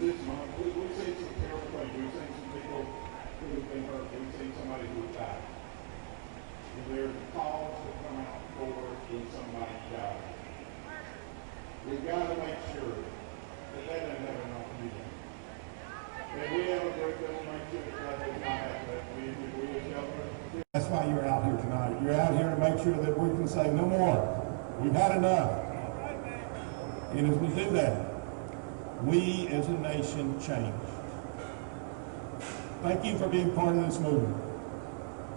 this month, we've seen some terrible things. We've seen some people who have been hurt. We've seen somebody who has died. And there's calls that come out forward when somebody dies. We've got to make sure that that doesn't happen on the meeting. And we have a group that will make sure that does not happen. We as elders. That's why you're out here tonight. You're out here to make sure that we can say no more. We've had enough. And as we do that, we as a nation change. Thank you for being part of this movement.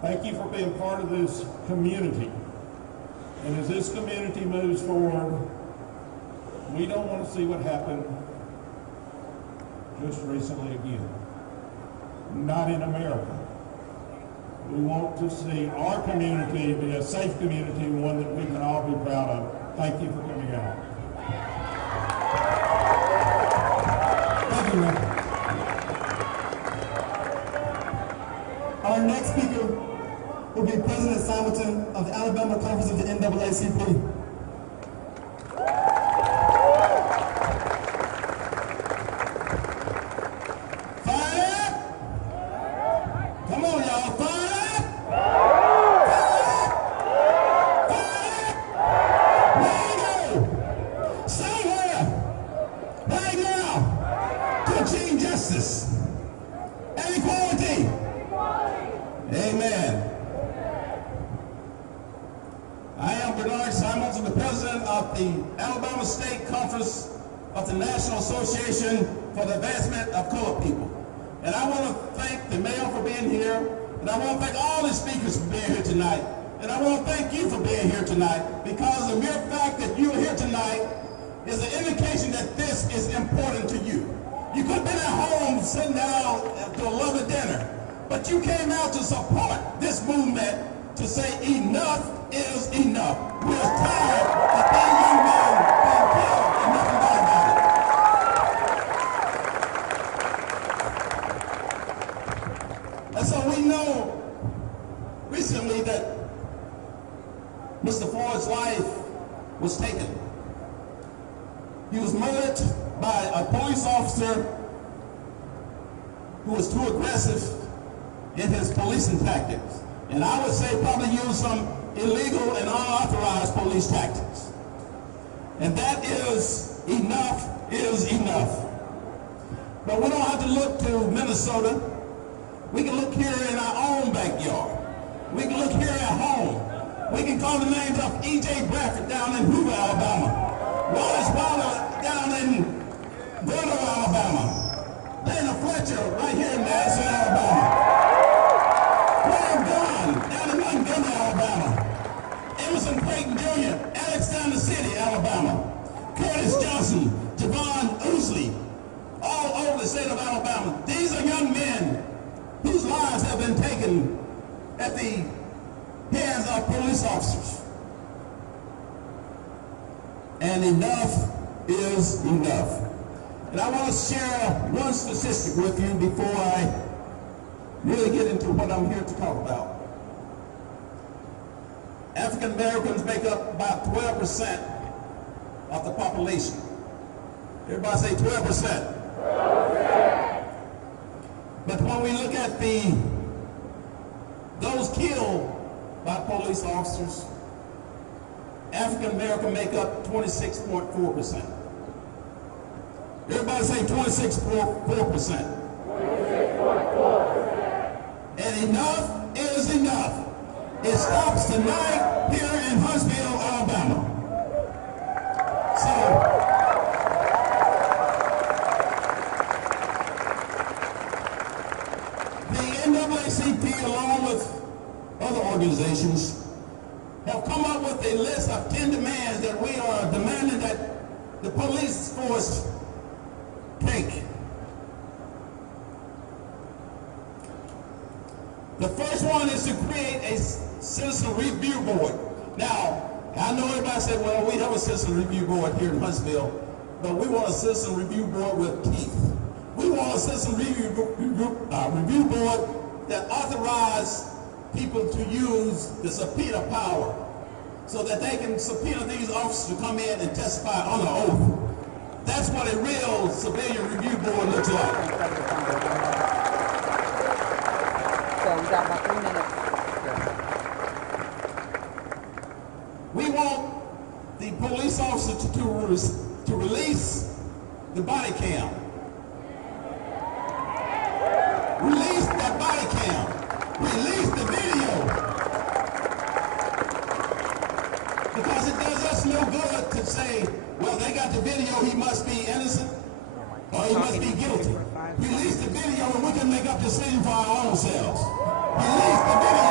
Thank you for being part of this community. And as this community moves forward, we don't want to see what happened just recently again. Not in America. We want to see our community be a safe community, one that we can all be proud of. Thank you for coming out. Thank you, Rick. Our next speaker will be President Simonton of the Alabama Conference of the NAACP. Association for the Advancement of Colored People. And I want to thank the mayor for being here, and I want to thank all the speakers for being here tonight, and I want to thank you for being here tonight, because the mere fact that you're here tonight is an indication that this is important to you. You could have been at home sitting down to a lovely dinner, but you came out to support this movement to say enough is enough. We're tired of these young men being killed and nothing done about it. And so we know recently that Mr. Floyd's life was taken. He was murdered by a police officer who was too aggressive in his policing tactics. And I would say probably used some illegal and unauthorized police tactics. And that is enough is enough. But we don't have to look to Minnesota. We can look here in our own backyard. We can look here at home. We can call the names of E.J. Bradford down in Hoover, Alabama. Wallace Waller down in Vernon, Alabama. Dana Fletcher right here in Madison, Alabama. Graham Gunn down in Montgomery, Alabama. Emerson Creighton Jr., Alexander City, Alabama. Curtis Johnson, Javon Ousley, all over the state of Alabama. These are young men whose lives have been taken at the hands of police officers. And enough is enough. And I want to share one statistic with you before I really get into what I'm here to talk about. African Americans make up about 12% of the population. Everybody say 12%. 12%. But when we look at those killed by police officers, African American make up 26.4%. Everybody say 26.4%. 26.4%. And enough is enough. It stops tonight here in Huntsville, Alabama. So, the NAACP, along with other organizations, have come up with a list of 10 demands that we are demanding that the police force take. The first one is to create a citizen review board. Now, I know everybody said, well, we have a citizen review board here in Huntsville, but we want a citizen review board with teeth. We want a citizen review board that authorizes people to use the subpoena power so that they can subpoena these officers to come in and testify under oath. That's what a real civilian review board looks like. So we got about 3 minutes. We want the police officer to release the body cam. Release that body cam. Release the video. Because it does us no good to say, well, they got the video, he must be innocent, or he must be guilty. Release the video and we can make up decision for our own selves. Release the video.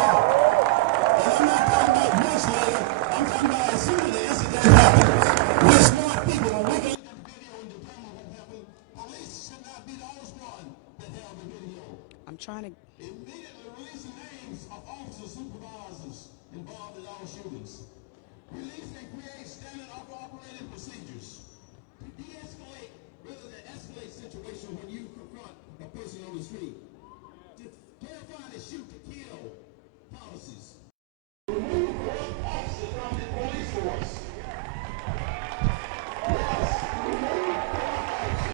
And I'm not talking about months later. I'm talking about as soon as the incident happens. We're smart people, and we can look at the video and determine what happened. Police should not be the only one that held the video. I'm trying to. Immediately release the names of officers, supervisors involved in all shootings. Release and create standard operating procedures to de-escalate rather than escalate situation when you confront a person on the street. To clarify the shoot to kill policies. Remove corrupt officers from the police force. Yes, remove corrupt officers.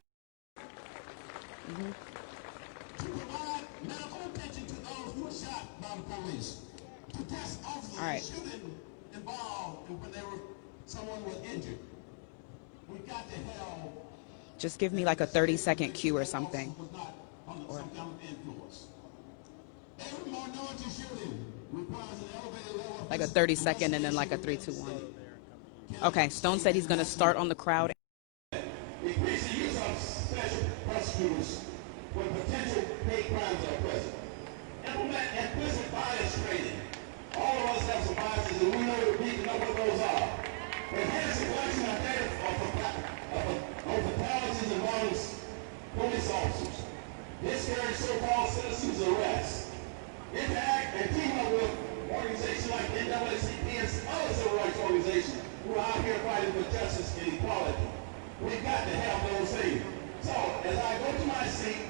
To provide medical attention to those who were shot by the police. To test officers in shooting involved when someone was injured. We got to hell. Just give me like a 30-second cue or something. Or every minority shooting requires an elevated level of like a 30-second and then like a 3, 2, 1. Okay, Stone said he's going to start on the crowd. Increase the use of special prosecutors when potential hate crimes are present. Implement implicit bias training. All of us have some biases and we need to know what those are. Enhance the collection of data on fatalities involving police officers. Discourage so-called citizens' arrests. Interact and team up with organizations like NAACP and other civil rights organizations who are out here fighting for justice and equality. We've got to have those things. So, as I go to my seat,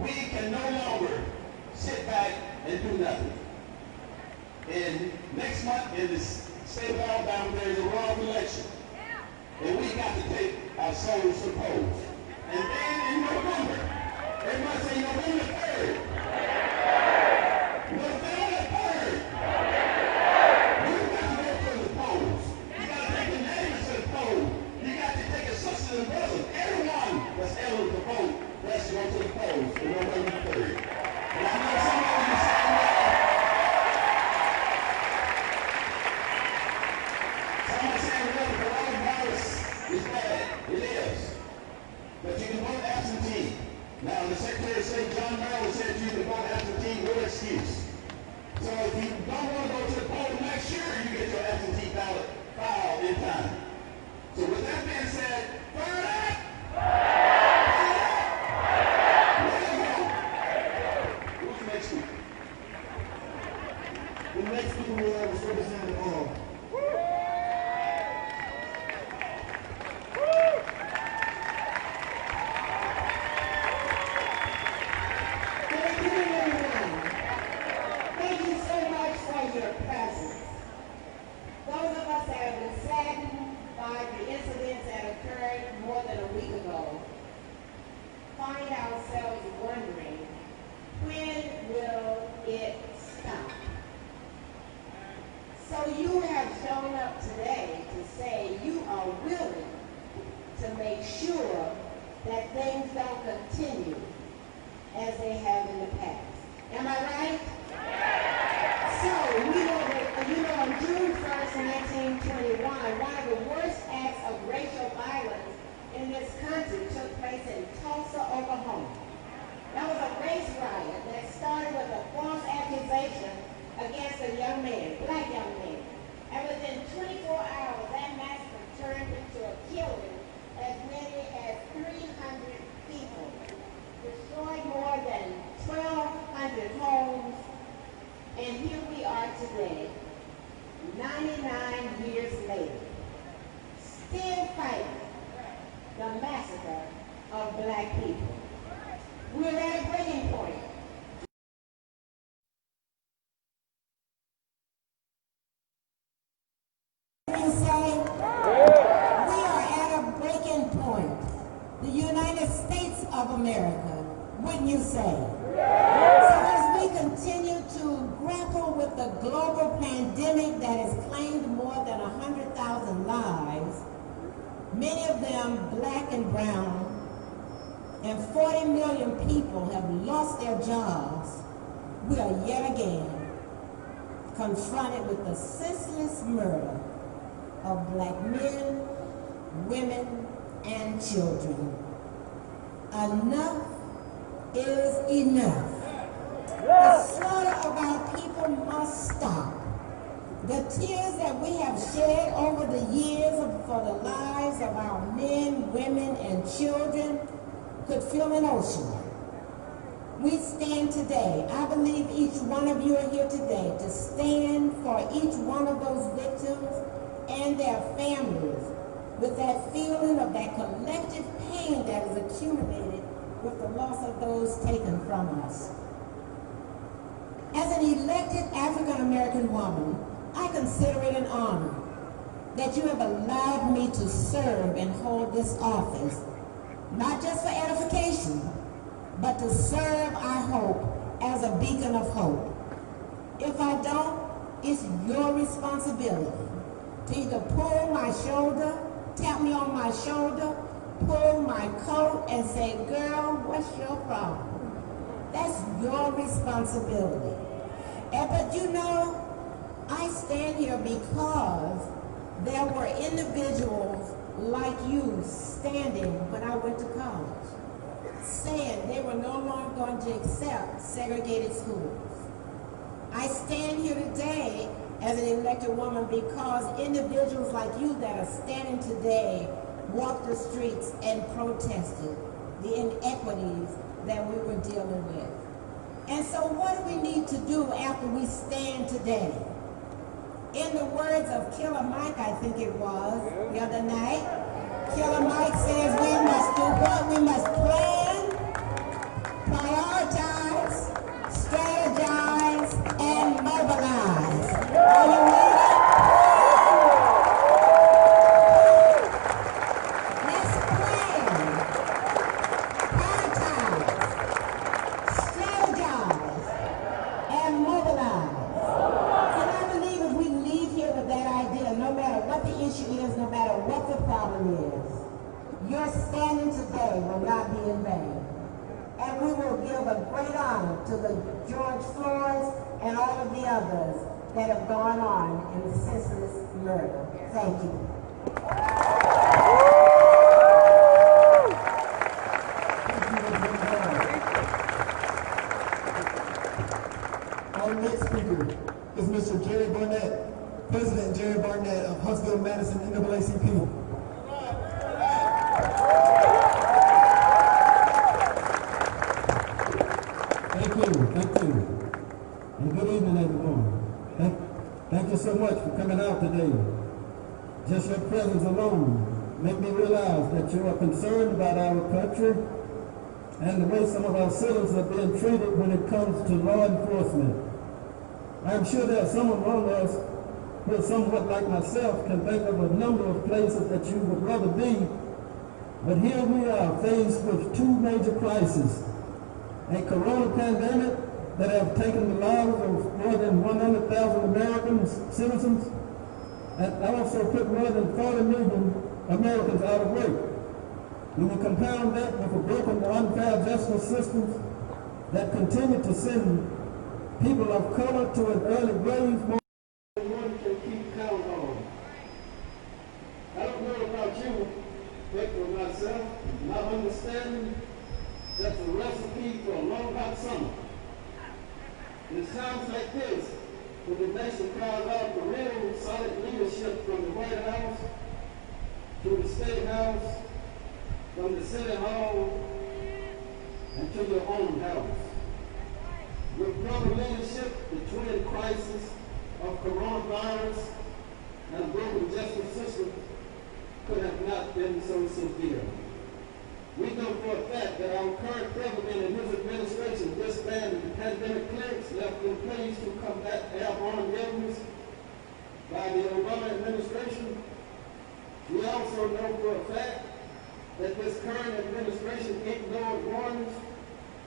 we can no longer sit back and do nothing. And next month in the state of Alabama, there is a rural election. And we got to take our souls to polls. And then in November, everybody say November 3rd. November 3rd. You got to go to the polls. You got to take the neighbors to the polls. You got to take a sister and brother. Everyone that's eligible to vote, let's go to the polls on November 3rd. And I know some of you saying that. Someone saying, well, the coronavirus is bad. It is. But you can vote absentee. Now, the Secretary of State, John Merrill, said you can vote absentee with excuse. So if you don't want to go to the poll, make sure you get your absentee ballot filed in time. So with that being said, fire up! There you go. Who's the next speaker? The next speaker we have is Representative Hall. Thank you so much for your presence. Those of us that have been saddened by the incidents that occurred more than a week ago find ourselves wondering, when will it stop? So you have shown up today to say you are willing to make sure that things don't continue as they have in the past. Am I right? So, we know that, on June 1st, 1921, one of the worst acts of racial violence in this country took place in Tulsa, Oklahoma. That was a race riot that started with a false accusation against a young man, black young man. And within 24 hours, that massacre turned into a killing as many as 300 people, destroyed more than 1,200 homes, and here we are today, 99 years later, still fighting the massacre of black people. We're at a breaking point. We are at a breaking point. the United States of America, wouldn't you say? So as we continue to grapple with the global pandemic that has claimed more than 100,000 lives, many of them black and brown, and 40 million people have lost their jobs, we are yet again confronted with the senseless murder of black men, women, and children. Enough is enough. The slaughter of our people must stop. The tears that we have shed over the years for the lives of our men, women, and children could fill an ocean. We stand today, I believe each one of you are here today to stand for each one of those victims and their families with that feeling of that collective pain that is accumulated with the loss of those taken from us. As an elected African-American woman, I consider it an honor that you have allowed me to serve and hold this office, not just for edification, but to serve, I hope, as a beacon of hope. If I don't, it's your responsibility to either pull my shoulder, tap me on my shoulder, pull my coat and say, girl, what's your problem? That's your responsibility. But you know, I stand here because there were individuals like you standing when I went to college, saying they were no longer going to accept segregated schools. I stand here today as an elected woman because individuals like you that are standing today walked the streets and protested the inequities that we were dealing with. And so what do we need to do after we stand today? In the words of Killer Mike, I think it was, the other night, Killer Mike says we must do what? We must plan, prioritize, strategize, and mobilize. Are you ready? Let's plan, prioritize, strategize, and mobilize. And I believe if we leave here with that idea, no matter what the issue is, no matter what the problem is, your standing today will not be in vain. And we will give a great honor to the George Floyds and all of the others that have gone on in the senseless murder. Thank you. Our next speaker is Mr. Jerry Barnett, President Jerry Barnett of Huntsville, Madison, NAACP. Thank you. And good evening, everyone. Thank you so much for coming out today. Just your presence alone make me realize that you are concerned about our country and the way some of our citizens are being treated when it comes to law enforcement. I'm sure there are some among us who are somewhat like myself can think of a number of places that you would rather be, but here we are faced with two major crises. A corona pandemic that have taken the lives of more than 100,000 American citizens and also put more than 40 million Americans out of work. When you compound that with a broken, unfair justice system that continue to send people of color to an early grave, one can keep count on. I don't know about you, but for myself, my understanding, that's a recipe for a long hot summer. In times like this, when the nation cries out for real solid leadership from the White House to the State House, from the City Hall, and to your own house. With proper leadership, the twin crisis of coronavirus and a broken justice system could have not been so severe. We know for a fact that our current president and his administration disbanded the pandemic clinics left in place to combat airborne illness by the Obama administration. We also know for a fact that this current administration ignored warnings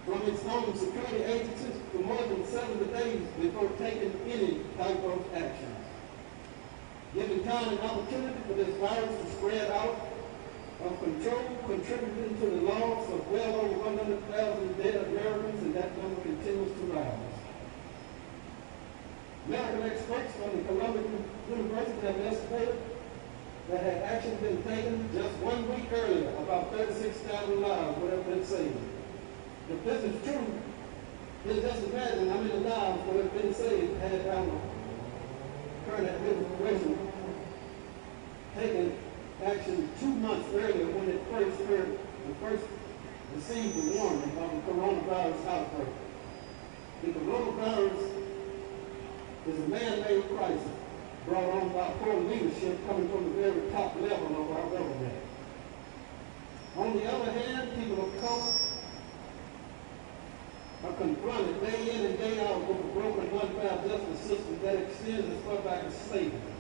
from its own security agencies for more than 70 days before taking any type of actions. Giving time and opportunity for this virus to spread out of control contributing to the loss of well over 100,000 dead Americans, and that number continues to rise. Medical experts from the Columbia University have estimated that had action been taken just 1 week earlier, about 36,000 lives would have been saved. If this is true, then just imagine how many lives would have been saved had our current administration taken action 2 months earlier when it first received the warning of the coronavirus outbreak. The coronavirus is a man-made crisis brought on by poor leadership coming from the very top level of our government. On the other hand, people of color are confronted day in and day out with a broken, unfair justice system that extends as far back as slavery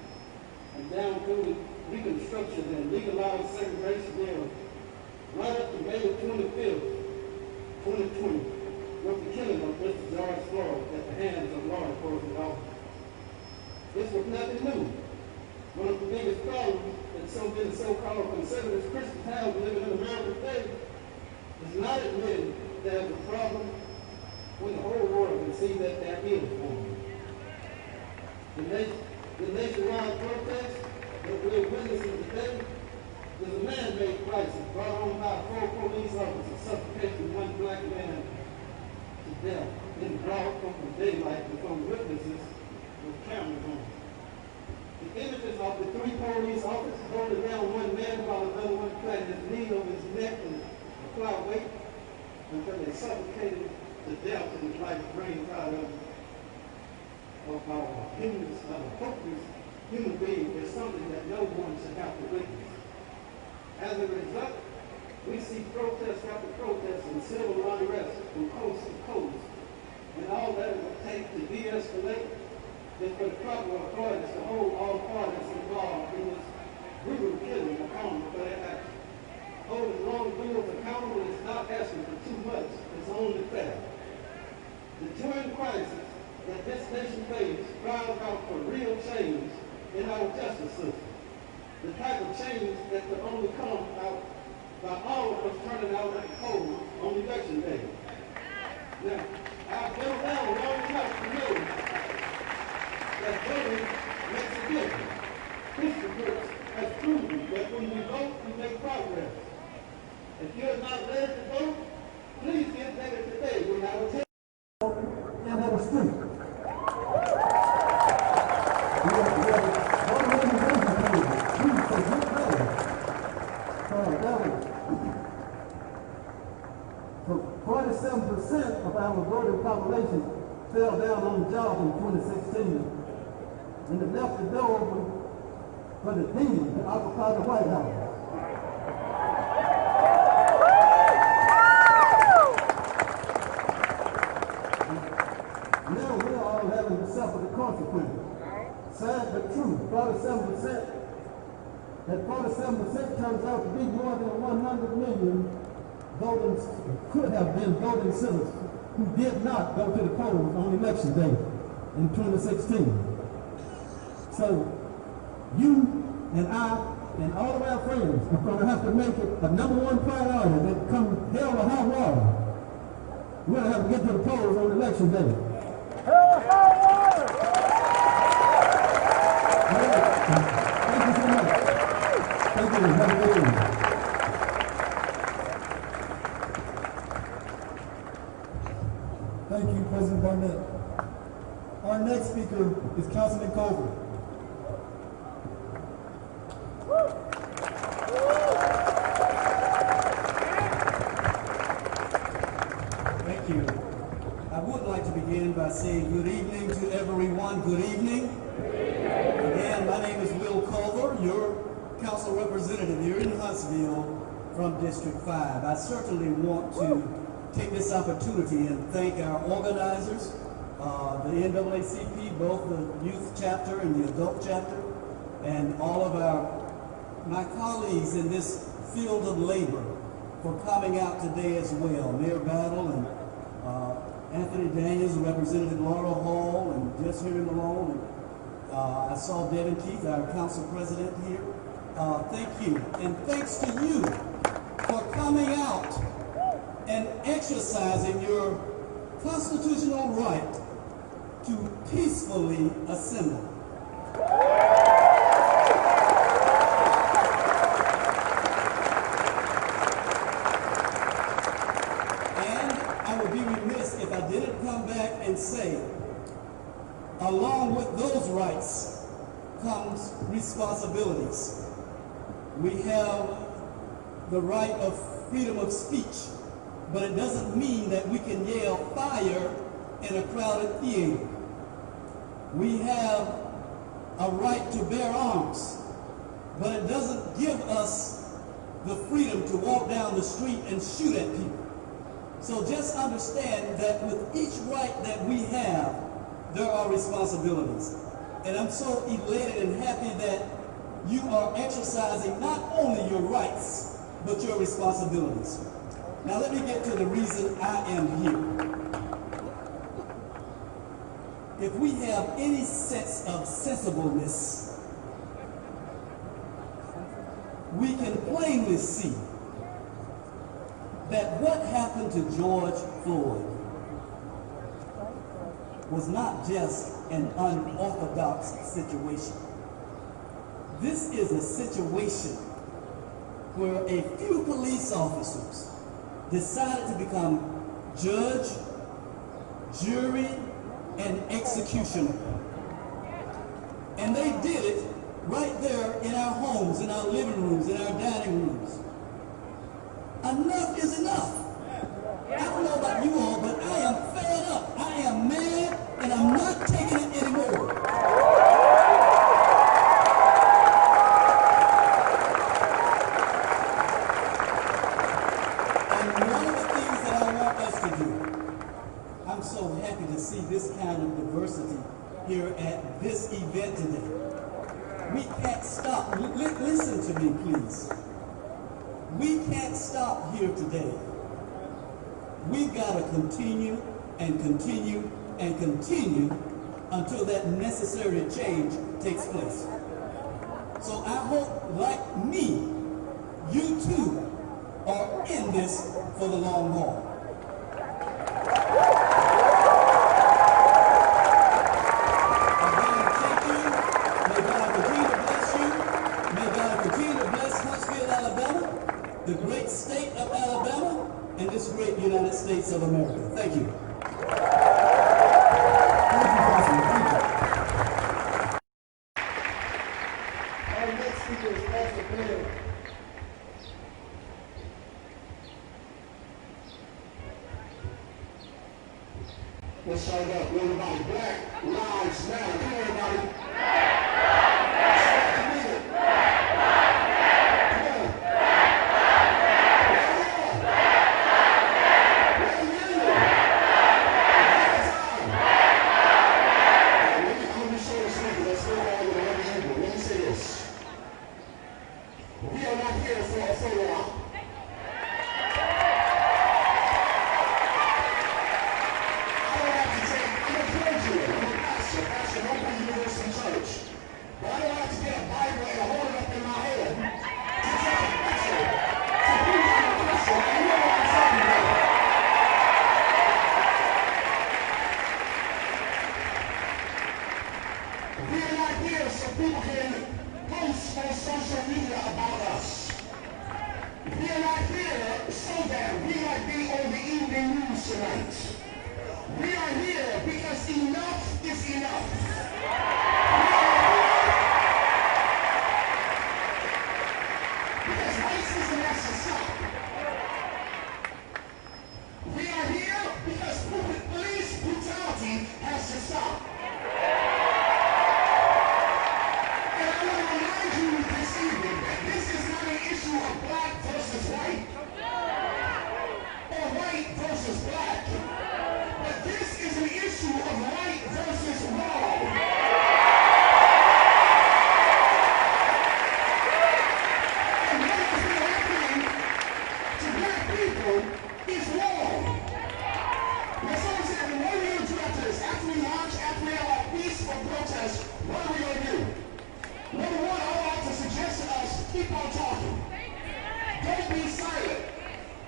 and down through the Reconstruction and legalized segregation era, right up to May 25th, 2020, with the killing of Mr. George Floyd at the hands of law enforcement officers. This was nothing new. One of the biggest problems that so many so-called conservative Christians have living in America today is not admitting there's a problem when the whole world can see that there is one. The nationwide protest that we're witnessing today is a man-made crisis brought on by 4 police officers suffocating 1 black man to death in broad open daylight before witnesses with cameras on. The images of the 3 police officers holding down 1 man while another one planted his knee over his neck and apply weight until they suffocated to death and his life drained out of our humans, of a hopeless human being is something that no one should have to witness. As a result, we see protest after protest and civil unrest from coast to coast, and all that it would take to de-escalate is for the proper authorities to hold all parties involved in this brutal killing accountable for their actions. Holding wrongdoers accountable is not asking for too much, it's only fair. The twin crisis that this nation faces cries out for real change in our justice system. The type of change that could only come out by all of us turning out at the polls on election day. Now, I've been around long enough to know that voting makes a difference. History books have proven that when we vote, we make progress. If you're not ready to vote, please get ready today when I will tell you on the street. So 47% of our voting population fell down on the job in 2016, and it left the door open for the demon to occupy the White House. Now we're all having to suffer the consequences. Sad but true, 47%. That 47% turns out to be more than 100 million could have been voting citizens who did not go to the polls on election day in 2016. So you and I and all of our friends are going to have to make it a #1 priority that come hell or high water. We're going to have to get to the polls on election day. Hell or high water! Thank you so much. Thank you. Have a good evening. Thank you, President Barnett. Our next speaker is Councilman Culver. Thank you. I would like to begin by saying good evening to everyone. Good evening. Again, my name is Will Culver, your council representative here in Huntsville from District 5. I certainly want to take this opportunity and thank our organizers, the NAACP, both the youth chapter and the adult chapter, and all of my colleagues in this field of labor for coming out today as well. Mayor Battle and Anthony Daniels, Representative Laura Hall, and just Henry Malone. And, I saw Devin Keith, our council president here. Thank you. And thanks to you for coming out and exercising your constitutional right to peacefully assemble. And I would be remiss if I didn't come back and say, along with those rights comes responsibilities. We have the right of freedom of speech, but it doesn't mean that we can yell fire in a crowded theater. We have a right to bear arms, but it doesn't give us the freedom to walk down the street and shoot at people. So just understand that with each right that we have, there are responsibilities. And I'm so elated and happy that you are exercising not only your rights, but your responsibilities. Now let me get to the reason I am here. If we have any sense of sensibleness, we can plainly see that what happened to George Floyd was not just an unorthodox situation. This is a situation where a few police officers decided to become judge, jury, and executioner. And they did it right there in our homes, in our living rooms, in our dining rooms. Enough is enough. I don't know about you all, but I am fed up. I am mad, and I'm not taking it anymore. And one of the things that I want us to do, I'm so happy to see this kind of diversity here at this event today. We can't stop. Listen to me, please. We can't stop here today. We've got to continue and continue and continue until that necessary change takes place. So I hope, like me, you too are in this for the long haul. Again, thank you. May God continue to bless you. May God continue to bless Huntsville, Alabama, the great state of Alabama, and this great United States of America. Thank you. Our next speaker is Pastor Bill. Let's start up. Everybody, Black Lives Matter. Come on, everybody. Black versus white or white versus black. people is wrong. Now someone said, well, what are we going to do after this? After we march, after we have our peaceful protest, what are we going to do? Number one, I would like to suggest to us, keep on talking. Don't be silent.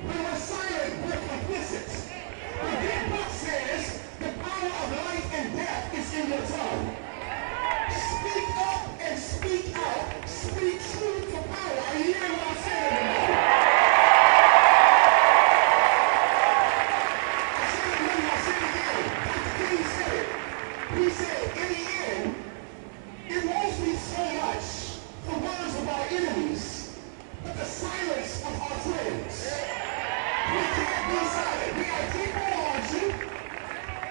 When we're silent, we're complicit. The big book says the power of life and death is in your tongue. Speak up and speak out. Speak truth to power. Are you hearing what I'm saying tonight? I said it again. Dr. King said it. He said, in the end, it won't be so much the words of our enemies, but the silence of our friends. We can't be silent. We got to keep on marching,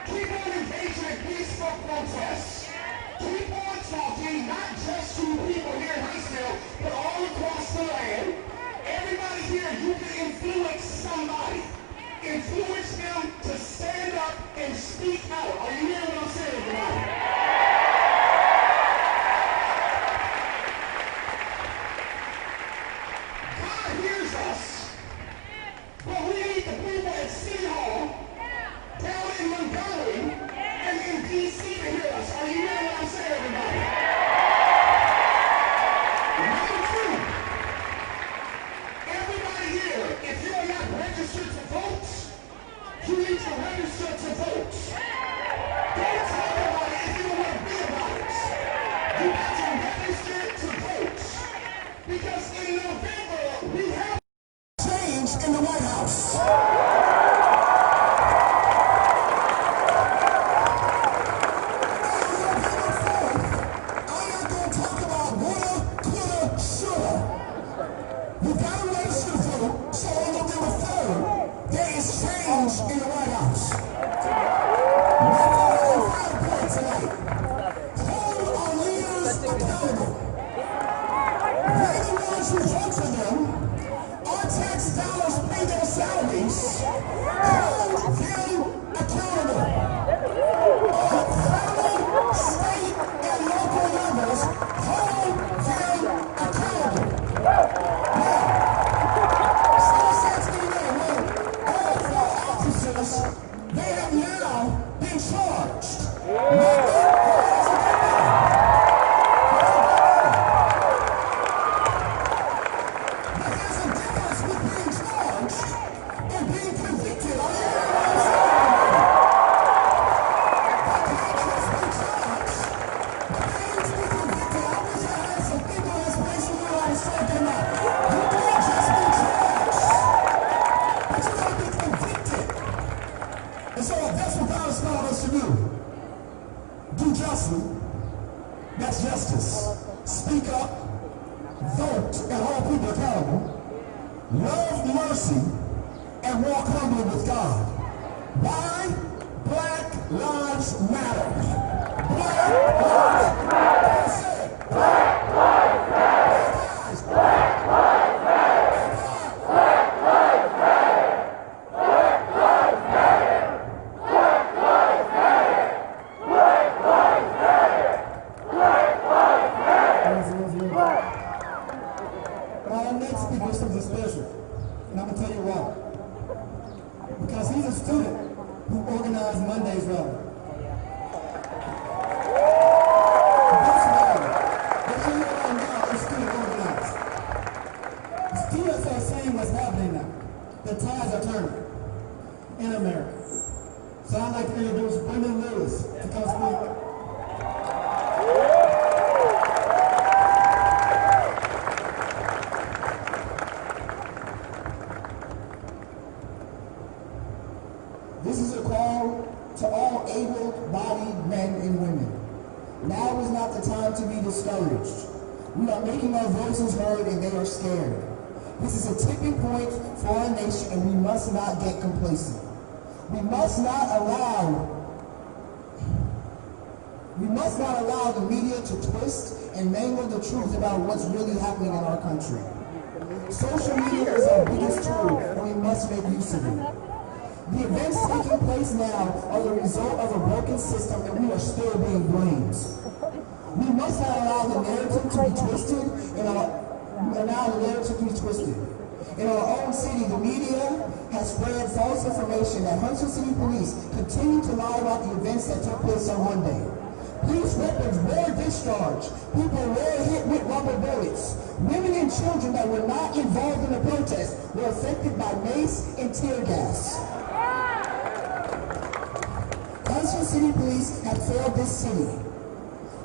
keep on engaging in peaceful protests, keep on talking, not just to people here in Huntsville, but all across the land. Everybody here, you can influence somebody. Influence them to stand up and speak out. Are you hearing what I'm saying tonight? God hears us, but we need the people at City Hall, down in Montgomery, and in D.C. to hear us. Are you hearing what I'm saying, everybody? Number two, everybody here, if you are not registered to vote, you need to register to vote. Don't talk about it if you don't want to be about it. You got to register to vote. Because in November, we have change in the White House. I'm not going to talk about woulda, coulda, shoulda. You got to register to vote, so on November 3rd, there is change in the White House. Final point tonight. Hold our leaders accountable. They're the ones who vote for them. Our tax dollars pay their salaries. Hold them accountable. On federal, state, and local levels, hold them accountable. Now, someone says to me, well, all four officers, they have now been charged. But there's a difference with being charged and being convicted. Are you hearing what I'm saying? I can't just be charged, but they need to be convicted. I wish I had some people in this place who knew what I was talking about. You can't just be charged, but you got to be convicted. And so that's what God has called us to do. Do justly. That's justice. Speak up. Vote and hold people accountable. Love mercy and walk humbly with God. Why? Black Lives Matter. Black Lives Matter. That's it. Black Lives Matter. Black Lives Matter. Black Lives Matter. Black Lives Matter. Black Lives Matter. Black Lives Matter. Black Lives Matter. Our next speaker is something special, and I'm going to tell you why. Because he's a student who organized Monday's rally. This rally, that you hear right now, is student organized. Students are saying what's happening now. The tides are turning in America. So I'd like to introduce Brendan Lewis to come speak. This is a call to all able-bodied men and women. Now is not the time to be discouraged. We are making our voices heard and they are scared. This is a tipping point for our nation and we must not get complacent. We must not allow the media to twist and mangle the truth about what's really happening in our country. Social media is our biggest tool and we must make use of it. The events taking place now are the result of a broken system and we are still being blamed. We must not allow the narrative to be twisted In our own city, the media has spread false information that Huntsville City Police continue to lie about the events that took place on Monday. Police weapons were discharged. People were hit with rubber bullets. Women and children that were not involved in the protest were affected by mace and tear gas. Huntsville City Police have failed this city.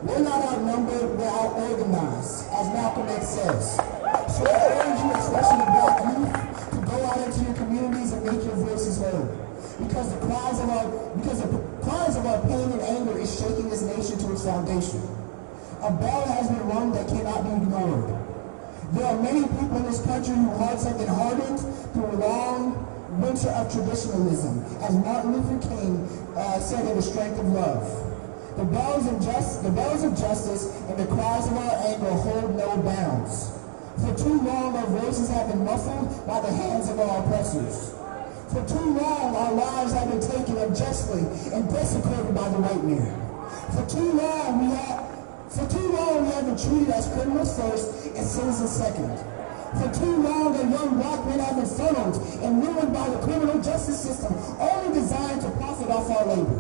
We're not outnumbered, we're out-organized, as Malcolm X says. So I urge you, especially the black youth, to go out into your communities and make your voices heard. Because the cries of our pain and anger is shaking this nation to its foundation. A bell has been rung that cannot be ignored. There are many people in this country whose hearts have been hardened through a long winter of traditionalism, as Martin Luther King said in The Strength of Love. The bells of justice and the cries of our anger hold no bounds. For too long, our voices have been muffled by the hands of our oppressors. For too long, our lives have been taken unjustly and desecrated by the white man. For too long, we have been treated as criminals first and citizens second. For too long, the young black men have been funneled and ruined by the criminal justice system, only designed to profit off our labor,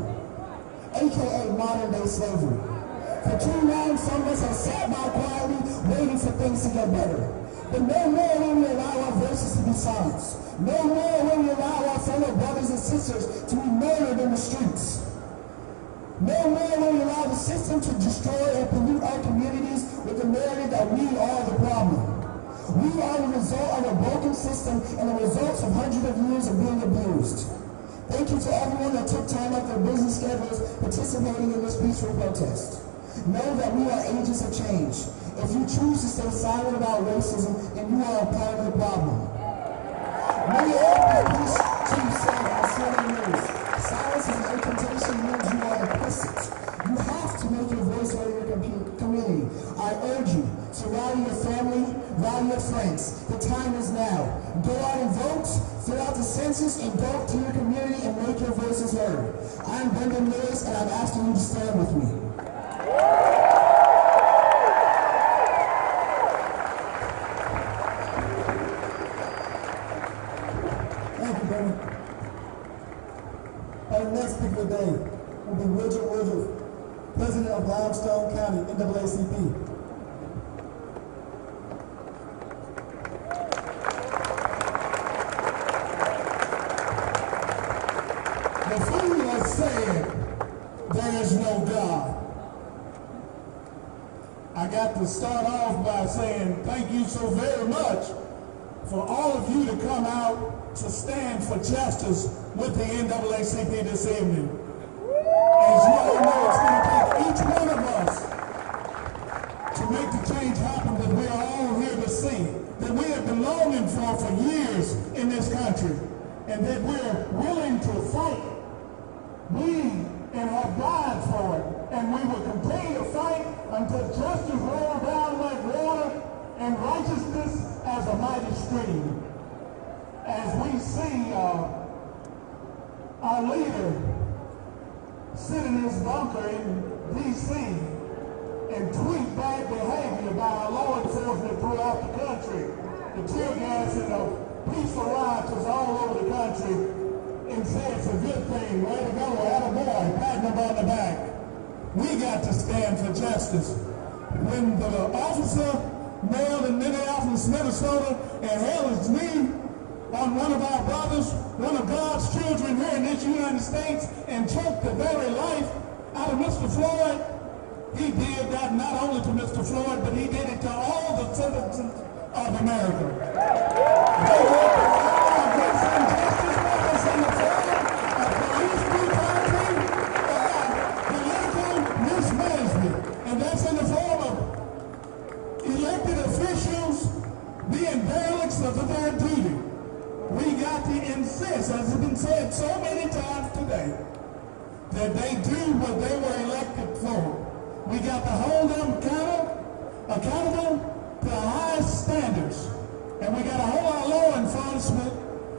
aka modern-day slavery. For too long, some of us have sat by quietly waiting for things to get better. But no more will we allow our voices to be silenced. No more will we allow our fellow brothers and sisters to be murdered in the streets. No more will we allow the system to destroy and pollute our communities with the narrative that we are the problem. We are the result of a broken system and the results of hundreds of years of being abused. Thank you to everyone that took time out of their busy schedules participating in this peaceful protest. Know that we are agents of change. If you choose to stay silent about racism, then you are a part of the problem. Many police chiefs said on CNN News, silence is an incantation means you are implicit. You have to make your voice heard in your community. I urge you to rally your family, rally your friends. The time is now. Go out and vote, fill out the census, and go to your community and make your voices heard. I'm Brendan Lewis, and I'm asking you to stand with me. Thank you, Brendan. Our next speaker today will be Richard Woodruff, President of Limestone County, NAACP. The fool has said there is no God. I got to start off by saying thank you so very much for all of you to come out to stand for justice with the NAACP this evening. As you all know, it's going to take each one of us to make the change happen that we are all here to see, that we have been longing for years in this country, and that we're willing to fight, bleed, and have died for it. And we will continue to fight until justice rolls down like water and righteousness as a mighty stream. As we see our leader sit in his bunker in D.C. and tweet bad behavior by our law enforcement throughout the country, the tear gas and the peaceful rioters all over the country, and say it's a good thing, way to go, attaboy, patting him on the back. We got to stand for justice. When the officer nailed in Minneapolis, Minnesota, and held his knee on one of our brothers, one of God's children here in this United States, and choked the very life out of Mr. Floyd, he did that not only to Mr. Floyd, but he did it to all the citizens of America. They want to allow against injustice, whether it's in the form of police brutality or political mismanagement. And that's in the form of elected officials being derelicts of their duty. We got to insist, as has been said so many times today, that they do what they were elected for. We got to hold them accountable to the highest standards. And we got to hold our law enforcement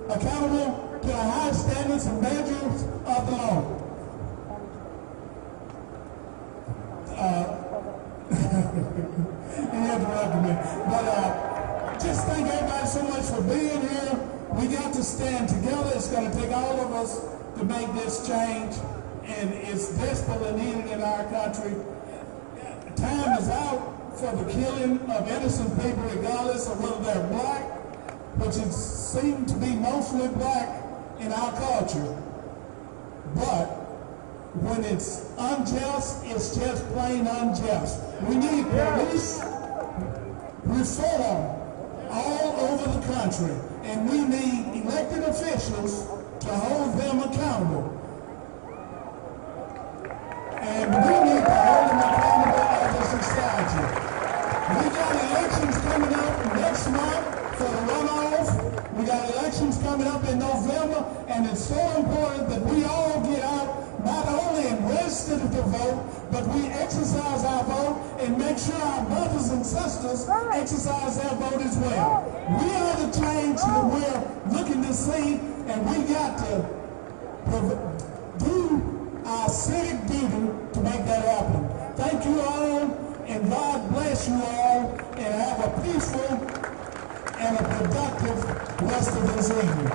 accountable to the highest standards and measures of the law. You interrupted me. But just thank everybody so much for being here. We got to stand together. It's going to take all of us to make this change, and it's desperately needed in our country. Time is out for the killing of innocent people, regardless of whether they're black, which it seems to be mostly black in our culture. But when it's unjust, it's just plain unjust. We need police reform all over the country, and we need elected officials to hold them accountable. And we need to hold them accountable as a society. We got elections coming up next month for the runoff. We got elections coming up in November, and it's so important that we all get out, not only and register to vote, but we exercise our vote and make sure our brothers and sisters exercise their vote as well. We are the change that we're looking to see, and we got to do our civic duty to make that happen. Thank you all, and God bless you all, and have a peaceful and a productive rest of this evening.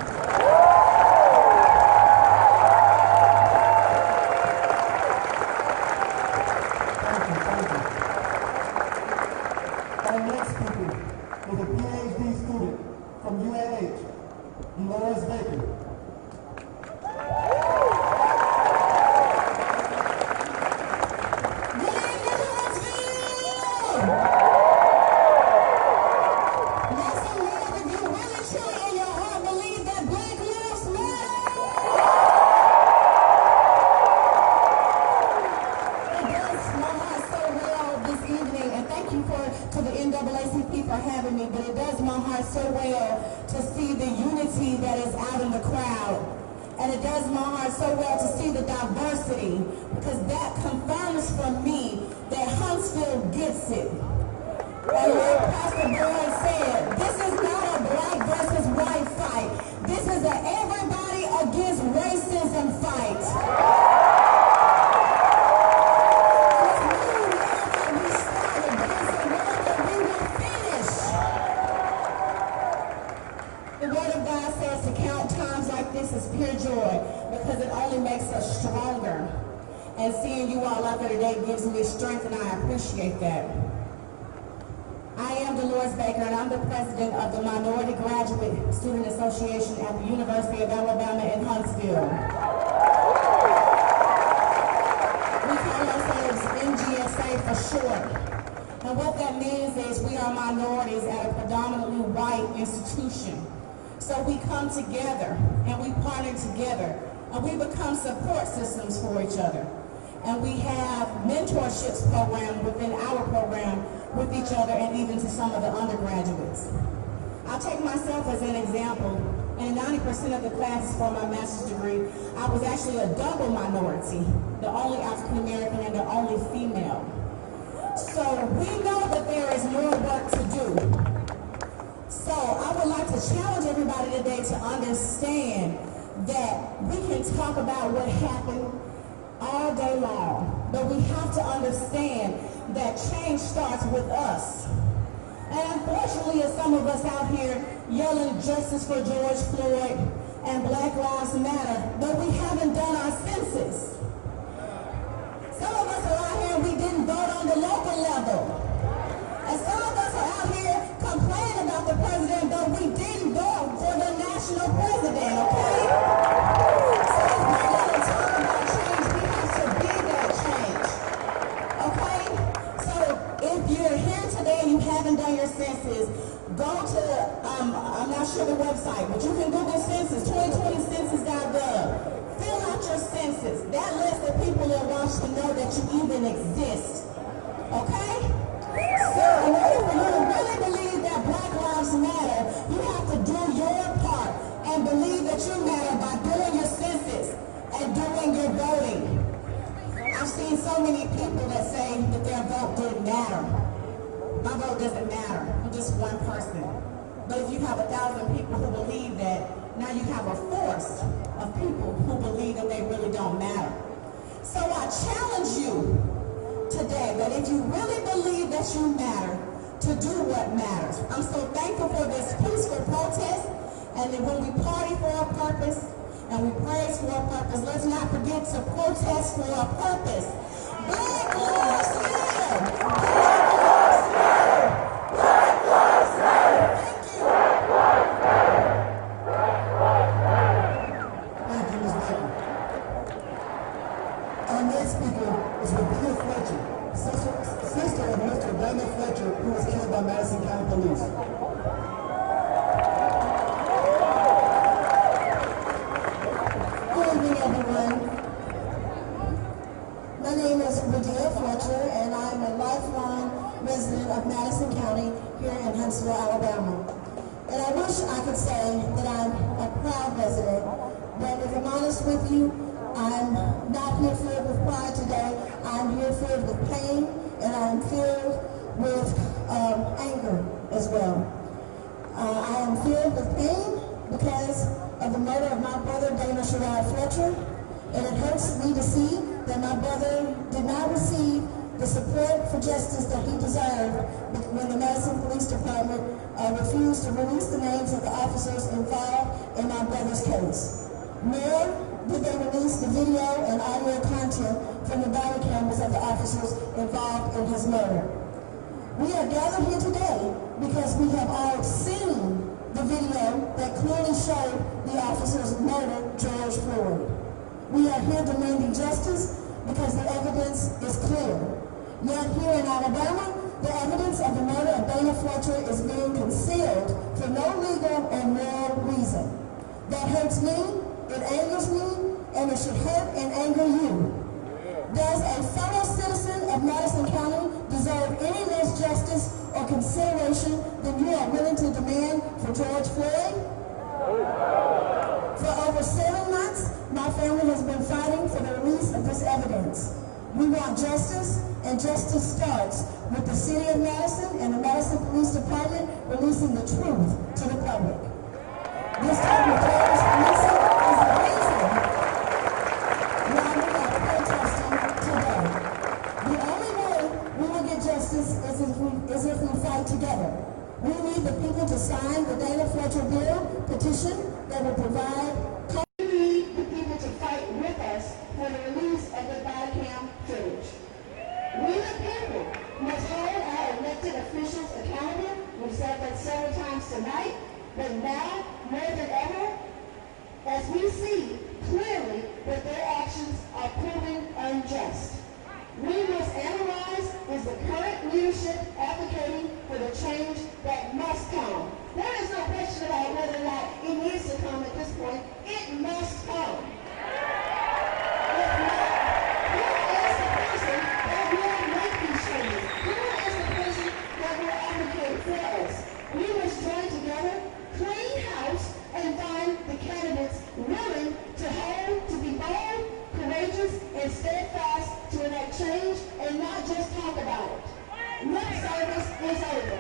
Our next speaker is a PhD student from UNH, Dolores Baker. To the NAACP for having me, but it does my heart so well to see the unity that is out in the crowd. And it does my heart so well to see the diversity, because that confirms for me that Huntsville gets it. And like Pastor Boyd said, this is not a black versus white fight. This is an everybody against racism fight. This is pure joy, because it only makes us stronger. And seeing you all out there today gives me strength, and I appreciate that. I am Dolores Baker, and I'm the president of the Minority Graduate Student Association at the University of Alabama in Huntsville. We call ourselves MGSA for short. And what that means is we are minorities at a predominantly white institution. So we come together and we partner together and we become support systems for each other. And we have mentorships program within our program with each other and even to some of the undergraduates. I'll take myself as an example. In 90% of the classes for my master's degree, I was actually a double minority, the only African American and the only female. So we know that there is more work to do. So I would like to challenge everybody today to understand that we can talk about what happened all day long, but we have to understand that change starts with us. And unfortunately, as some of us out here yelling justice for George Floyd and Black Lives Matter, but we haven't done our census. Some of us are out here and we didn't vote on the local level. And some of us are out here complaining about the president, but we didn't vote for the national president, okay? So if we're going to talk about change, we have to be that change, okay? So if you're here today and you haven't done your census, go to, I'm not sure the website, but you can Google census, 2020census.gov. Fill out your census. That lets the people in Washington know that you even exist, okay? So in order for you to really believe that Black Lives Matter, you have to do your part and believe that you matter by doing your census and doing your voting. I've seen so many people that say that their vote didn't matter. My vote doesn't matter. I'm just one person. But if you have 1,000 people who believe that, now you have a force of people who believe that they really don't matter. So I challenge you today that if you really believe that you matter, to do what matters. I'm so thankful for this peaceful protest, And then when we party for a purpose and we praise for a purpose, let's not forget to protest for a purpose. Black lives matter. Black lives matter. Black lives matter. Thank you, Ms. Baker. Our next speaker is Rebecca Fletcher, sister of Mr. Daniel Fletcher, who was killed by Madison County Police. Good evening, everyone. My name is Rebecca Fletcher, and I'm a lifelong resident of Madison County here in Huntsville, Alabama. And I wish I could say that I'm a proud resident, but if I'm honest with you, I'm not here filled with pride today. I'm here filled with pain, and I'm filled with anger as well. I am filled with pain because of the murder of my brother, Dana Sherrod Fletcher, and it hurts me to see that my brother did not receive the support for justice that he deserved when the Madison Police Department refused to release the names of the officers involved in my brother's case. Nor did they release the video and audio content from the body cameras of the officers involved in his murder. We are gathered here today because we have all seen the video that clearly showed the officers murdered George Floyd. We are here demanding justice because the evidence is clear. Yet here in Alabama, the evidence of the murder of Dana Fletcher is being concealed for no legal or moral reason. That hurts me, it angers me, and it should hurt and anger you. Does a fellow citizen of Madison County deserve any less justice or consideration than you are willing to demand for George Floyd? For over 7 months, my family has been fighting for the release of this evidence. We want justice, and justice starts with the city of Madison and the Madison Police Department releasing the truth to the public. This type of careless policing is the reason why we are protesting today. The only way we will get justice is if we fight together. We need the people to sign the Dana Fletcher bill petition that will provide. We need the people to fight with us for the release of the body cam footage. We the people must hold our elected officials accountable. We've said that several times tonight, but now, more than ever, as we see clearly that their actions are proving unjust. We must analyze, is the current leadership advocating for the change that must come? There is no question about whether or not it needs to come at this point. It must come. If not, who is the person that will make these changes? Who is the person that will advocate for us? We must join together, clean house, and find the candidates willing to hold, to be bold, courageous, and steadfast to enact change and not just talk about it. Lip service is over.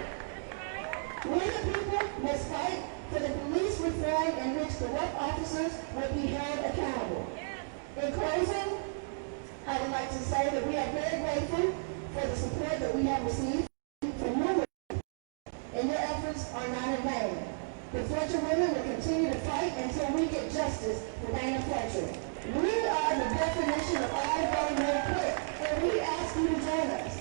We the people must fight for the police reform in which corrupt officers will be held accountable. In closing, I would like to say that we are very grateful for the support that we have received from you, and your efforts are not in vain. The Fletcher women will continue to fight until we get justice for Dana Fletcher. We are the definition of all voting no quit, and we ask you to join us.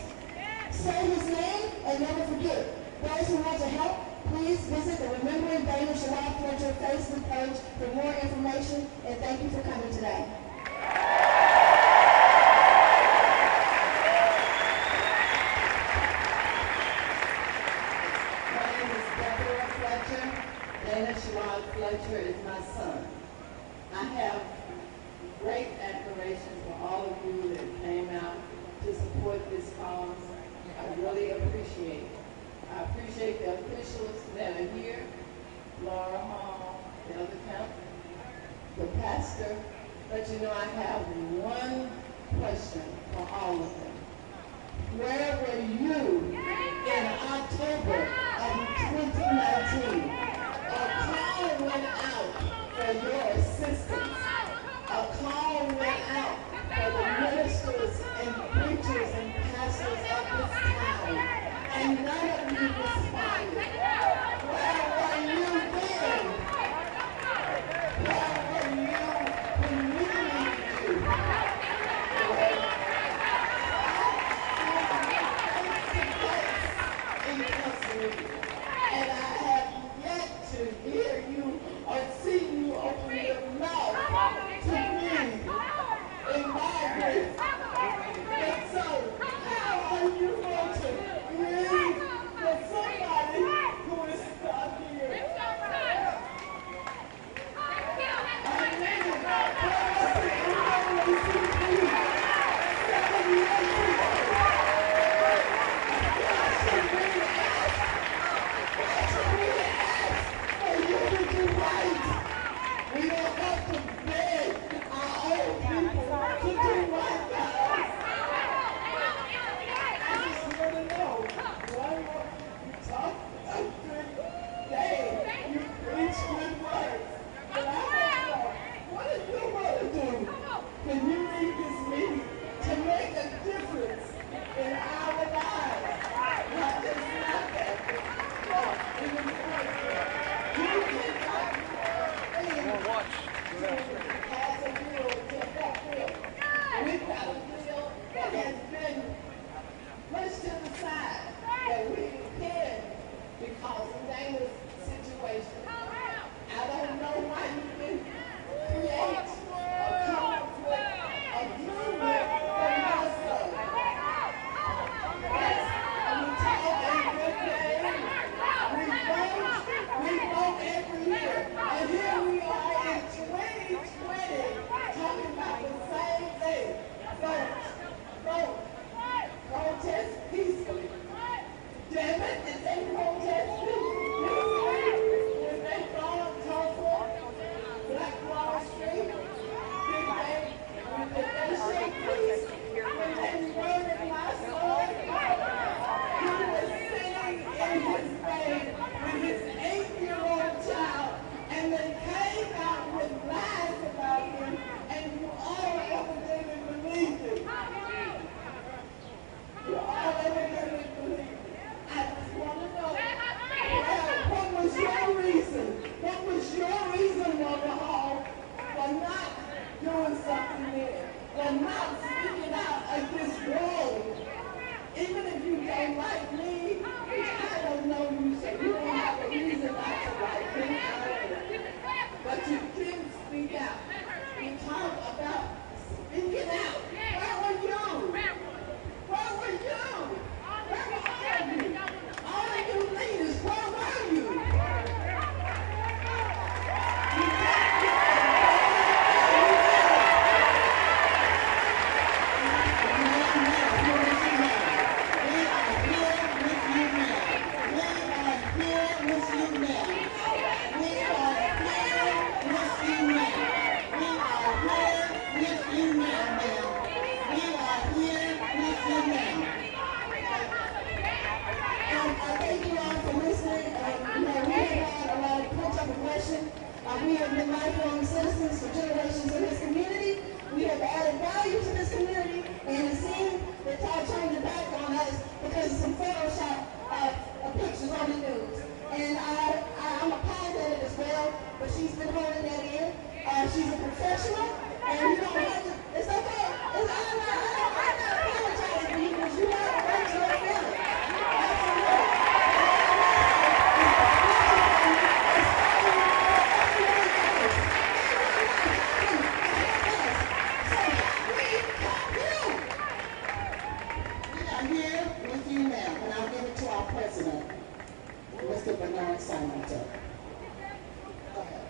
Say his name and never forget. Those who want to help, please visit the Remembering Dana Sherrod Fletcher Facebook page for more information, and thank you for coming today. My name is Deborah Fletcher. Dana Sherrod Fletcher is my son. I have great admiration for all of you that came out to support this cause. I really appreciate it. I appreciate the officials that are here, Laura Hall, Elder Camp, the pastor, but you know I have one question for all of them. Where were you in October of 2019? A call went out for your assistance. A call went out for the ministers and preachers and pastors of this town, and none of you responded. Where were you then? she's a professional, and you don't have to, it's okay. It's all right. I'm not apologizing for you because you have a right to your feelings. Mr. Bernard Simon. Go ahead.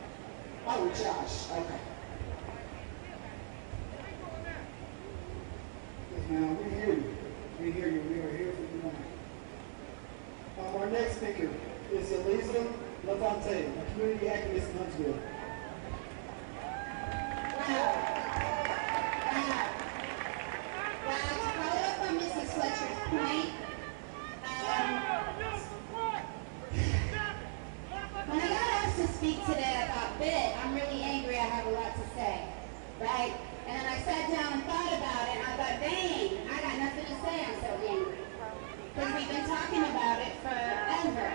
Oh, Josh. Okay. Yes, ma'am. We hear you. We hear you. We are here for you now. Our next speaker is Elisa LaFontaine, a community activist in Huntsville. To follow up on Mrs. Fletcher's point, when I got asked to speak today about BIT, I'm really angry. I have a lot to say, right? And then I sat down and thought about it, and I thought, dang, I got nothing to say. I'm so angry. Because we've been talking about it forever.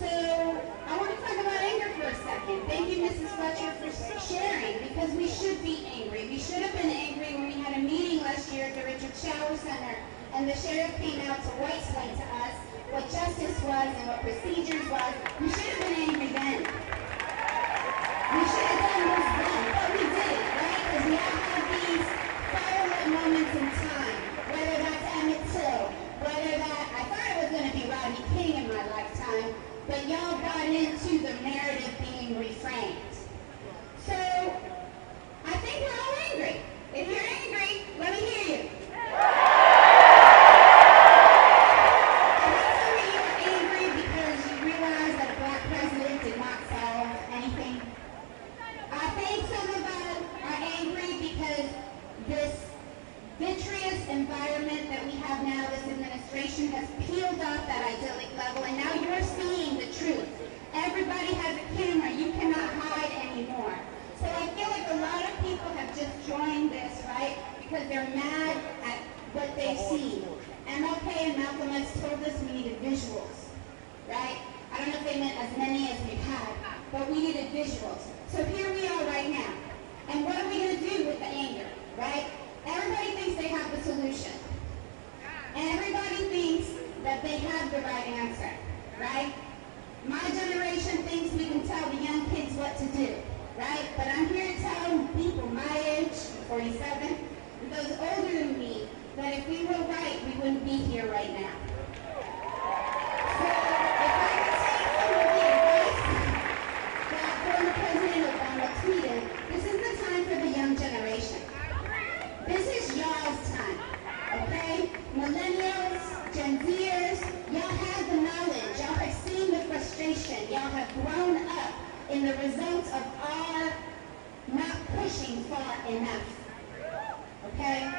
So I want to talk about anger for a second. Thank you, Mrs. Fletcher, for sharing, because we should be angry. We should have been angry when we had a meeting last year at the Richard Shower Center, and the sheriff came out to explain to us what justice was and what procedures was. We should have been angry then. We should have done this then, but we didn't, right? Because we all have these firelit moments in time, whether that's Emmett Till, whether that, I thought it was going to be Rodney King in my lifetime, but y'all got into the narrative being reframed. So, I think we're all angry. If you're angry, let me hear you. Environment that we have now, this administration has peeled off that idyllic level, and now you're seeing the truth. Everybody has a camera. You cannot hide anymore. So I feel like a lot of people have just joined this, right, because they're mad at what they see. MLK and Malcolm X told us we needed visuals, right? I don't know if they meant as many as we've had, but we needed visuals. So here we are right now. And what are we going to do with the anger, right? Everybody thinks they have the solution. And everybody thinks that they have the right answer, right? My generation thinks we can tell the young kids what to do, right? But I'm here to tell people my age, 47, and those older than me, that if we were right, we wouldn't be here right now. So if I could take some of the advice that former President Obama tweeted, this is the time for the young generation. This is y'all's time, okay? Millennials, Gen Zers, y'all have the knowledge. Y'all have seen the frustration. Y'all have grown up in the results of our not pushing far enough, okay?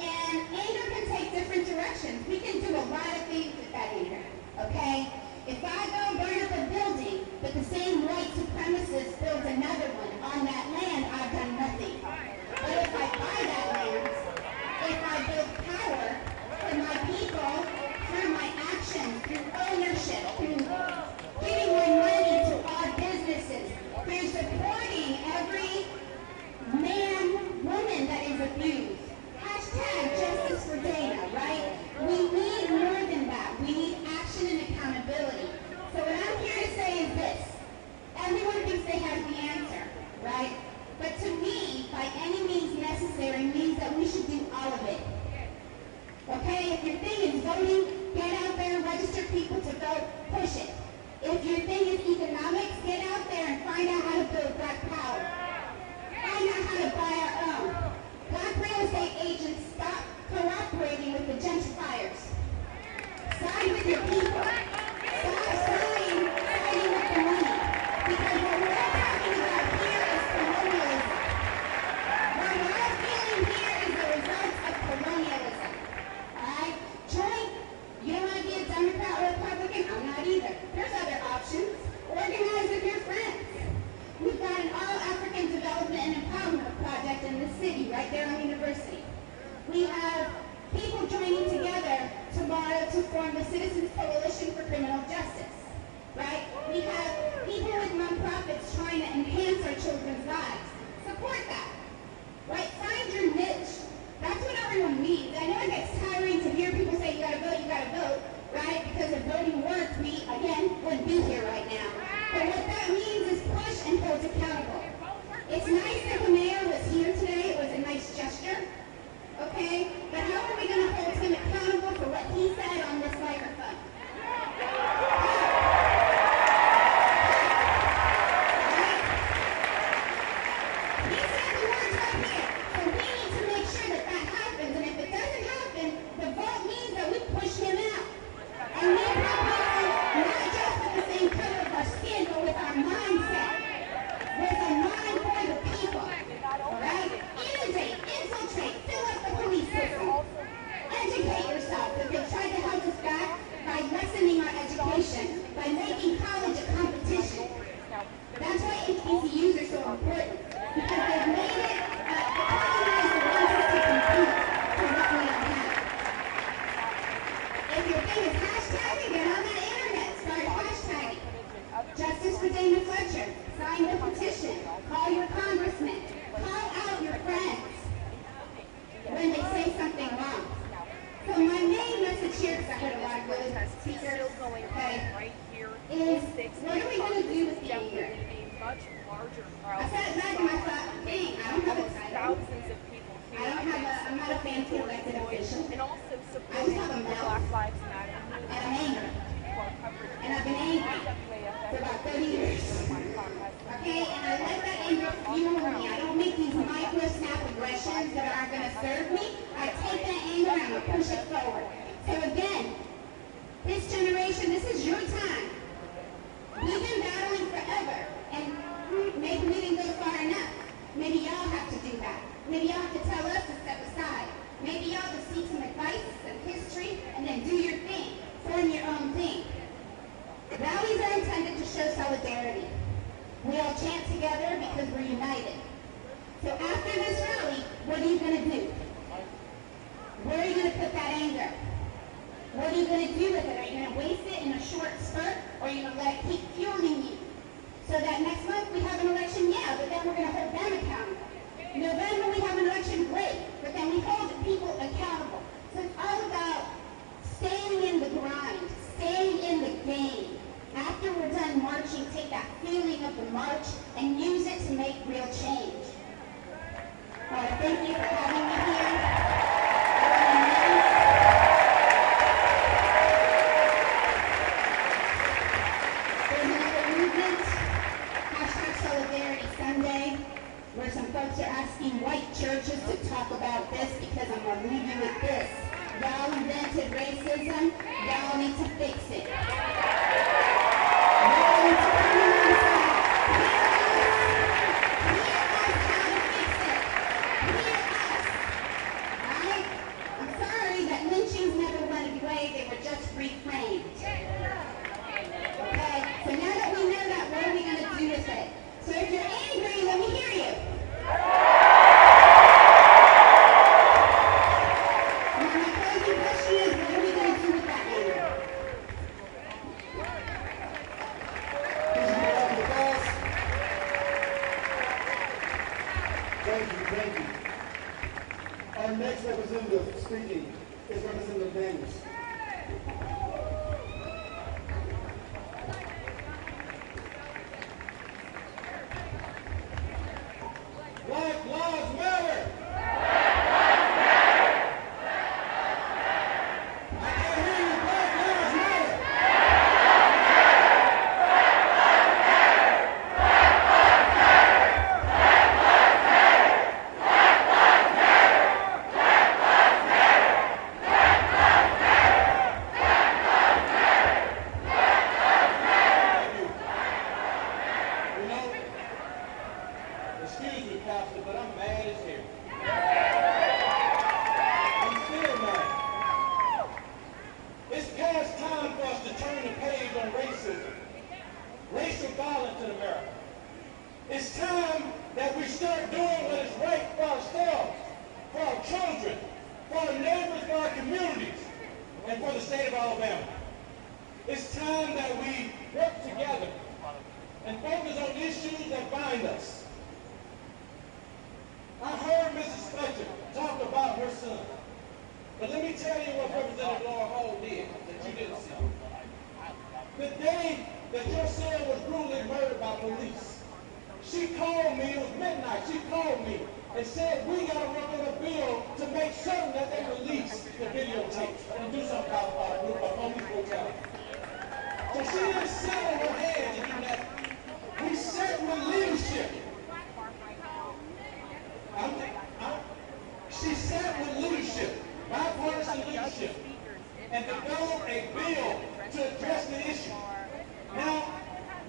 And anger can take different directions. We can do a lot of things with that anger, okay? If I go burn up a building, but the same white supremacist builds another one on that land, I've done nothing. But if I buy that land, if I build power for my people through my actions, through ownership, through giving my money to our businesses, through supporting every man, woman that is abused. Hashtag justice for Dana, right? We need more than that. We need action and accountability. So what I'm here to say is this. Everyone thinks they have the answer. fuel me. I don't make these micro snap aggressions that aren't going to serve me. I take that anger and I push it forward. So again, this generation, this is your time. We've been battling forever, and maybe we didn't go far enough. Maybe y'all have to do that. Maybe y'all have to tell us to step aside. Maybe y'all have to seek some advice, some history, and then do your thing. Form your own thing. Rallies are intended to show solidarity. We all chant together because we're united. So after this rally, what are you going to do? Where are you going to put that anger? What are you going to do with it? Are you going to waste it in a short spurt, or are you going to let it keep fueling you? So that next month we have an election, yeah, but then we're going to hold them accountable. In November we have an election, great, but then we hold the people accountable. So it's all about staying in the grind, staying in the game. After we're done marching, take that feeling of the march and use it to make real change. Thank you for having me here. There's another movement, #Solidarity Sunday, where some folks are asking white churches to talk about this, because I'm going to leave you with this. Y'all invented racism. Y'all need to fix it. Y'all need to come on inside. Hear us how to fix it. Hear us. Right? I'm sorry that lynchings never went away. They were just reframed. Okay? So now that we know that, what are we going to do with it? So if you're angry, let me hear you. Now my closing question is, what are we going to do with that anger? Thank you. Our next representative speaking is Representative Daniels. Black Lives Matter! I can't hear you. Black Lives Matter! You know, excuse me, Pastor, but I'm mad as hell. I'm still mad. It's past time for us to turn the page on racism, racial violence in America. It's time that we start doing what is right for ourselves, for our children, for our neighbors, for our communities, and for the state of Alabama. It's time that we work together and focus on issues that bind us. I heard Mrs. Fletcher talk about her son. But let me tell you what Representative Laura Hall did that you didn't see. The day that your son was brutally murdered by police, she called me, it was midnight, she called me and said, we got to work on a bill to make certain that they release the videotapes and do something about police brutality. So she didn't sit on her hands and do nothing. We sat with leadership. She sat with leadership, bipartisan leadership, and developed a bill to address the issue. Now,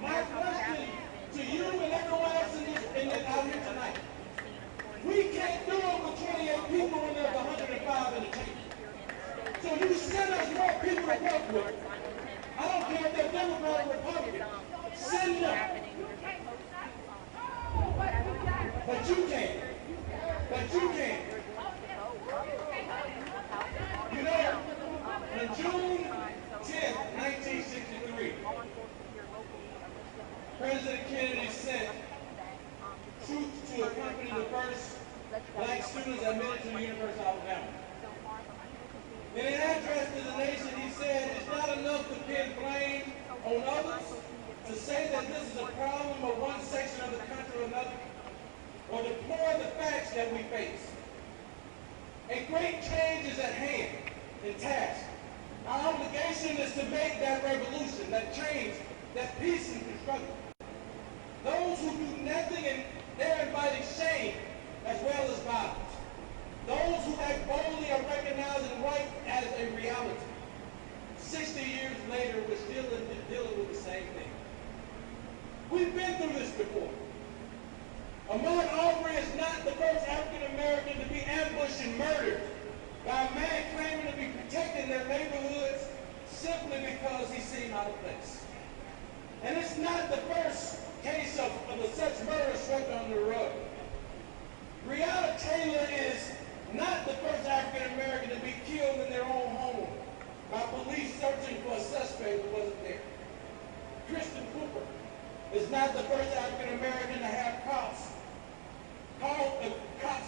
my question to you and everyone else out here tonight, we can't do it with 28 people when there's 105 in the table. So you send us more people to work with. I don't care if they're Democrat or Republican. Send them. But you can't. You know, on June 10th, 1963, President Kennedy sent troops to accompany the first black students admitted to the University of Alabama. In an address to the nation, he said, it's not enough to pin blame on others, to say that this is a problem of one section of the country or another, or deplore the facts that we face. A great change is at hand, in task. Our obligation is to make that revolution, that change, that peace and struggle. Those who do nothing and they're inviting shame as well as violence. Those who act boldly are recognizing right as a reality. 60 years later, we're still dealing with the same thing. We've been through this before. Ahmaud Arbery is not the first African American to be ambushed and murdered by a man claiming to be protecting their neighborhoods simply because he seemed out of place. And it's not the first case of such murder swept under the rug. Breonna Taylor is not the first African American to be killed in their own home by police searching for a suspect who wasn't there. Kristen Cooper is not the first African American to have cops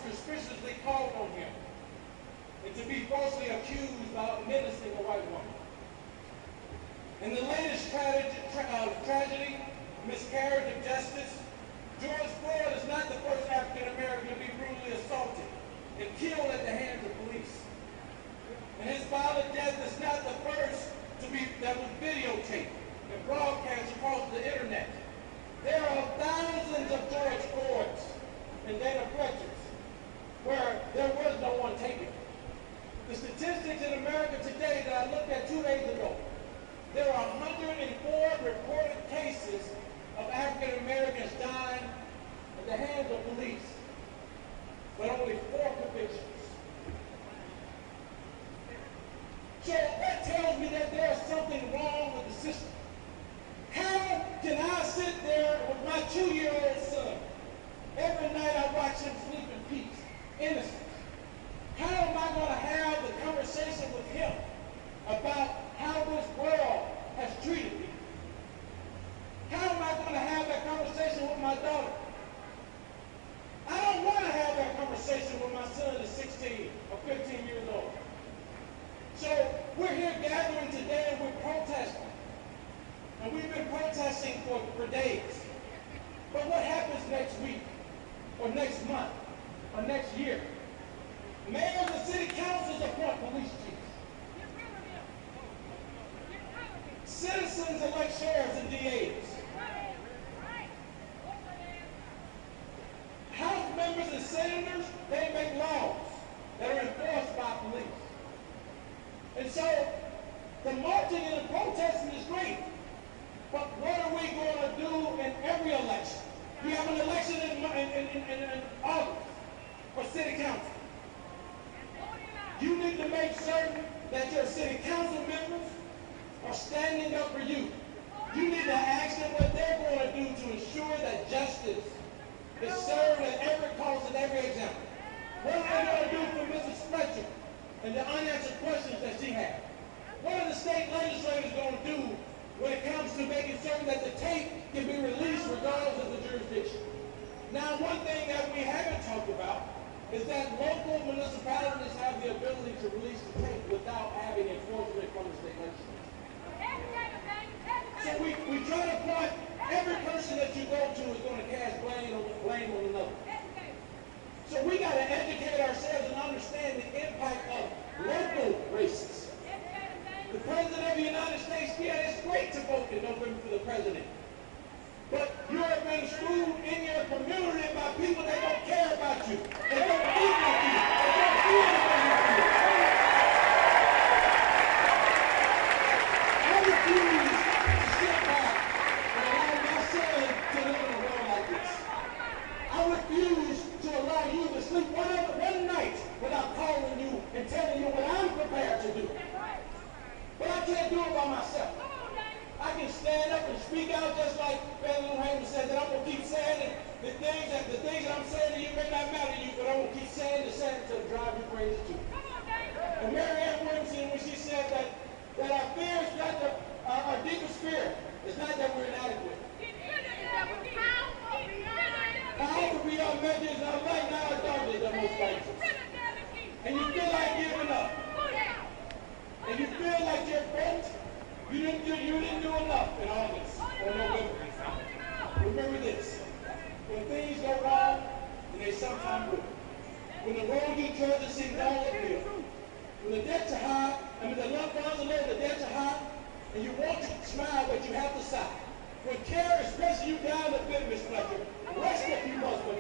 suspiciously called on him and to be falsely accused of menacing a white woman. In the latest tragedy, miscarriage of justice, George Floyd is not the first African American to be brutally assaulted and killed at the hands of police. And his violent death is not the first that was videotaped and broadcast across the internet. There are thousands of George Floyds and Dana Fletchers where there was no one taken. The statistics in America today that I looked at 2 days ago, there are 104 reported cases of African Americans dying at the hands of police, but only 4 convictions. So that tells me that there's something wrong with the system. How can I sit there with my 2-year-old son? Every night I watch him sleep in peace, innocent. How am I going to have the conversation with him about how this world has treated me? How am I going to have that conversation with my daughter? I don't want to have that conversation when my son is 16 or 15 years old. So we're here gathering today and we're protesting. And we've been protesting for days. But what happens next week or next month or next year? Mayors and city councils appoint police chiefs. Citizens elect sheriffs and DAs. House members and senators, they make laws that are enforced by police. And so the marching and the protesting is great. But what are we going to do in every election? We have an election in August for city council. You need to make certain that your city council members are standing up for you. You need to ask them what they're going to do to ensure that justice is served at every cost and every example. What are they going to do for Mrs. Fletcher and the unanswered questions that she had? What are the state legislators going to do when it comes to making certain that the tape can be released regardless of the jurisdiction? Now, one thing that we haven't talked about is that local municipalities have the ability to release the tape without having enforcement from the state legislature. So we try to point, every person that you go to is going to cast blame on another. So we got to educate ourselves and understand the impact of local races. The President of the United States, yeah, it's great to vote in November for the President. But you are being screwed in your community by people that don't care about you. They don't think like you. They don't feel the way you feel. I refuse to sit back and allow my son to live in a world like this. I refuse to allow you to sleep one night without calling you and telling you what I'm prepared to do. But I can't do it by myself. I can stand up and speak out just like Fannie Lou Hamer said, that I'm going to keep saying it. The things that I'm saying to you may not matter to you, but I'm going to keep saying it until it drive you crazy too. And Mary Ann Williamson, when she said that our fear is not our deepest fear is not that we're inadequate. Power beyond measure is our light, now our darkness is our most righteous. And you feel like giving up. And you feel like you're broke. You didn't do enough in August or November. Remember this. When things go wrong, and they sometimes will. When the road you treasure seems all uphill. When the debts are high, and when the lump runs low, the debts are high, and you want to smile, but you have to sigh. When care is pressing you down a bit, Miss Fletcher, rest if you must, but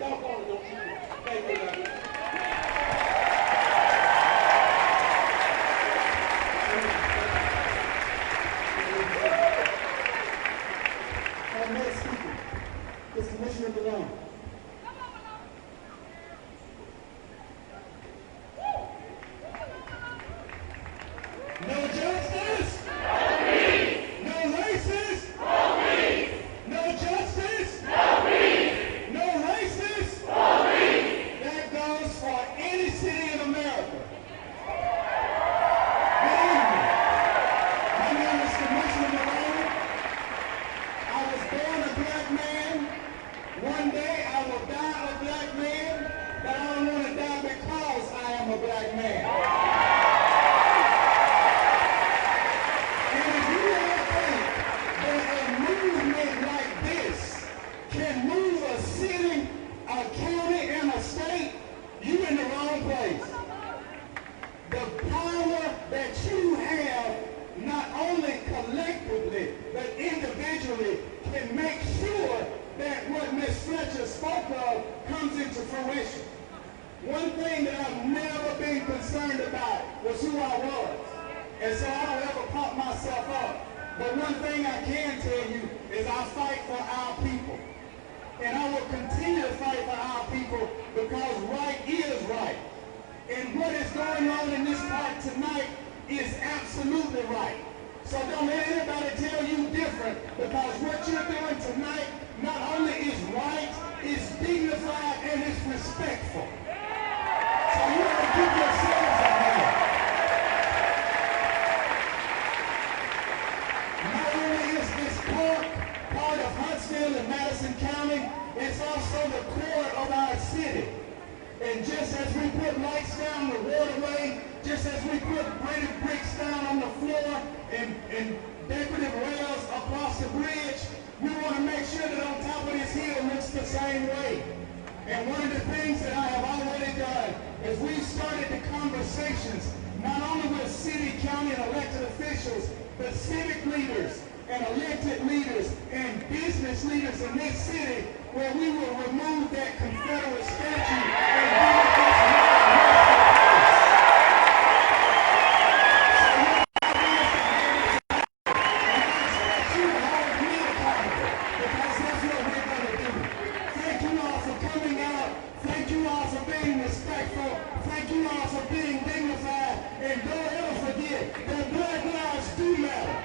fruition. One thing that I've never been concerned about was who I was. And so I don't ever pump myself up. But one thing I can tell you is I fight for our people. And I will continue to fight for our people because right is right. And what is going on in this park tonight is absolutely right. So don't let anybody tell you different, because what you're doing tonight not only is right, it's dignified, and it's respectful. So you want to give yourselves a hand. Not only is this park part of Huntsville and Madison County, it's also the core of our city. And just as we put lights down the waterway, just as we put braided bricks down on the floor and decorative rails across the bridge, we want to make sure that on top of this hill looks the same way. And one of the things that I have already done is we started the conversations, not only with city, county, and elected officials, but civic leaders and elected leaders and business leaders in this city, where we will remove that Confederate statue and give it this Thank you all for coming out. Thank you all for being respectful. Thank you all for being dignified. And don't ever forget that Black lives do matter.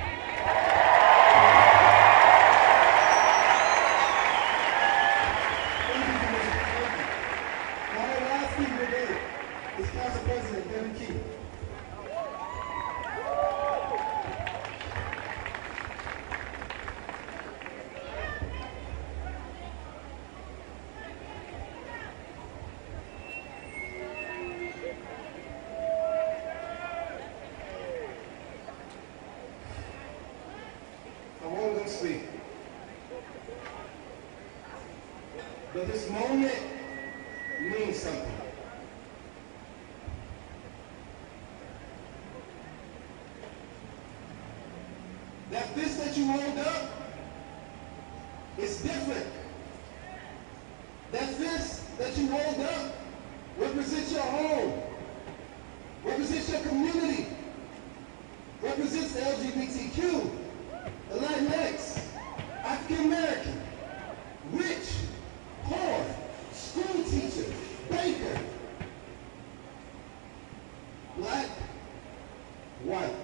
Council President Devin Key. I won't go speak, but this moment means something. That fist that you hold up is different. That fist that you hold up represents your home, represents your community, represents the LGBTQ, the Latinx, African American, rich, poor, school teacher, baker, black, white.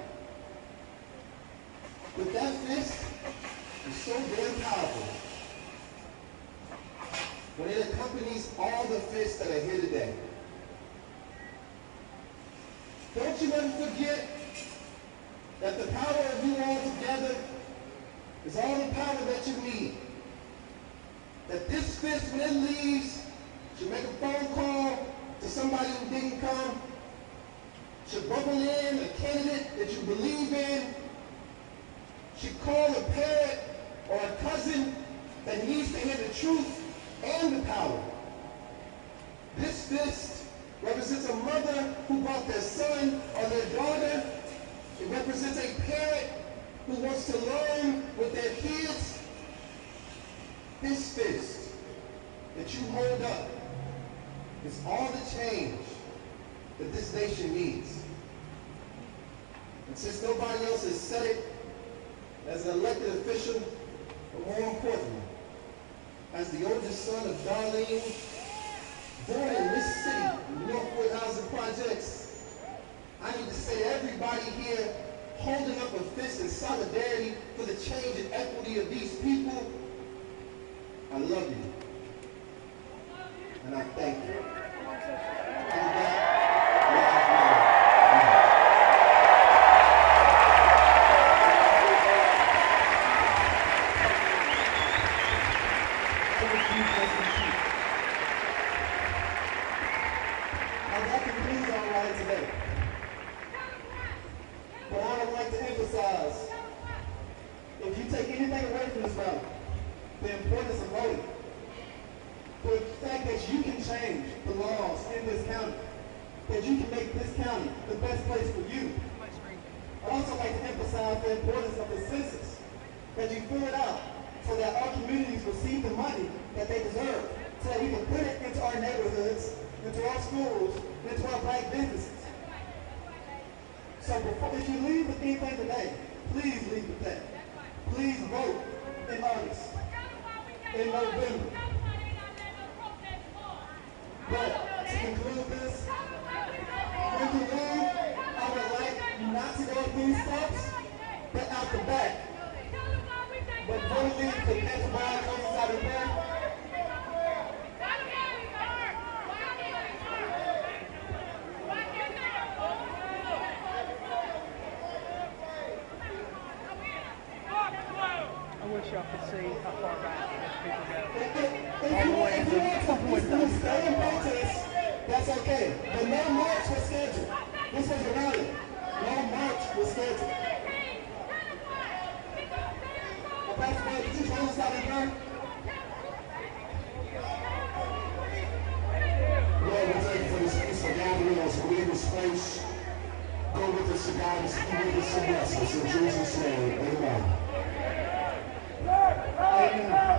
But that fist is so damn powerful when it accompanies all the fists that are here today. Don't you ever forget that the power of you all together is all the power that you need. That this fist, when it leaves, should make a phone call to somebody who didn't come, should bubble in a candidate that you believe in, should call a parent or a cousin that needs to hear the truth and the power. This fist represents a mother who brought their son or their daughter. It represents a parent who wants to learn with their kids. This fist that you hold up is all the change that this nation needs. And since nobody else has said it, as an elected official, but more importantly, as the oldest son of Darlene, born in this city, Northwood Housing Projects, I need to say to everybody here holding up a fist in solidarity for the change and equity of these people, I love you. And I thank you. And that lives matter. That concludes our ride today. But I would like to emphasize, if you take anything away from this rally, the importance of voting, the fact that you can change the laws in this county, that you can make this county the best place for you. I'd also like to emphasize the importance of the census, that you fill it out so that our communities receive the money that they deserve. so that we can put it into our neighborhoods, into our schools, into our black businesses. So if you leave with anything today, please leave with that. Please vote in August, in November. But to conclude this, when you leave, I would like not to go up these steps, but out the back. But vote leave to catch a ball goes out of there. I wish y'all could see how far back these people go. If you want to stay in protest, that's okay. But no march was scheduled. This was a rally. No march was scheduled. Pastor Boy, could you close us out in prayer? Lord, we thank you for this peaceful gathering as we leave this place. Go with us and guide us, be with us and bless us. In Jesus' name, amen. Amen.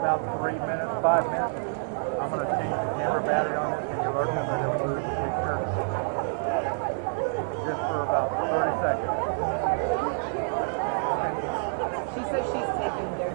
About 3 minutes, 5 minutes. I'm going to change the camera battery on this and you're going to move the picture just for about 30 seconds. She says she's taking their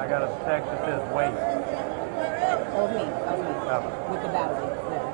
I got a text that says wait. Oh, me. Okay. with the battery. Yeah.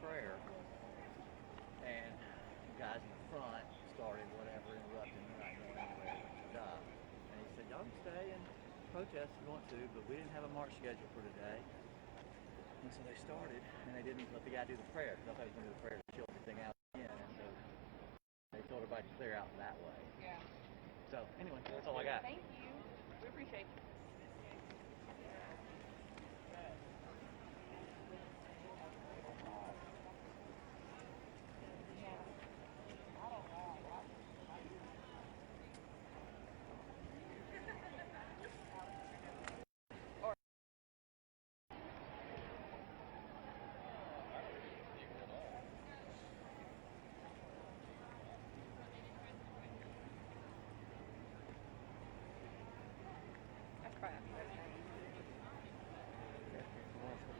Prayer, and guys in the front started whatever, interrupting, not going anywhere, and he said, y'all can stay and protest if you want to, but we didn't have a march scheduled for today. And so they started, and they didn't let the guy do the prayer, because I thought he was going to do the prayer to chill everything out again, and so they told everybody to clear out that way. Yeah. So anyway, that's all I got. Thank you. We appreciate it.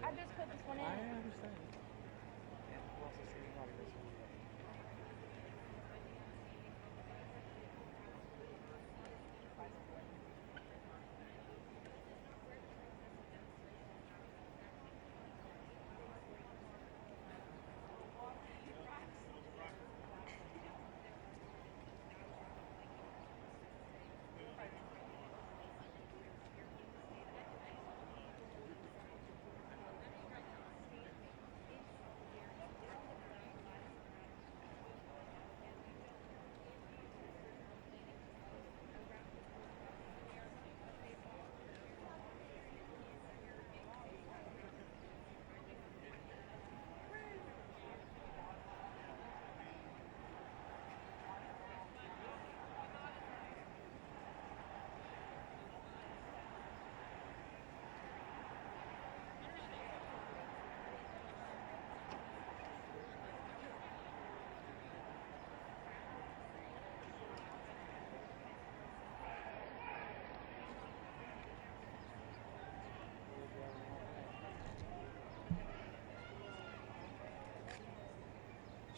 I just put this one in. I understand. Yeah, we'll also see a lot of this one.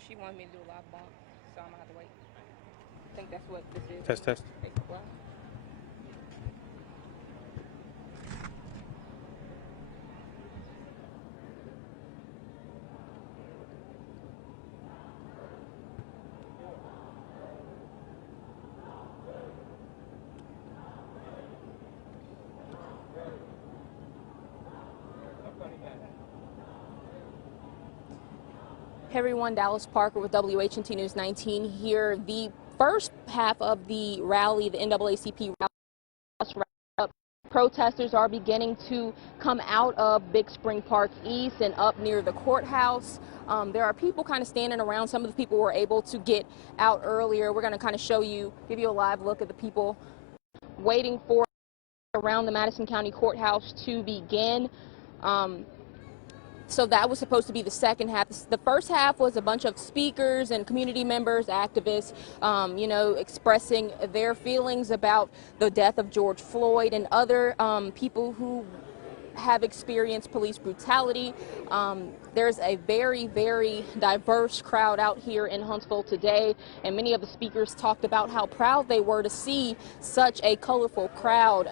She wanted me to do a live bump, so I'm gonna have to wait. I think that's what this is. Test. Well, Hey everyone, Dallas Parker with WHNT News 19 here. The first half of the rally, the NAACP rally, protesters are beginning to come out of Big Spring Park East and up near the courthouse. There are people kind of standing around. Some of the people were able to get out earlier. We're going to kind of give you a live look at the people waiting for around the Madison County Courthouse to begin. So that was supposed to be the second half. The first half was a bunch of speakers and community members, activists, you know, expressing their feelings about the death of George Floyd and other people who have experienced police brutality. There's a very, very diverse crowd out here in Huntsville today, and many of the speakers talked about how proud they were to see such a colorful crowd.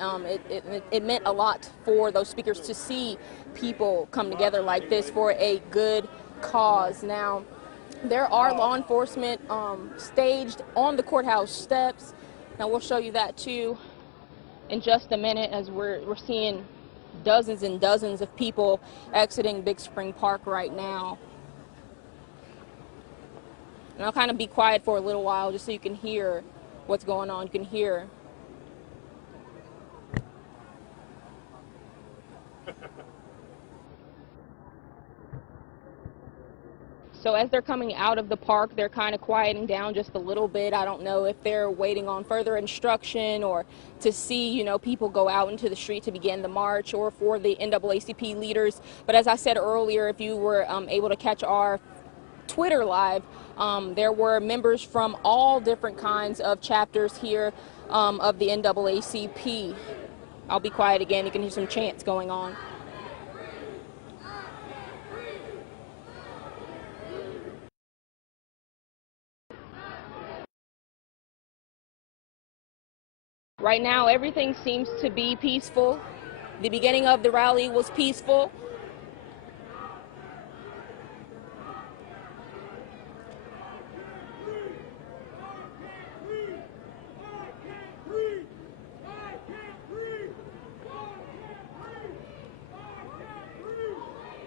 It meant a lot for those speakers to see people come together like this for a good cause. Now, there are law enforcement staged on the courthouse steps. Now, we'll show you that too in just a minute, as we're seeing dozens and dozens of people exiting Big Spring Park right now. And I'll kind of be quiet for a little while just so you can hear what's going on. You can hear. So as they're coming out of the park, they're kind of quieting down just a little bit. I don't know if they're waiting on further instruction or to see, you know, people go out into the street to begin the march, or for the NAACP leaders. But as I said earlier, if you were able to catch our Twitter live, there were members from all different kinds of chapters here of the NAACP. I'll be quiet again. You can hear some chants going on. Right now, everything seems to be peaceful. The beginning of the rally was peaceful.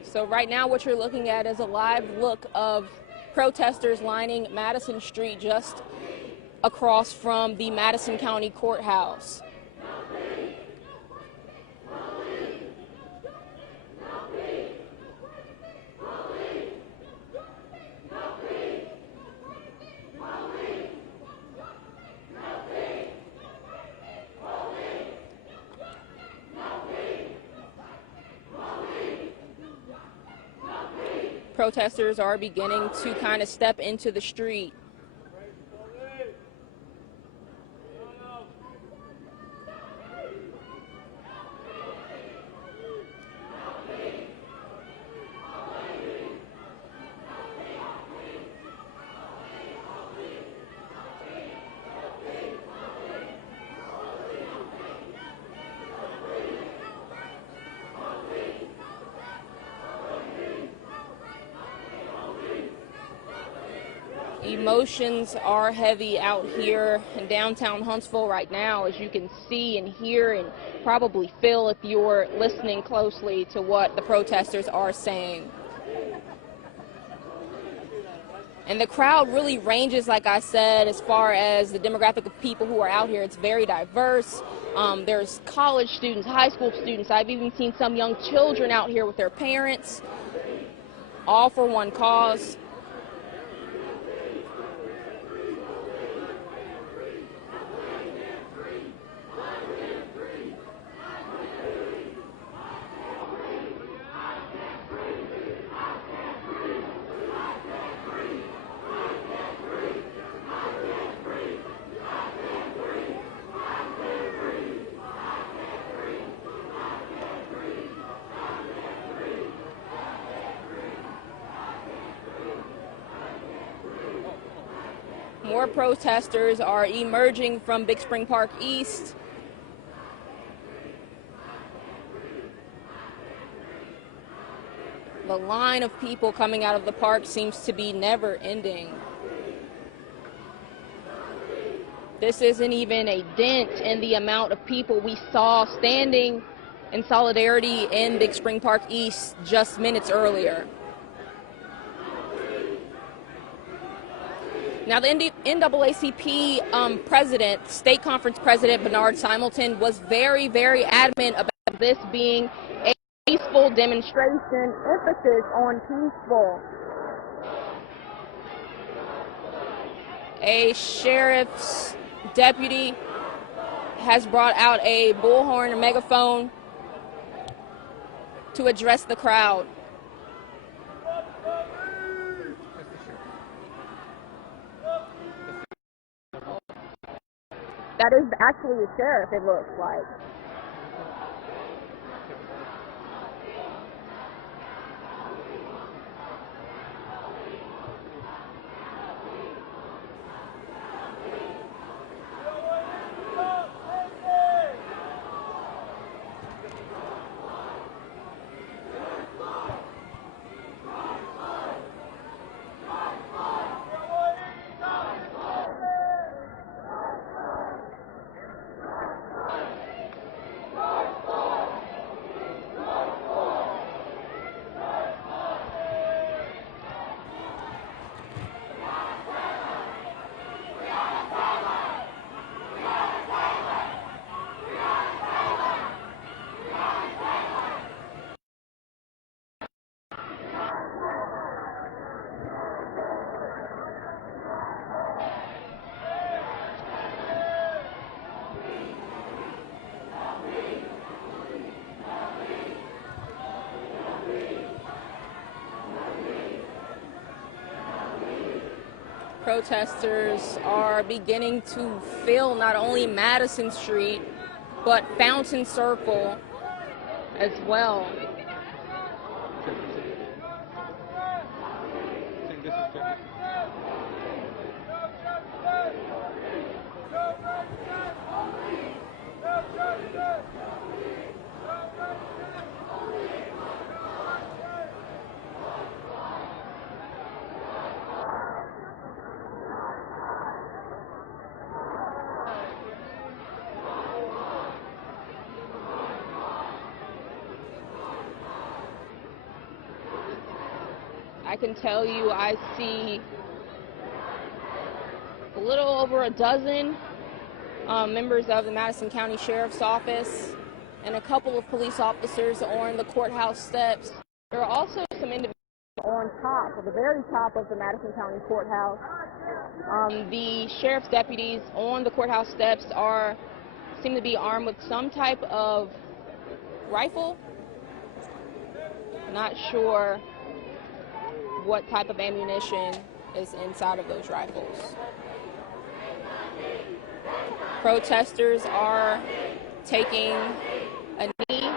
So right now what you're looking at is a live look of protesters lining Madison Street just across from the Madison County Courthouse. Protesters are beginning to kind of step into the street. Emotions are heavy out here in downtown Huntsville right now, as you can see and hear and probably feel if you're listening closely to what the protesters are saying. And the crowd really ranges, like I said, as far as the demographic of people who are out here. It's very diverse. There's college students, high school students. I've even seen some young children out here with their parents, all for one cause. More protesters are emerging from Big Spring Park East. The line of people coming out of the park seems to be never ending. This isn't even a dent in the amount of people we saw standing in solidarity in Big Spring Park East just minutes earlier. Now, the NAACP president, state conference president Bernard Simulton, was very, very adamant about this being a peaceful demonstration, emphasis on peaceful. A sheriff's deputy has brought out a bullhorn or megaphone to address the crowd. That is actually the sheriff, it looks like. Protesters are beginning to fill not only Madison Street, but Fountain Circle as well. I can tell you I see a little over a dozen members of the Madison County Sheriff's Office and a couple of police officers on the courthouse steps. There are also some individuals on top, at the very top of the Madison County Courthouse. The sheriff's deputies on the courthouse steps seem to be armed with some type of rifle. Not sure what type of ammunition is inside of those rifles. Protesters are taking a knee.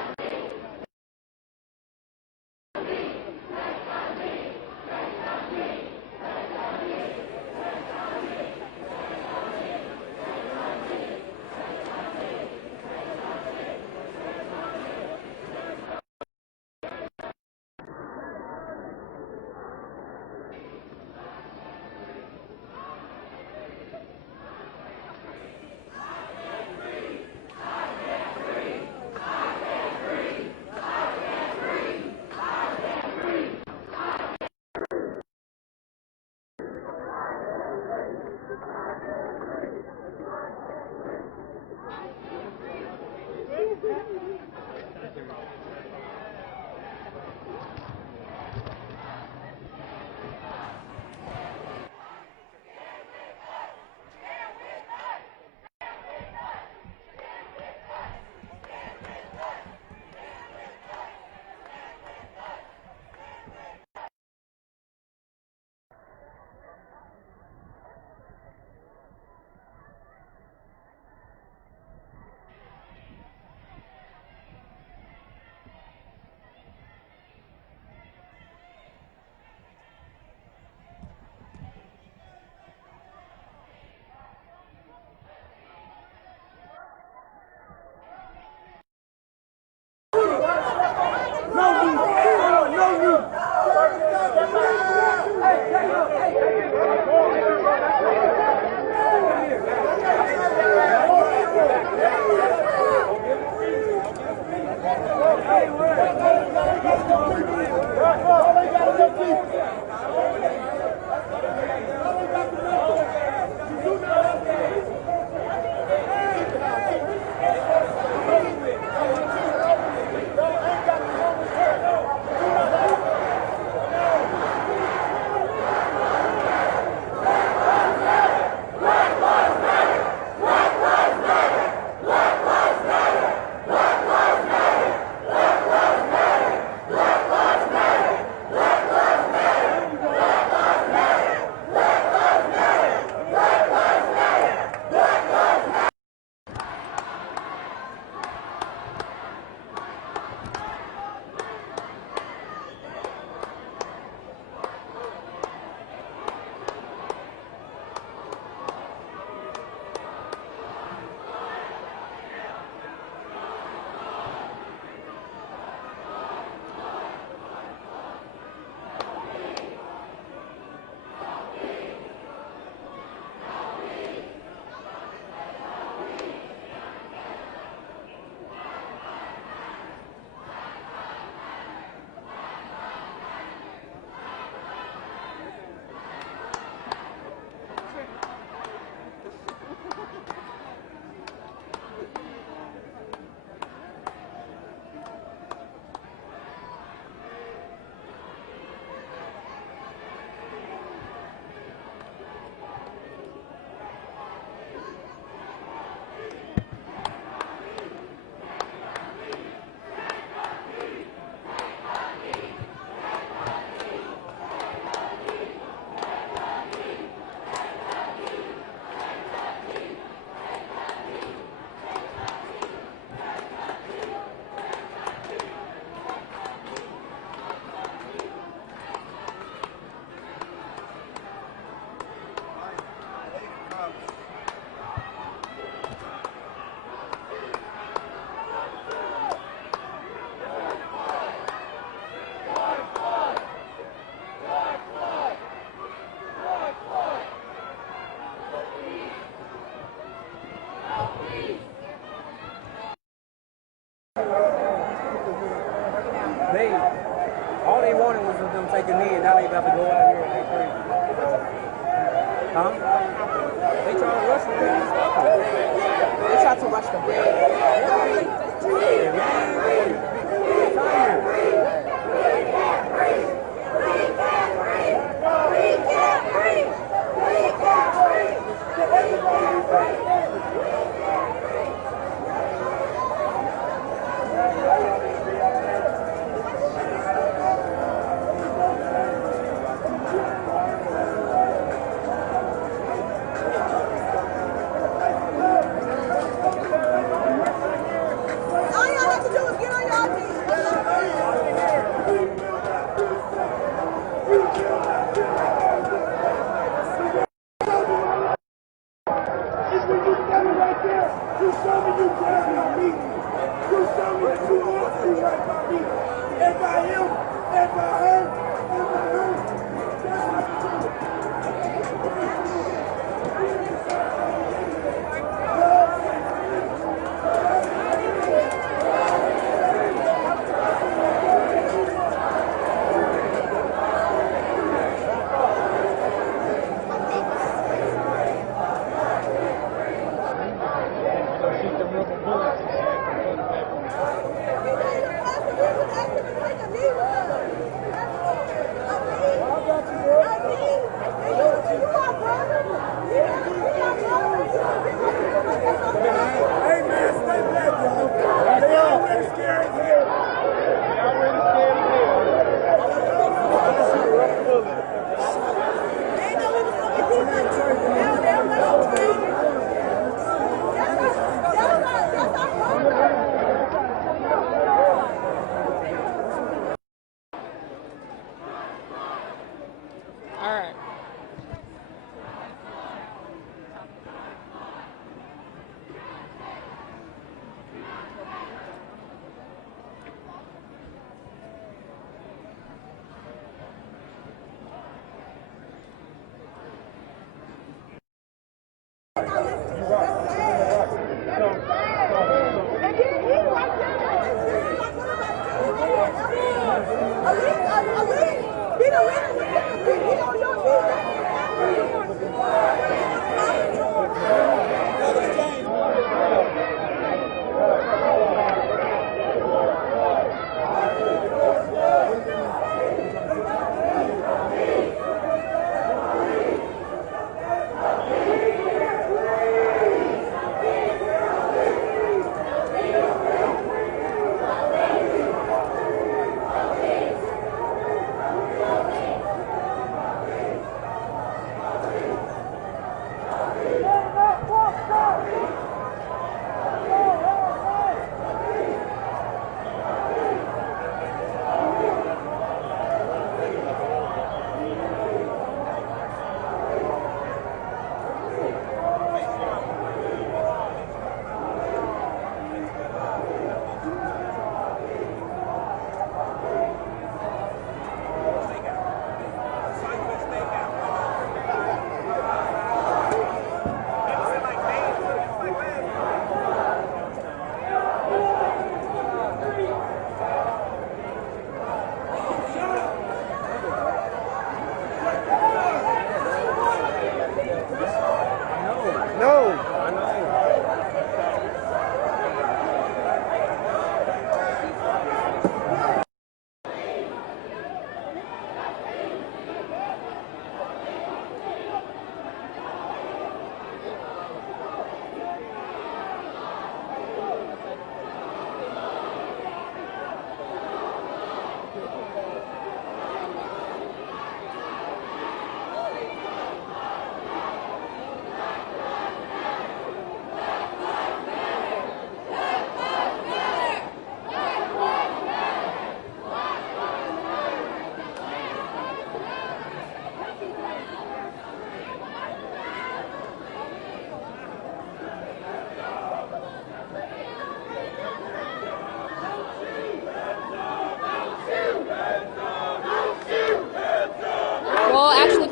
all they wanted was for them to take a knee, and now they about to go out here and act crazy. Huh? They trying to rush the bill. They tried to rush the bill.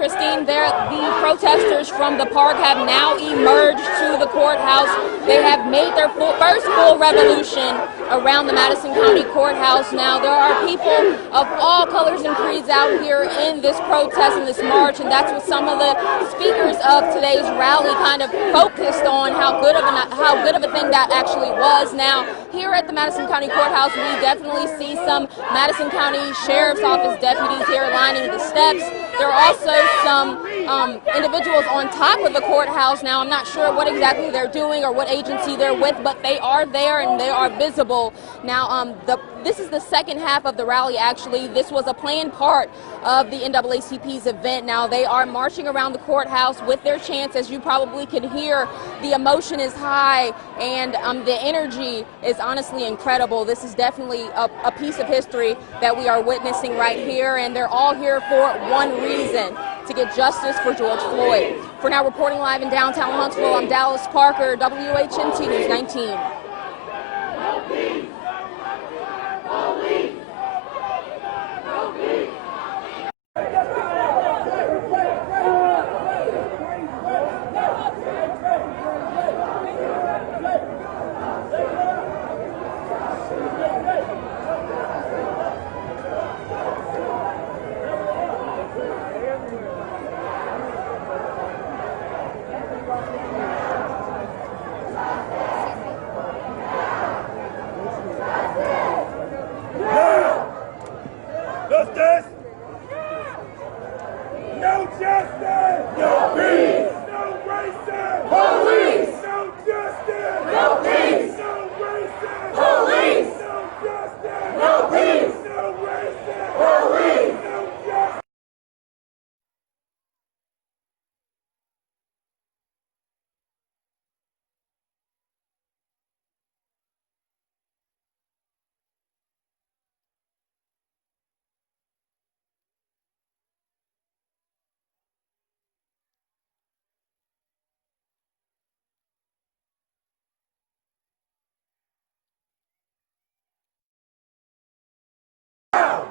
Christine, the protesters from the park have now emerged to the courthouse. They have made their first full revolution around the Madison County Courthouse now. There are people of all colors and creeds out here in this protest and this march, and that's what some of the speakers of today's rally kind of focused on, how good of a thing that actually was. Now, here at the Madison County Courthouse, we definitely see some Madison County Sheriff's Office deputies here lining the steps. There are also some individuals on top of the courthouse. Now, I'm not sure what exactly they're doing or what agency they're with, but they are there and they are visible. Now, this is the second half of the rally, actually. This was a planned part of the NAACP's event. Now, they are marching around the courthouse with their chants. As you probably can hear, the emotion is high and the energy is honestly incredible. This is definitely a piece of history that we are witnessing right here, and they're all here for one reason: to get justice for George Floyd. For now, reporting live in downtown Huntsville, I'm Dallas Parker, WHNT News 19. Justice! No justice! No peace! No racist! Police! No justice! No peace! No racist! Police! No justice! No peace! No racist! Police! No justice!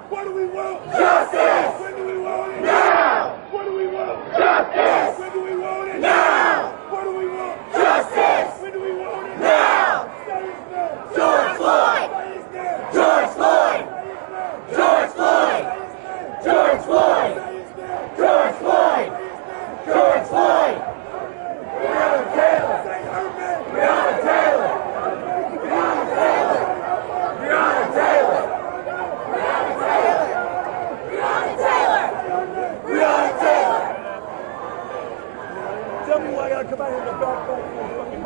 What do we want? Justice! When do we want it? Now! What do we want? Justice! When do we want it? Now! What do we want? Justice! When do we want it? Now! Say his name! George Floyd! Say his name! George Floyd! Say his name! George Floyd! Say his name! George Floyd! Say his name! George Floyd! Say his name! George Floyd! Breonna Taylor! Say her name! Breonna Taylor! Breonna Taylor! Breonna Taylor! Tell me why I gotta come out here in the back for fucking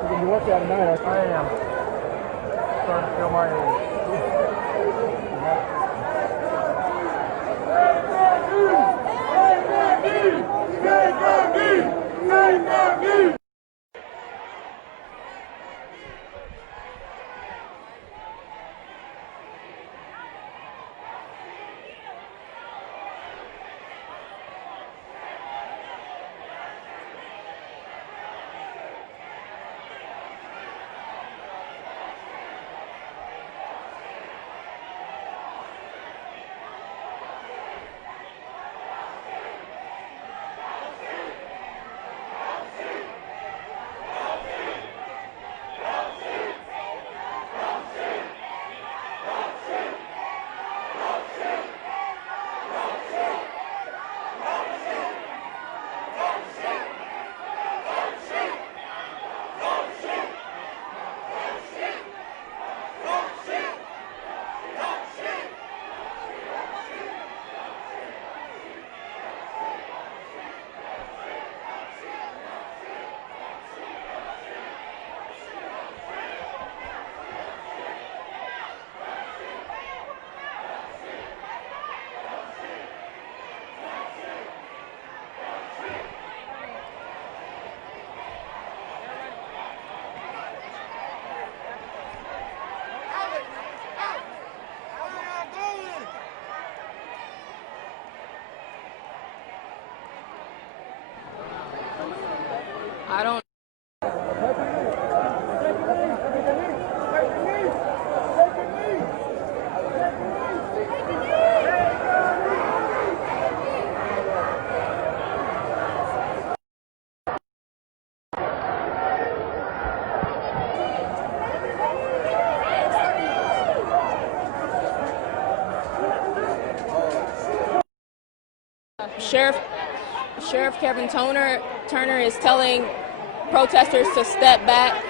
You're gonna work out tonight, aren't you? I am. Starting to feel my age. Sheriff Kevin Turner is telling protesters to step back.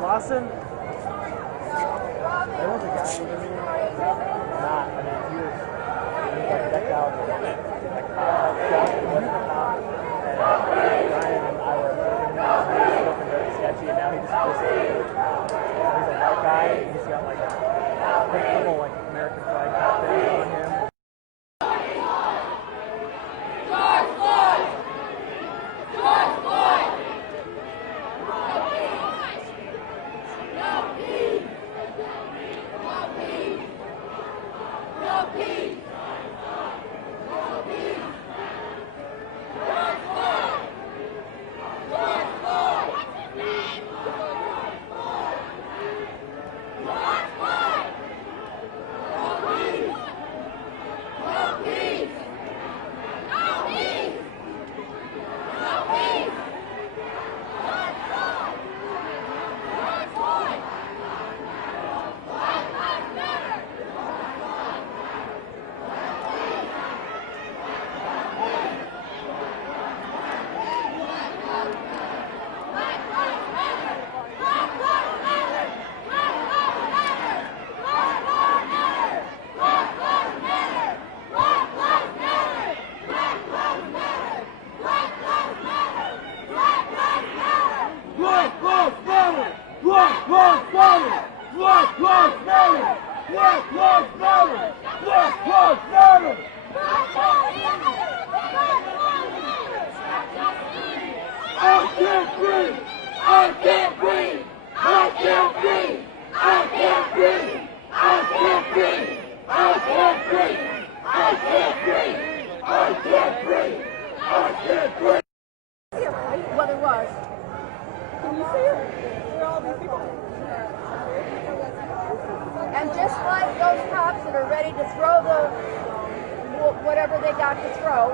Lawson? There was a guy not, I mean, he was like decked out with like stuff, he wasn't a cop, and Ryan and I were looking very sketchy, and now he just disappeared. He's a white guy, and he's got like a big little like American flag thing on him. What it was. Can you see it? Where are all these people? And just like those cops that are ready to throw the whatever they got to throw.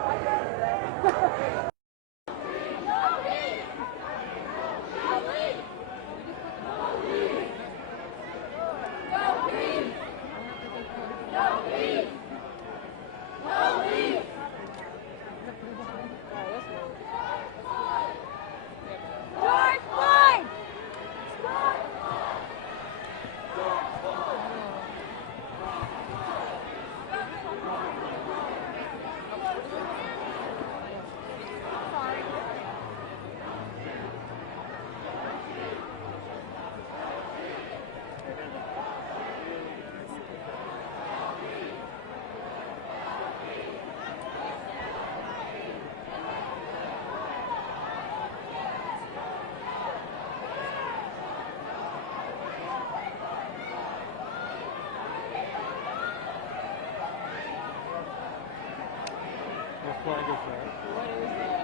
What is that? What is that?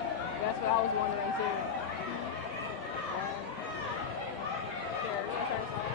That's what I was wondering too. Here, you want to try this one?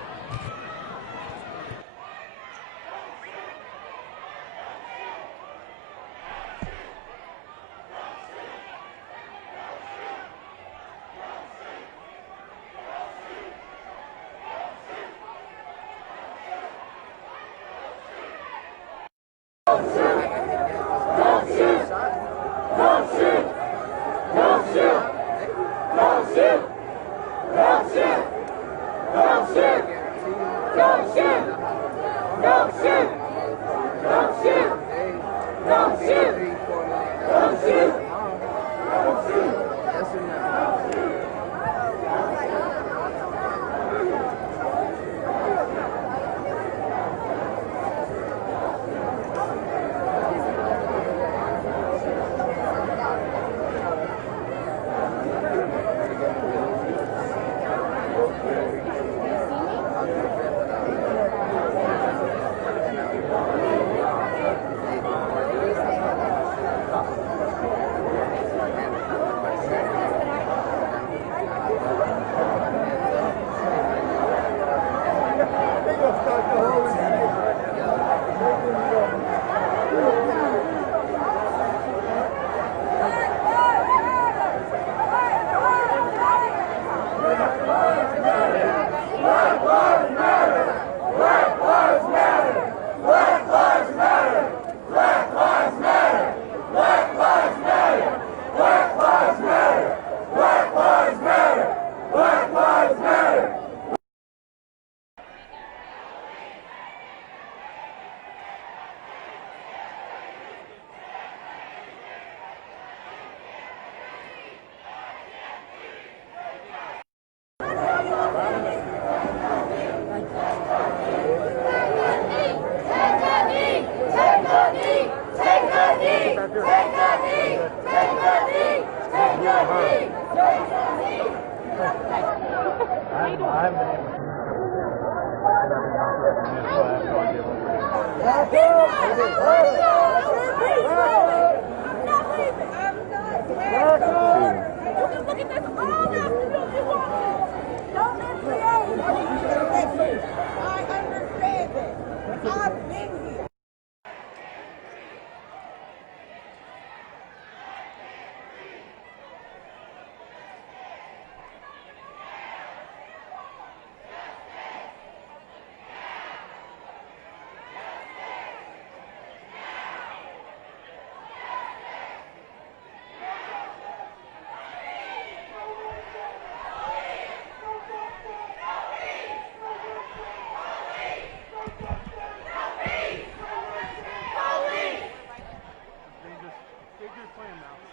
sitting down.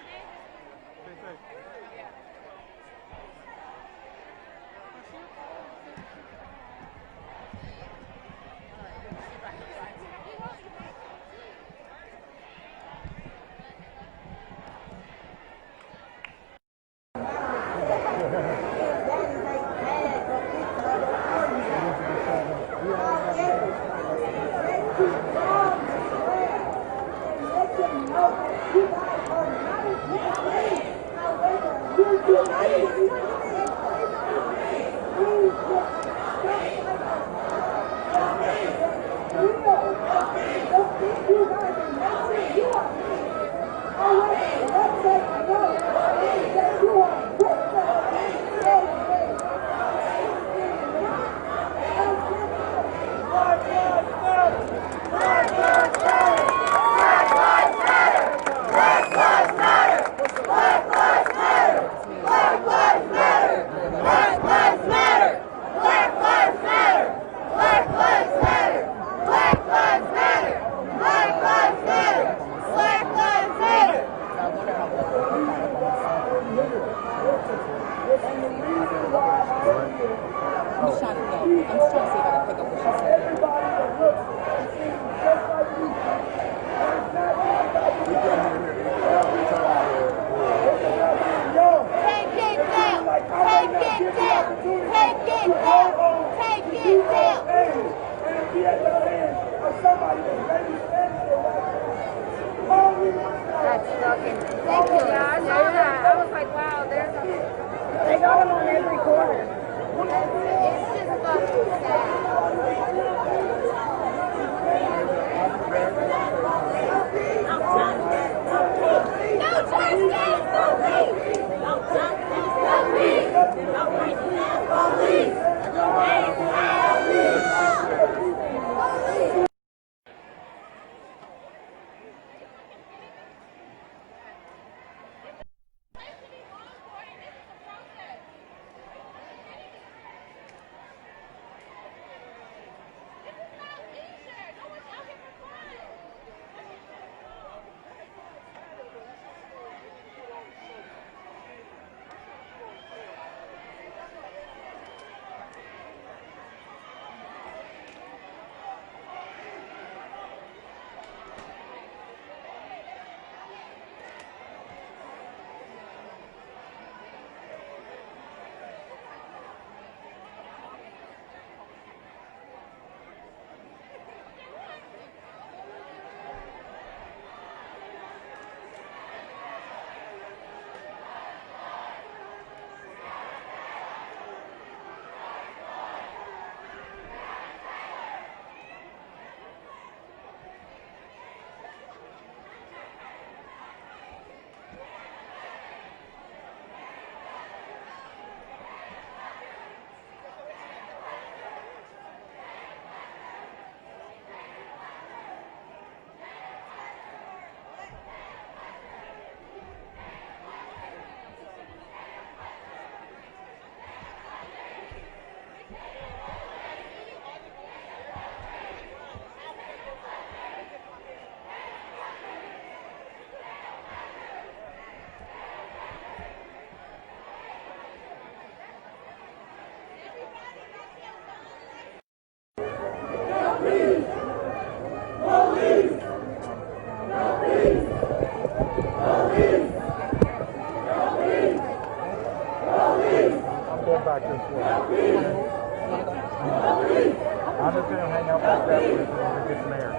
I'm just going to hang out back there and get some air.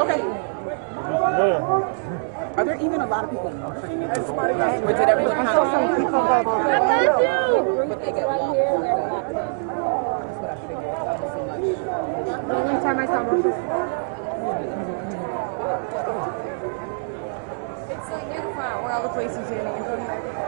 Okay. Are there even a lot of people in Or did everyone kind of... But they get lost. The only time I saw Moses. It's like near the front where all the police are standing and going back.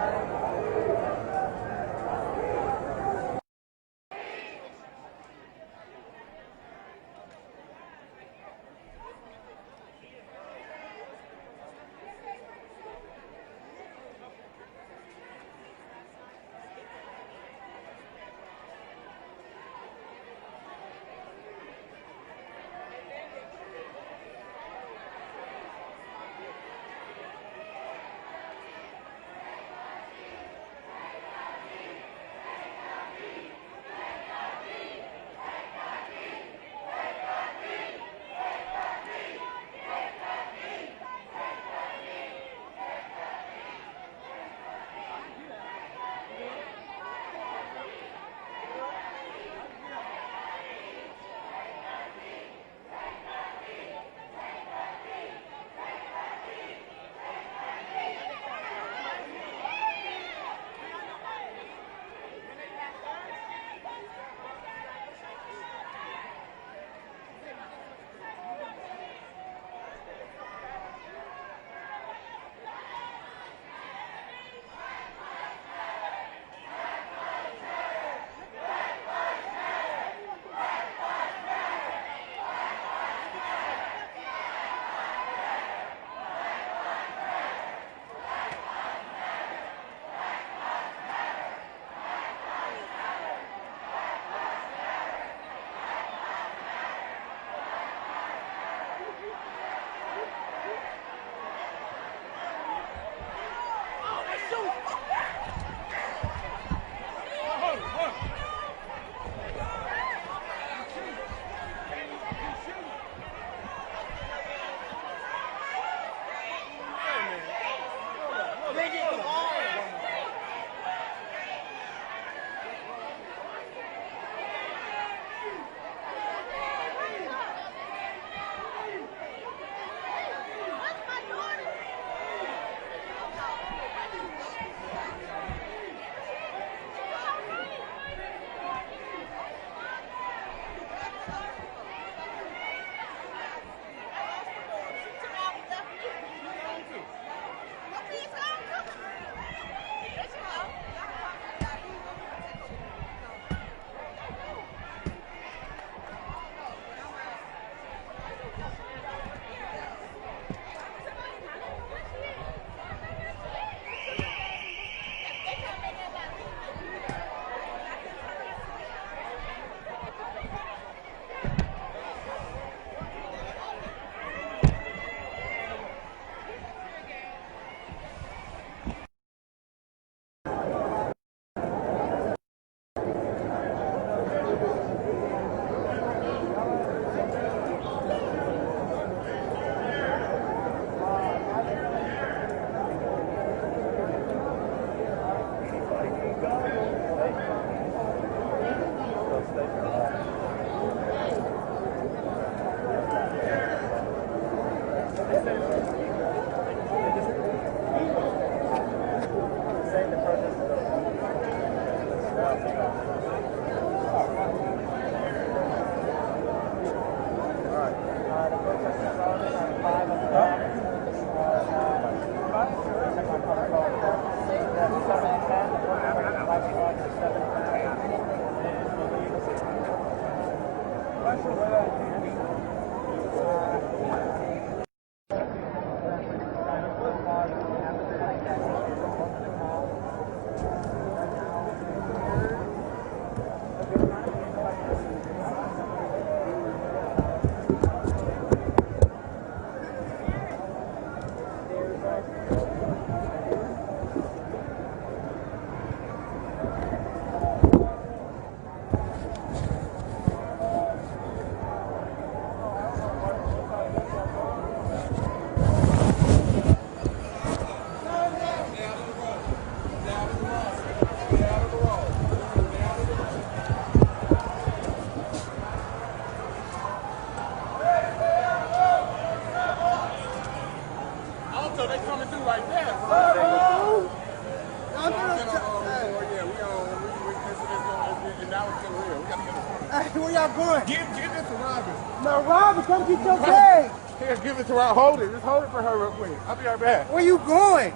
Give it to Robin. No, Robin, come get your bag. Here, give it to her. Hold it. Just hold it for her real quick. I'll be right back. Where you going?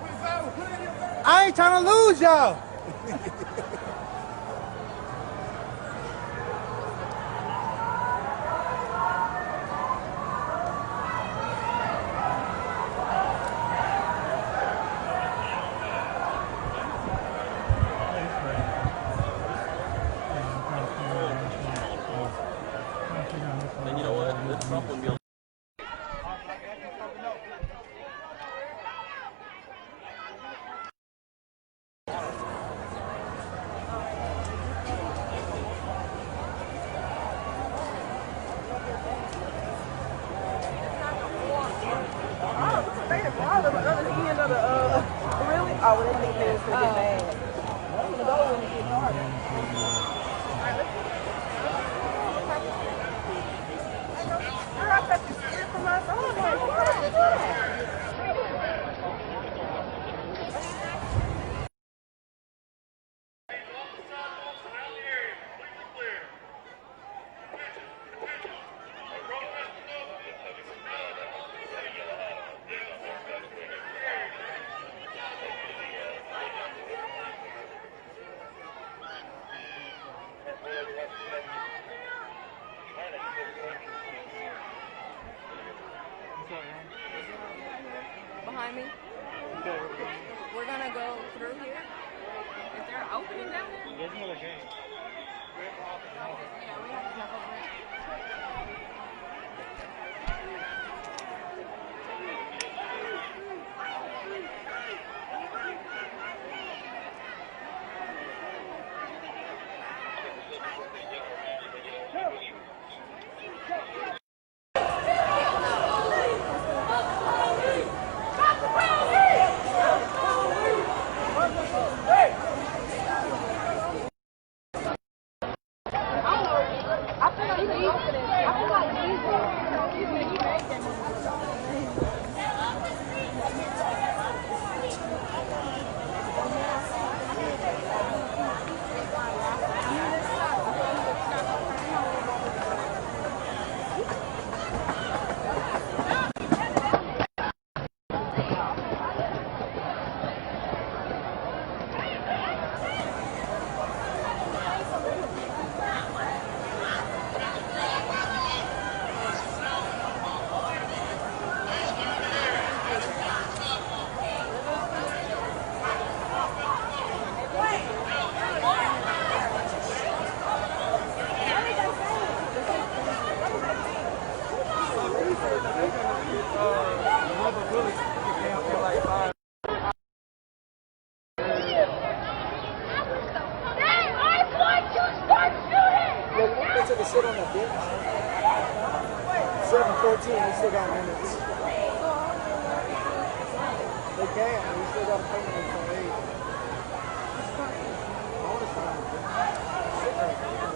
I ain't trying to lose y'all. And you know what? This Trump wouldn't be able Behind me. We're gonna go through here. Is there an opening down there? There's another gate. Yeah, we have to jump over it. Sit on the bench. 7:14, we still got minutes. They can, we still got a couple minutes on 8. I want to sit on the bench. Sit right there.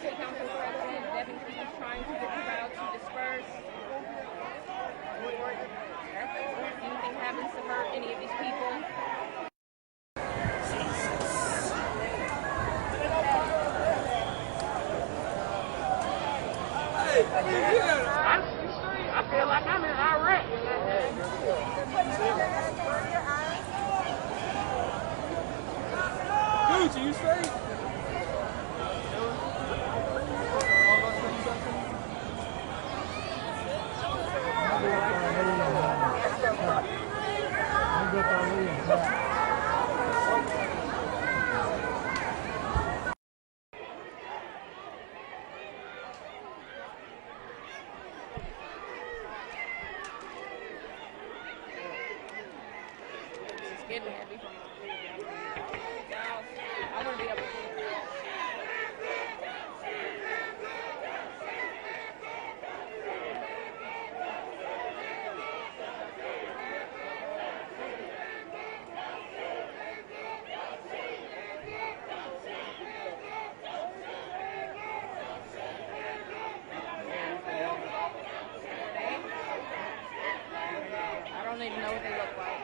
City Council President Devin Keith is trying to get the crowd to disperse. Anything happens to hurt any of these people. I feel like I'm in Iraq. Gucci, you straight? It's getting heavy. I want to be able to. I don't even know what they look like.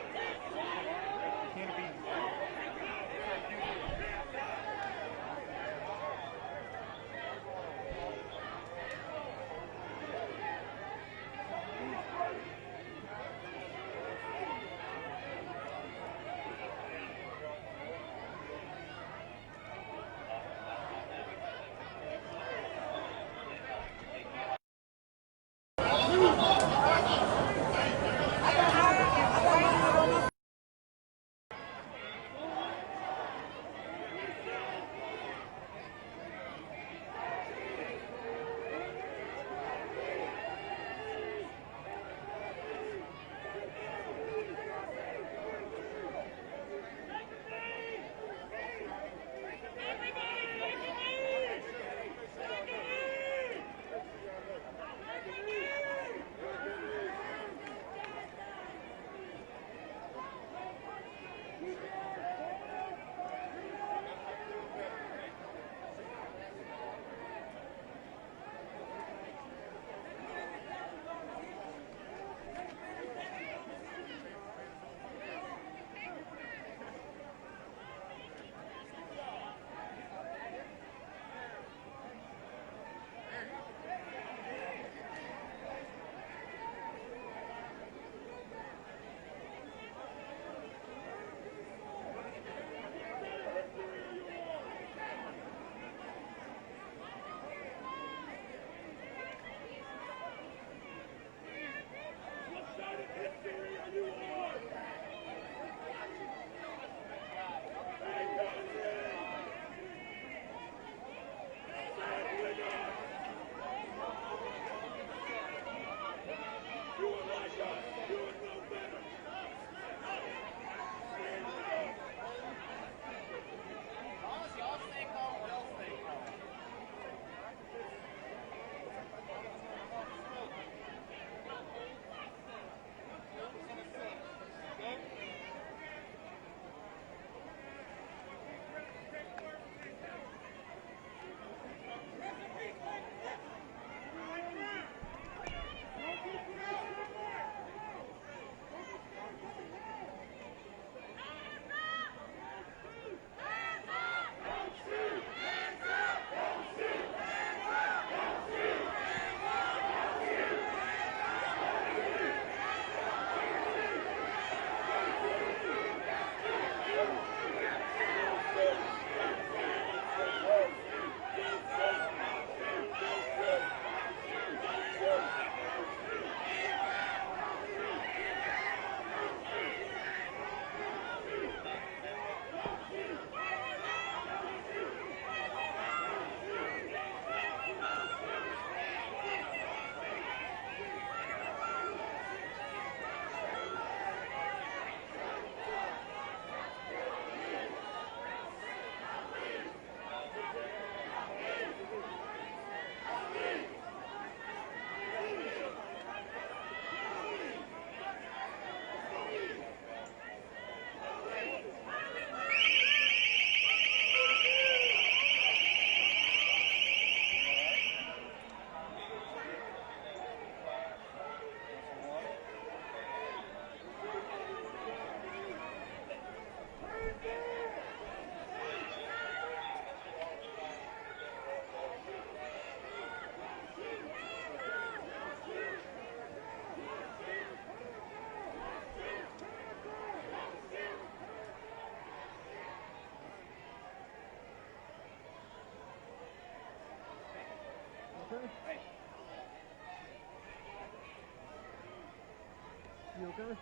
okay?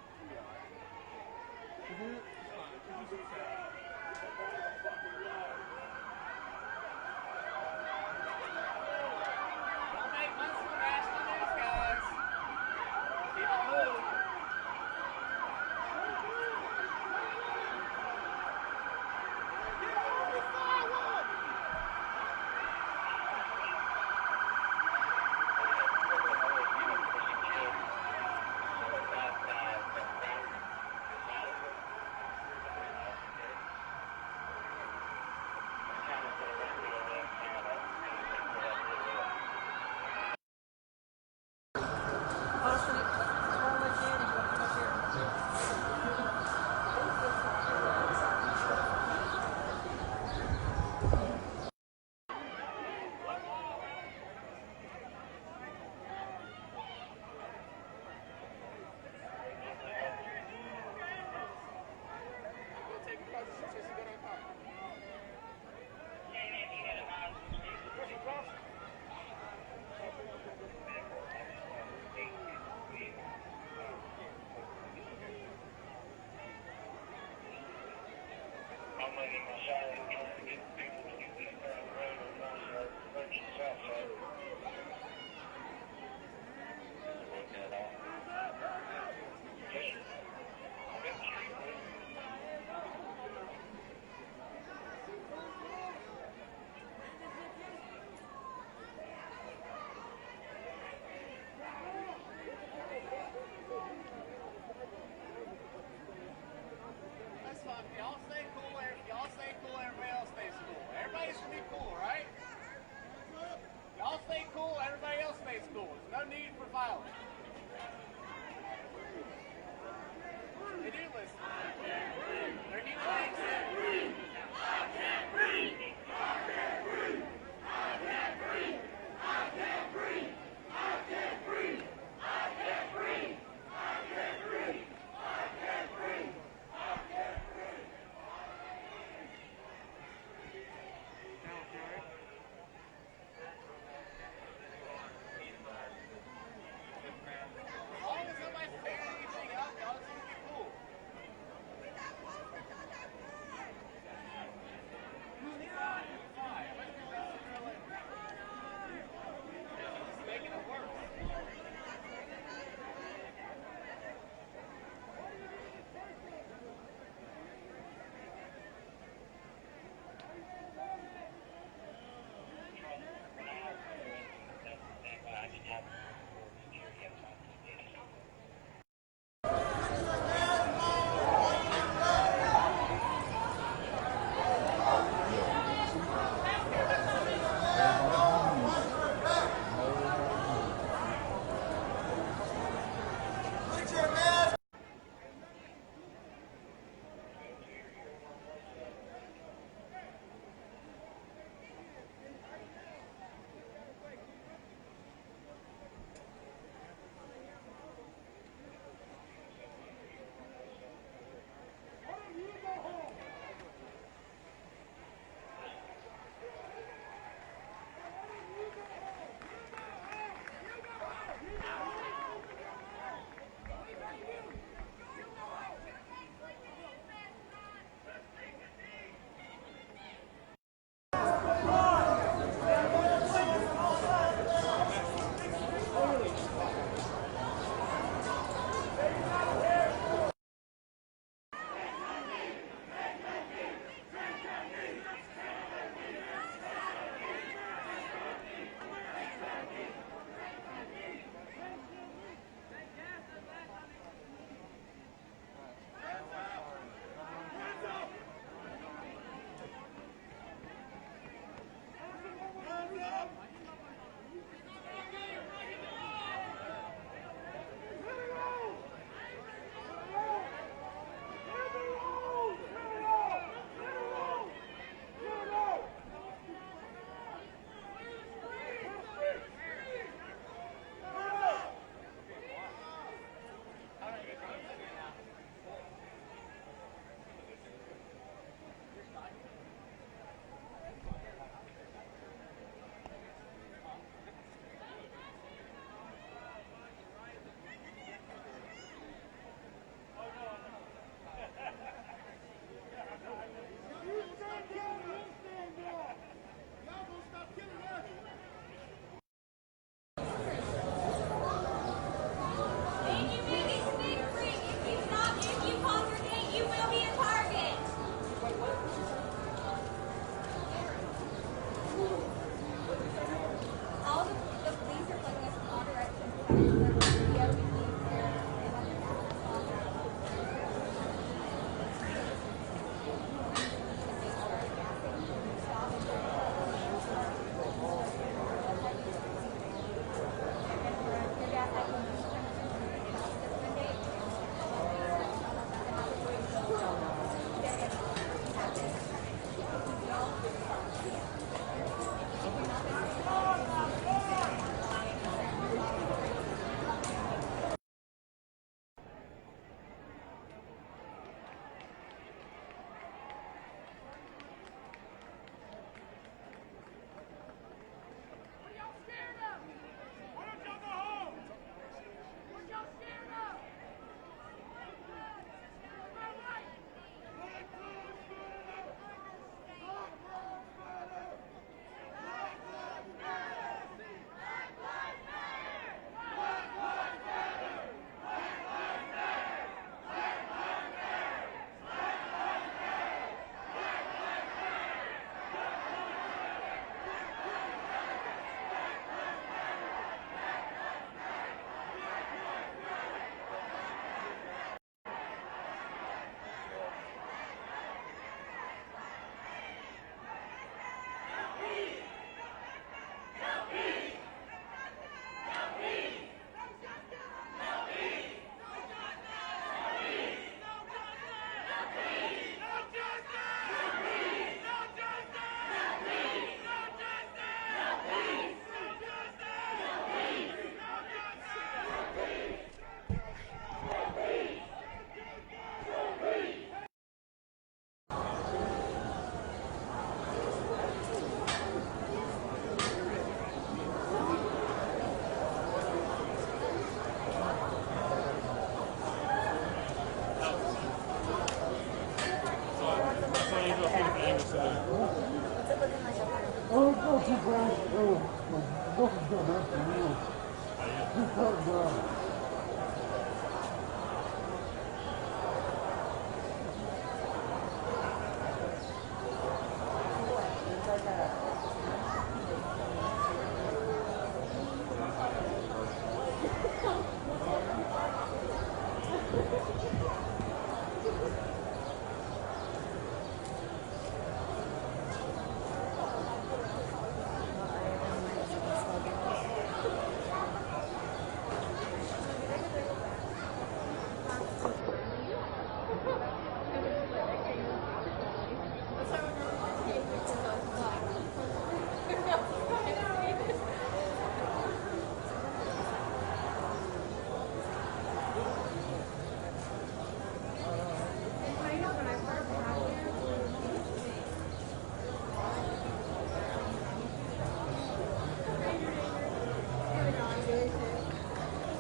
You good? That's fine. Y'all stay cool there. Y'all stay cool there.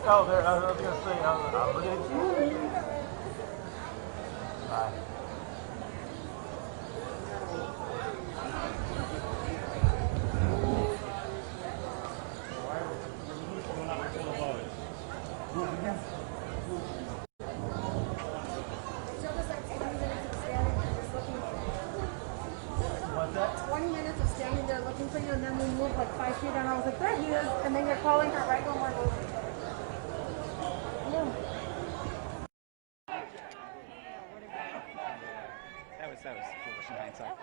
Oh, there, I was going to say, I'm looking at you. Bye. What's that? 20 minutes of standing there looking for you, and then we moved like 5 feet, and I was like, there he is, and then you're calling her right when we're moving. That was foolish in hindsight.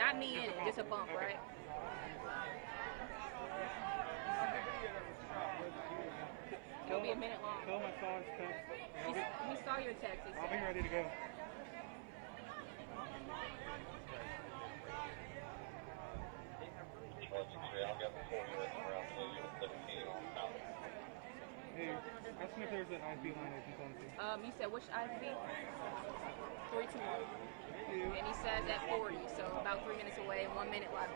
Not me in it, just a bump, right? It'll be a minute long. Tell my son's text. He saw your text. I'll be ready to go. Hey, that's asking if there's an ISB line I can come to. You said which ISB? 321. And he says at 40, so about 3 minutes away, 1 minute left.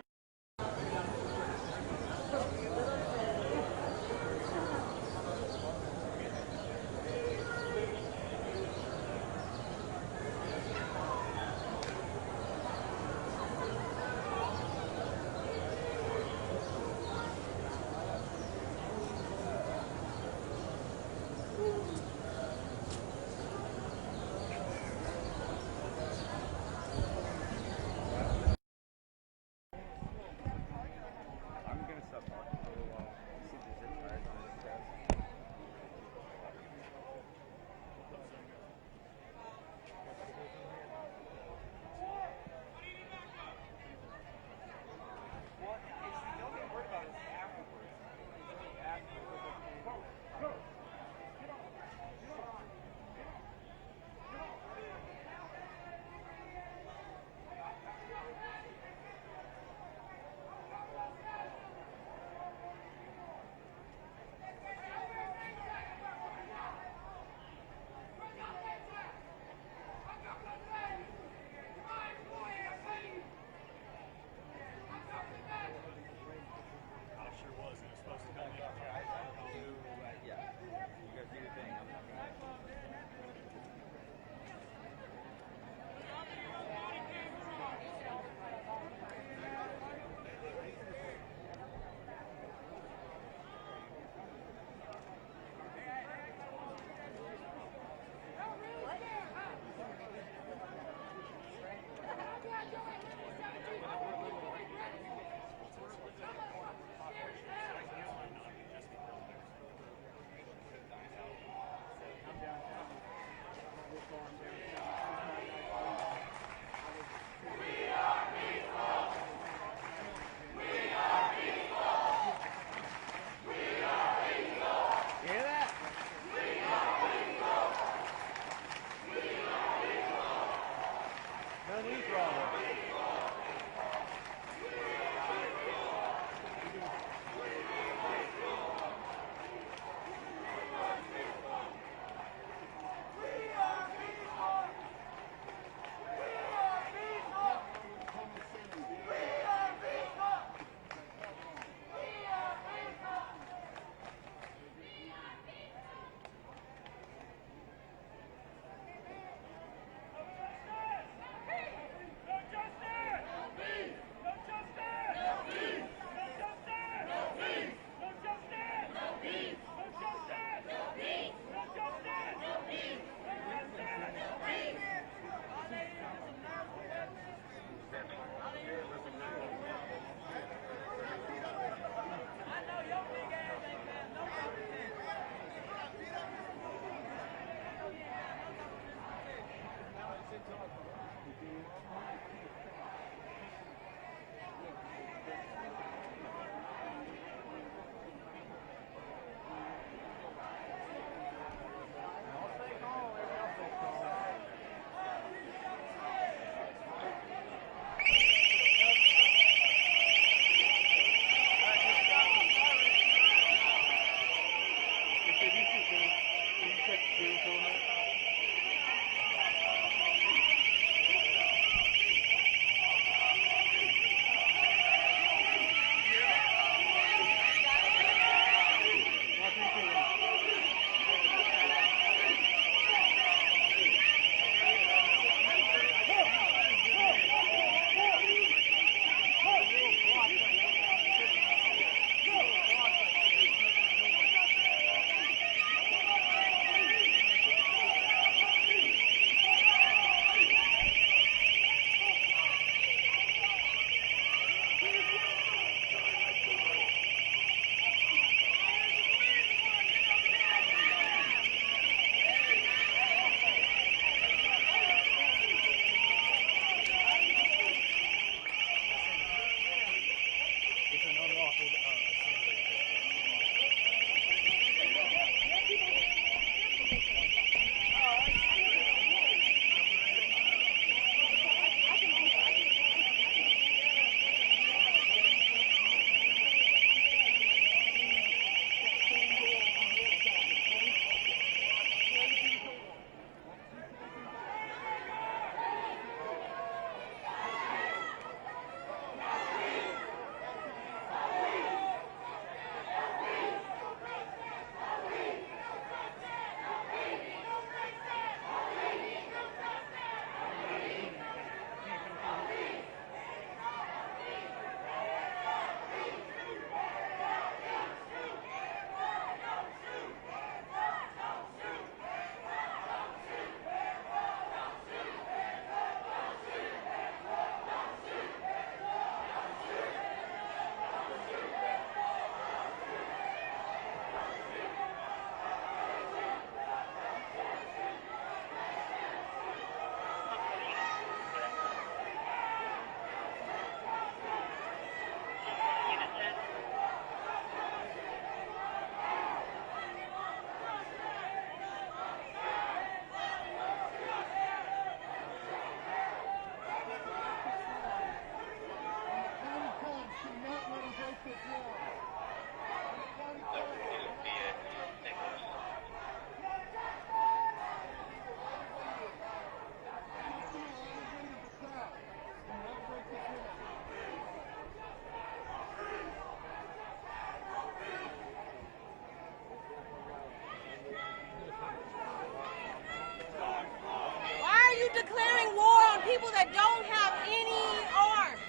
that don't have any arms.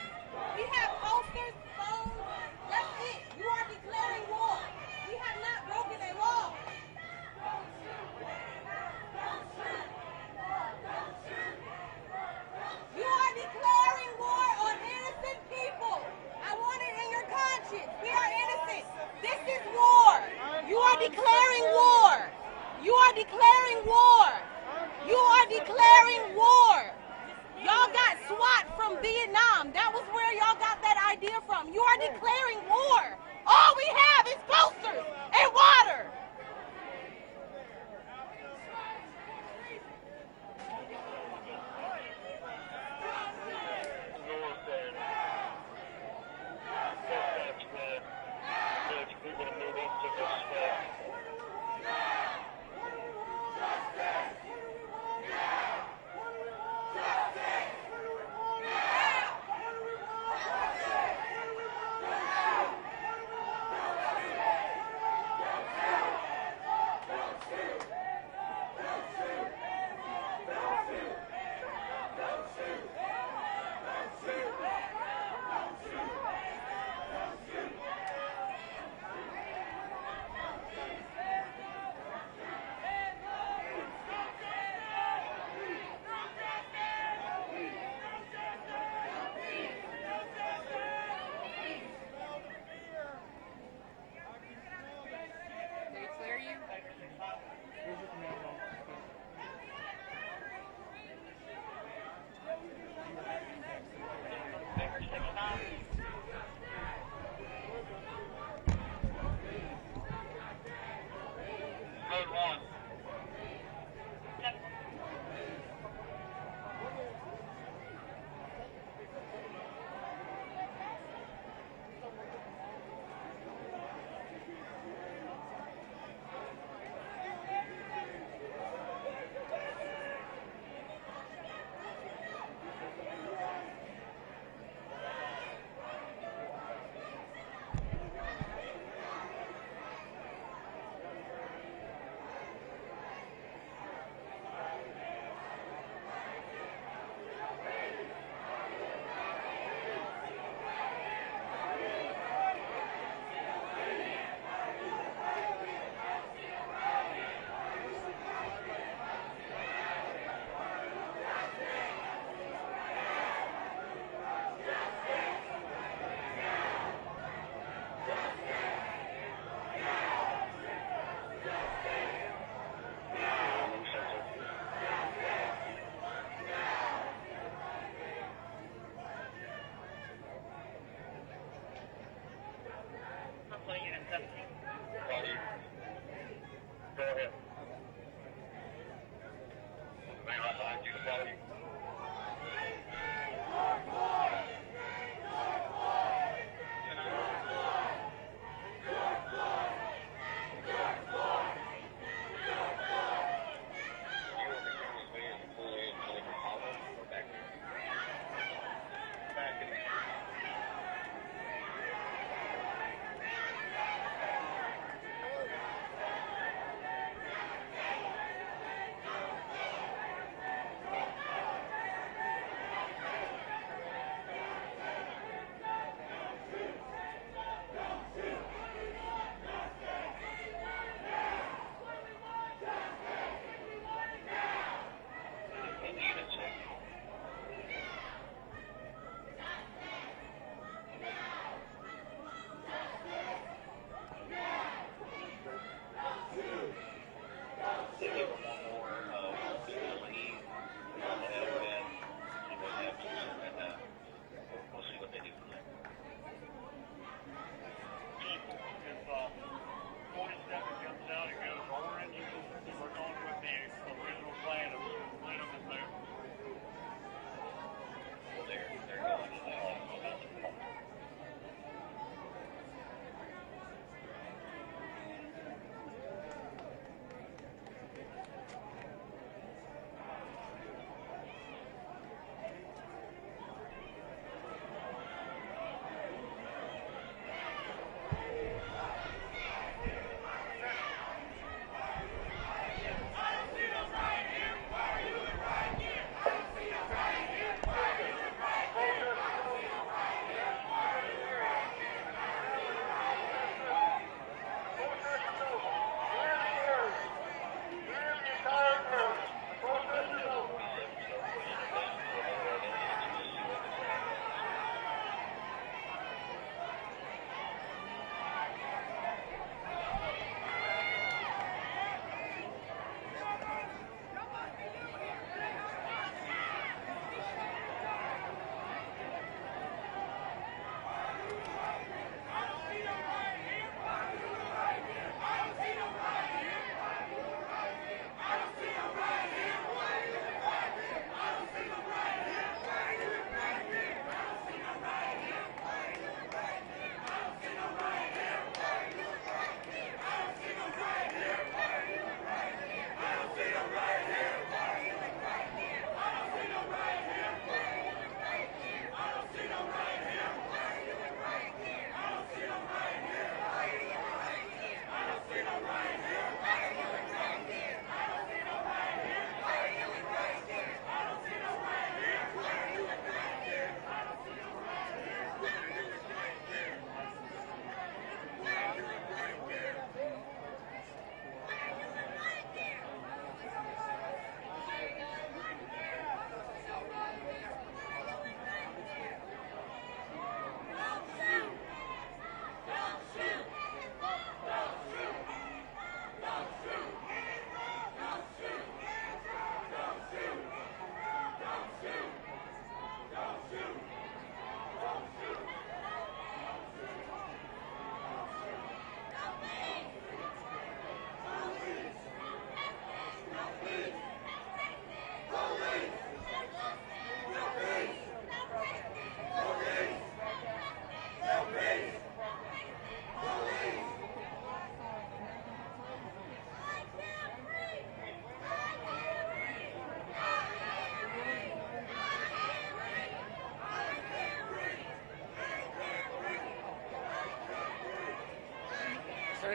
We have posters, phones, that's it. You are declaring war. We have not broken a law. You are declaring war on innocent people. I want it in your conscience. We are innocent. This is war. You are declaring war. You are declaring war. You are declaring war. Y'all got SWAT from Vietnam. That was where y'all got that idea from. You are declaring war. All we have is posters and water.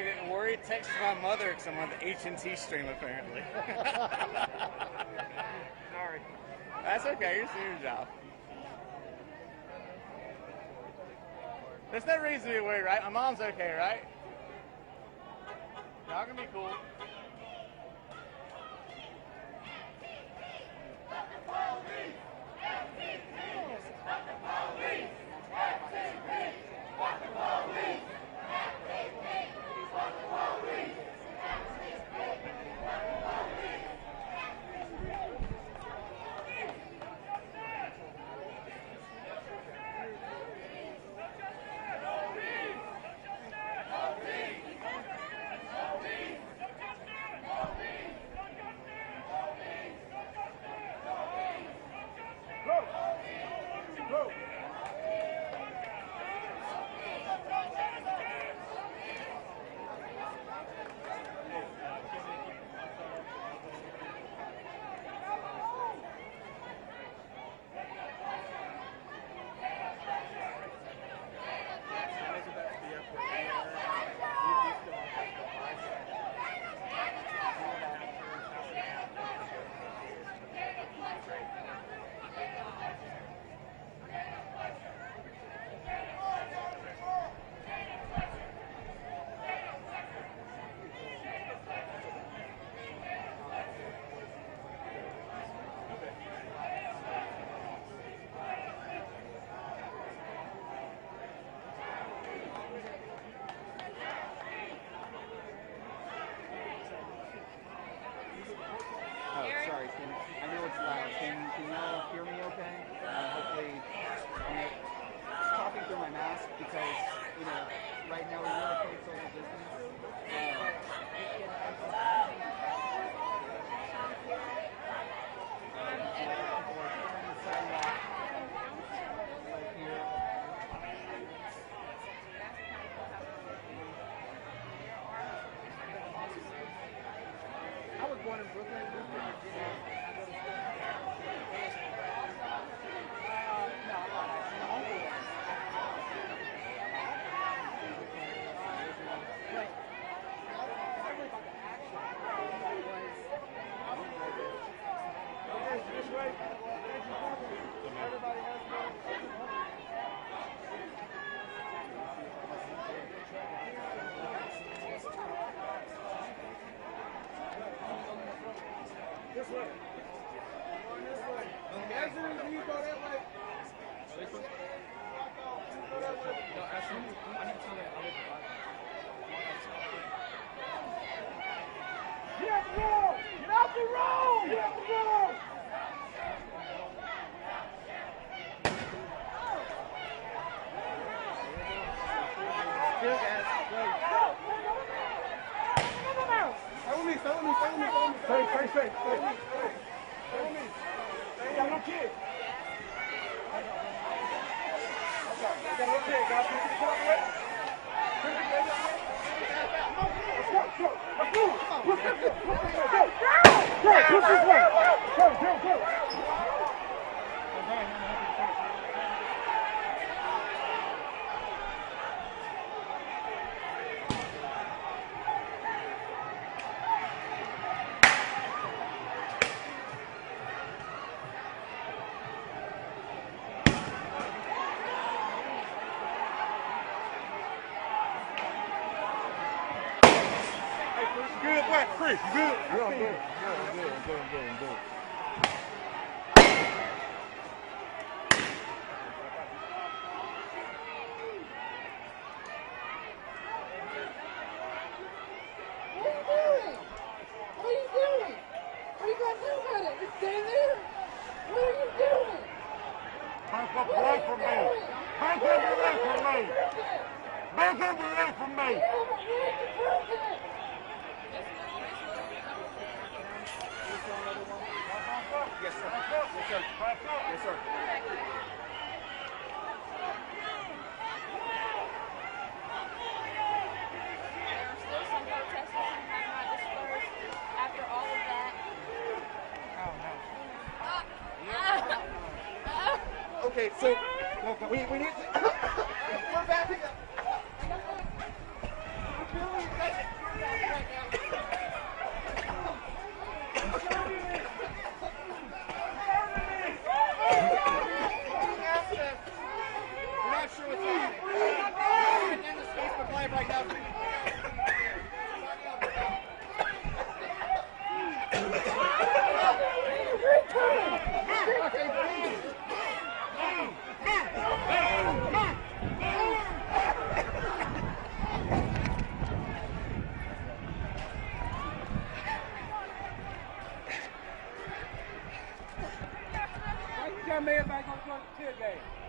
started getting worried, texted my mother because I'm on the H&T stream apparently. Sorry. That's okay, you're doing your job. There's no reason to be worried, right? My mom's okay, right? Y'all gonna be cool. Chris, you good? Yeah, I'm good. I'm good. Okay, so we need to. We're backing up. Tell me if I go to the tear game.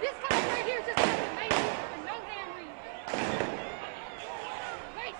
This guy right here just has a mace and no hand reach. Mace.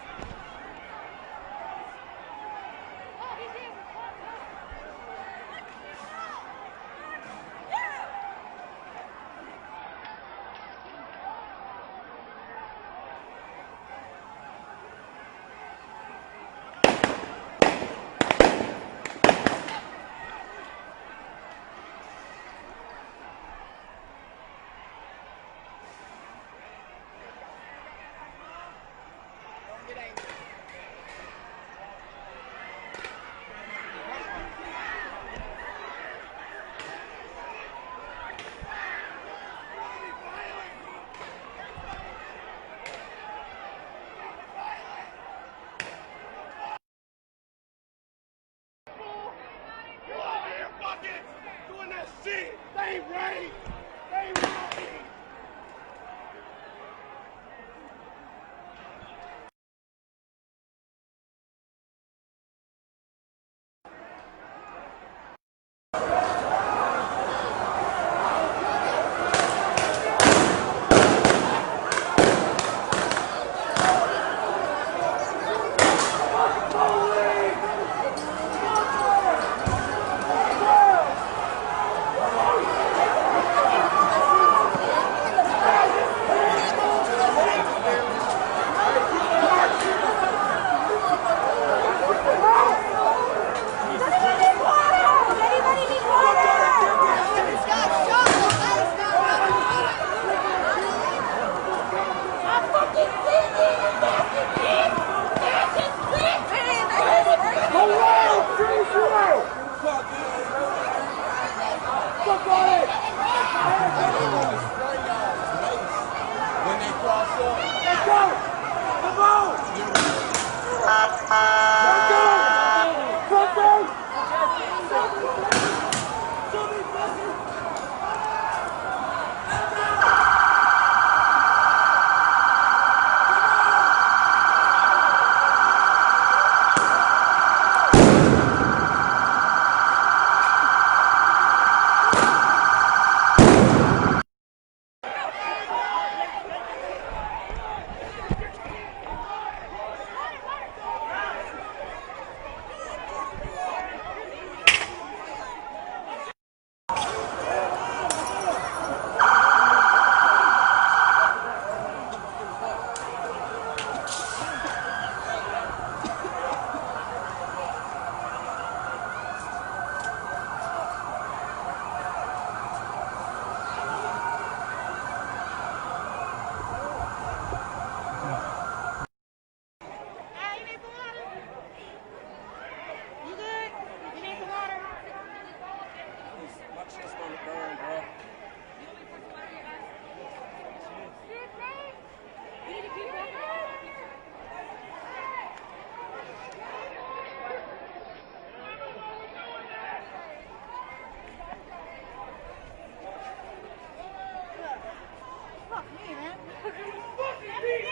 Oh, he did.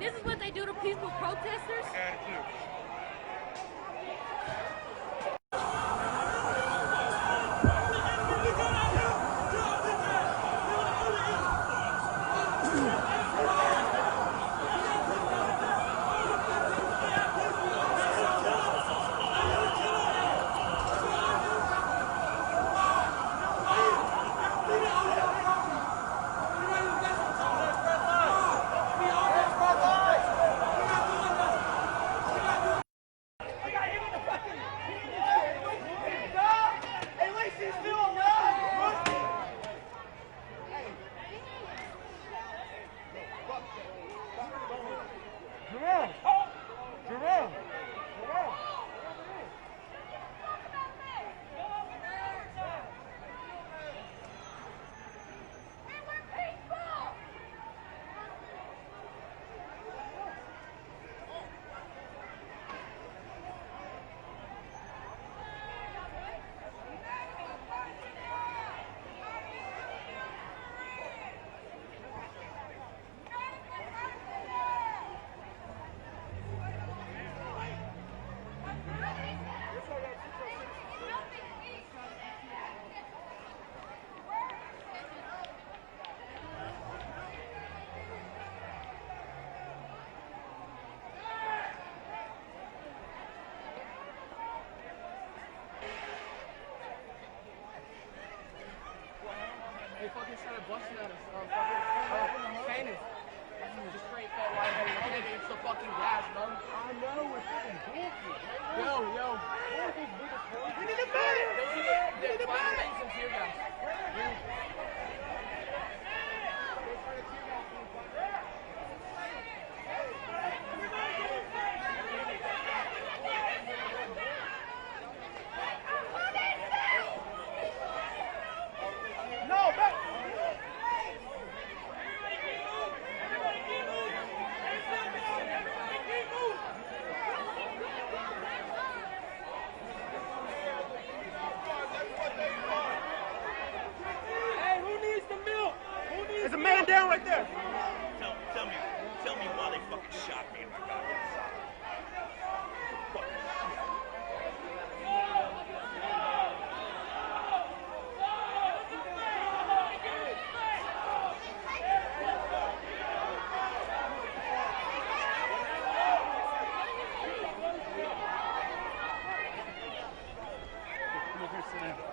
This is what they do to peaceful protesters? right there. Tell me why they fucking shot me in my goddamn side. Fucking Come over here, sit down.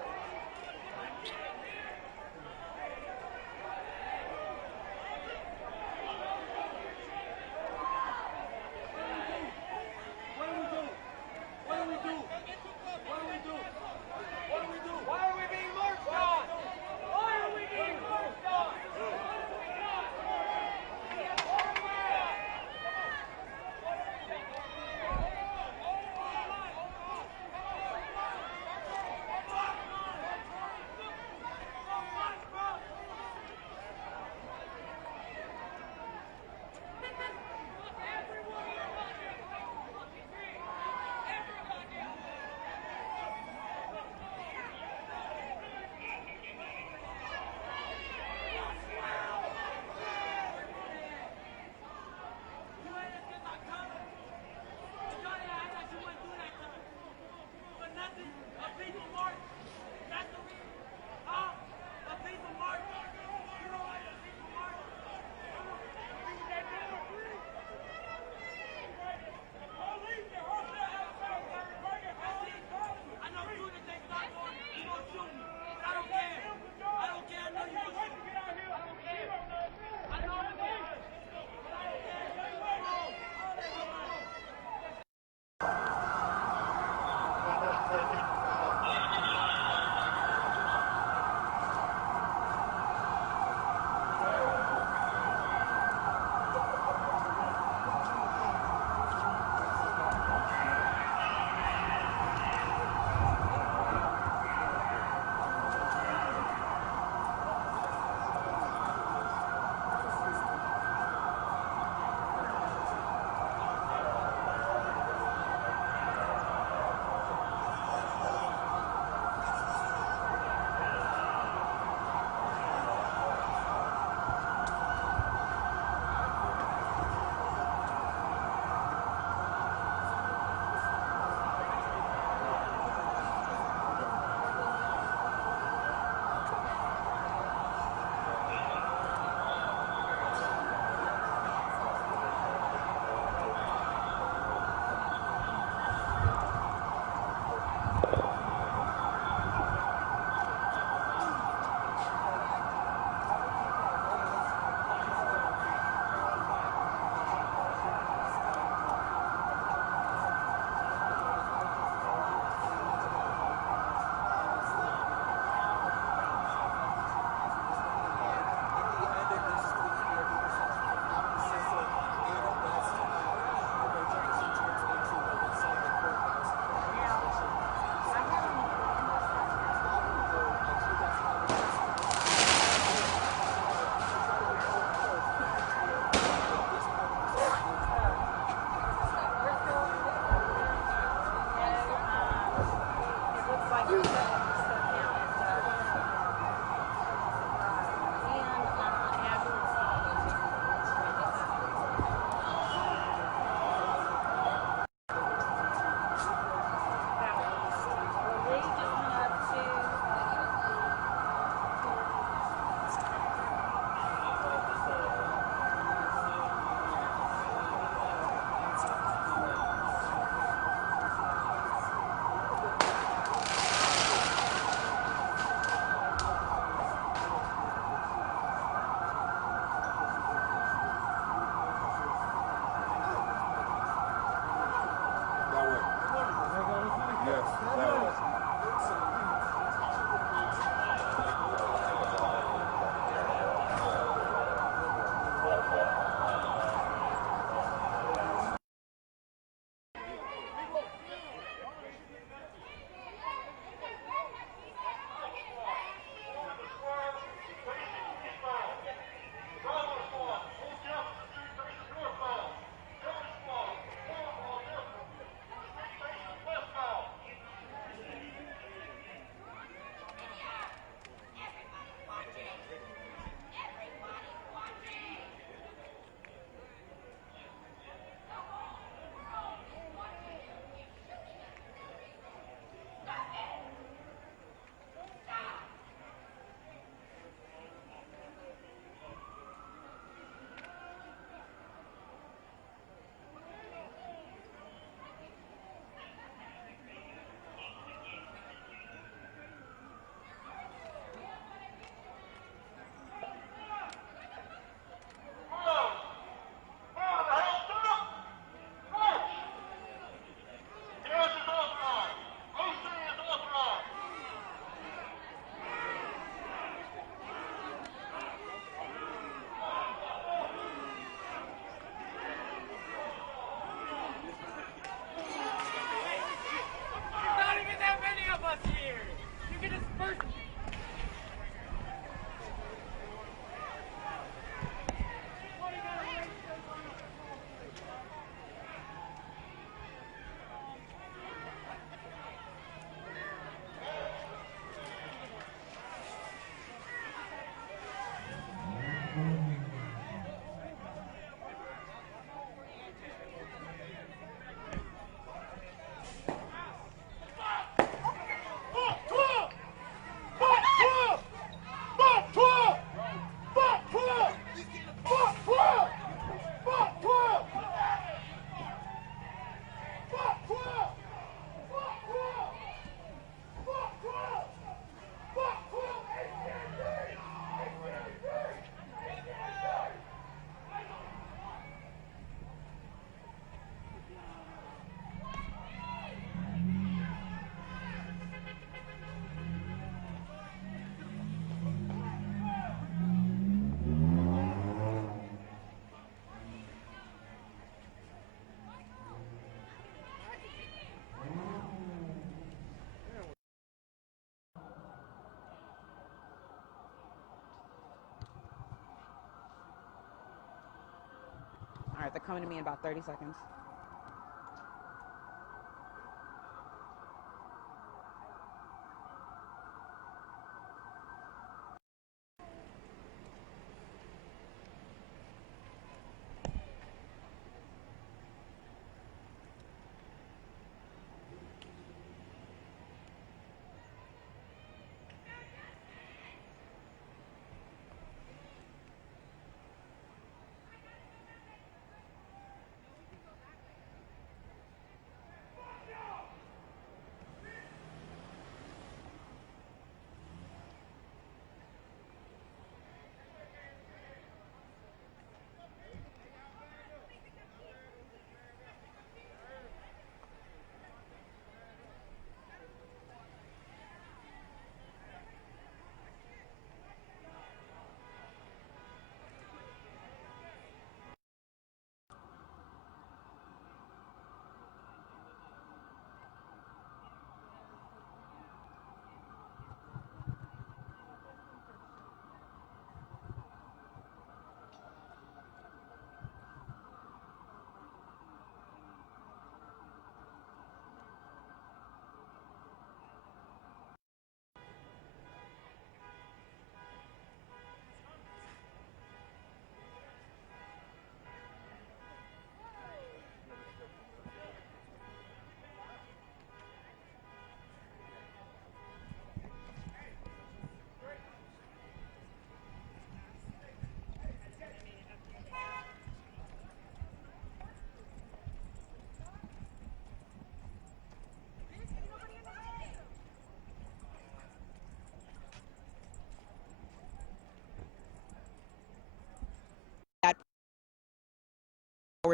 They're coming to me in about 30 seconds.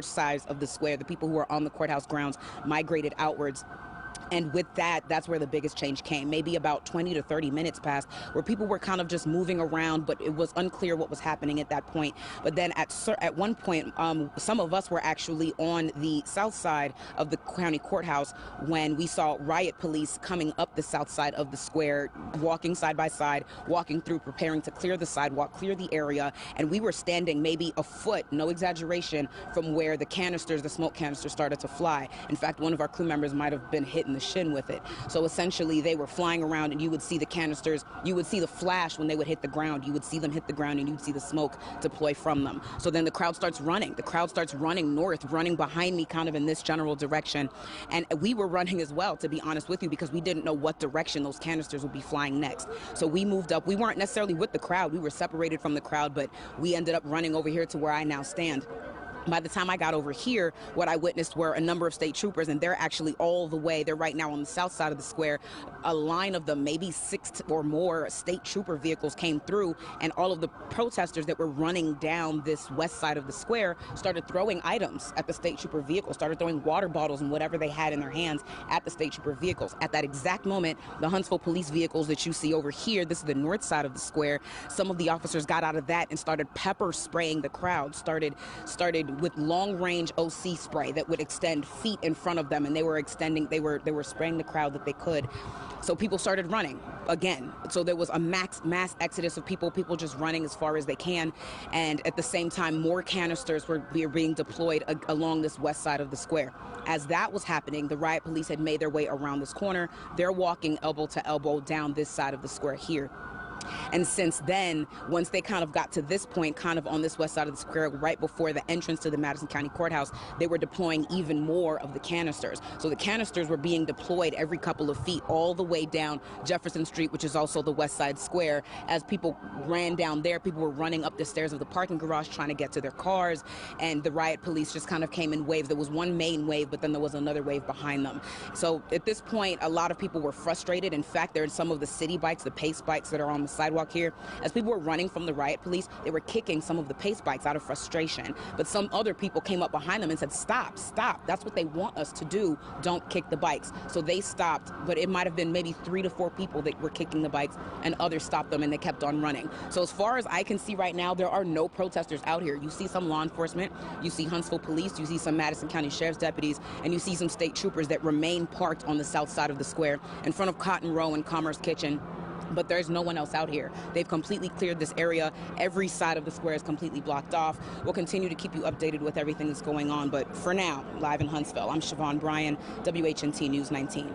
Sides of the square, the people who are on the courthouse grounds migrated outwards. And with that, that's where the biggest change came. Maybe about 20 to 30 minutes passed where people were kind of just moving around, but it was unclear what was happening at that point. But then at one point, some of us were actually on the south side of the county courthouse when we saw riot police coming up the south side of the square, walking side by side, walking through, preparing to clear the sidewalk, clear the area. And we were standing maybe a foot, no exaggeration, from where the smoke canisters started to fly. In fact, one of our crew members might have been hit in the shin with it. So essentially they were flying around and you would see the canisters, you would see the flash when they would hit the ground, you would see them hit the ground and you'd see the smoke deploy from them. So then the crowd starts running. The crowd starts running north, running behind me kind of in this general direction. And we were running as well, to be honest with you, because we didn't know what direction those canisters would be flying next. So we moved up. We weren't necessarily with the crowd. We were separated from the crowd, but we ended up running over here to where I now stand. By the time I got over here, what I witnessed were a number of state troopers, and they're actually all the way, they're right now on the south side of the square. A line of them, maybe 6 or more state trooper vehicles came through, and all of the protesters that were running down this west side of the square started throwing items at the state trooper vehicles, started throwing water bottles and whatever they had in their hands at the state trooper vehicles. At that exact moment, the Huntsville police vehicles that you see over here, this is the north side of the square, some of the officers got out of that and started pepper spraying the crowd, started with long-range OC spray that would extend feet in front of them, and they were spraying the crowd that they could. So people started running again. So there was a mass exodus of people just running as far as they can, and at the same time, more canisters were being deployed along this west side of the square. As that was happening, the riot police had made their way around this corner. They're walking elbow to elbow down this side of the square here. And since then, once they kind of got to this point, kind of on this west side of the square, right before the entrance to the Madison County Courthouse, they were deploying even more of the canisters. So the canisters were being deployed every couple of feet all the way down Jefferson Street, which is also the west side square. As people ran down there, people were running up the stairs of the parking garage trying to get to their cars, and the riot police just kind of came in waves. There was one main wave, but then there was another wave behind them. So at this point, a lot of people were frustrated. In fact, there are some of the city bikes, the pace bikes that are on the sidewalk here. As people were running from the riot police, they were kicking some of the pace bikes out of frustration. But some other people came up behind them and said, stop, stop. That's what they want us to do. Don't kick the bikes. So they stopped, but it might have been maybe 3 to 4 people that were kicking the bikes, and others stopped them and they kept on running. So as far as I can see right now, there are no protesters out here. You see some law enforcement, you see Huntsville police, you see some Madison County Sheriff's deputies, and you see some state troopers that remain parked on the south side of the square in front of Cotton Row and Commerce Kitchen. but there's no one else out here. They've completely cleared this area. Every side of the square is completely blocked off. We'll continue to keep you updated with everything that's going on, but for now, live in Huntsville, I'm Siobhan Bryan, WHNT News 19.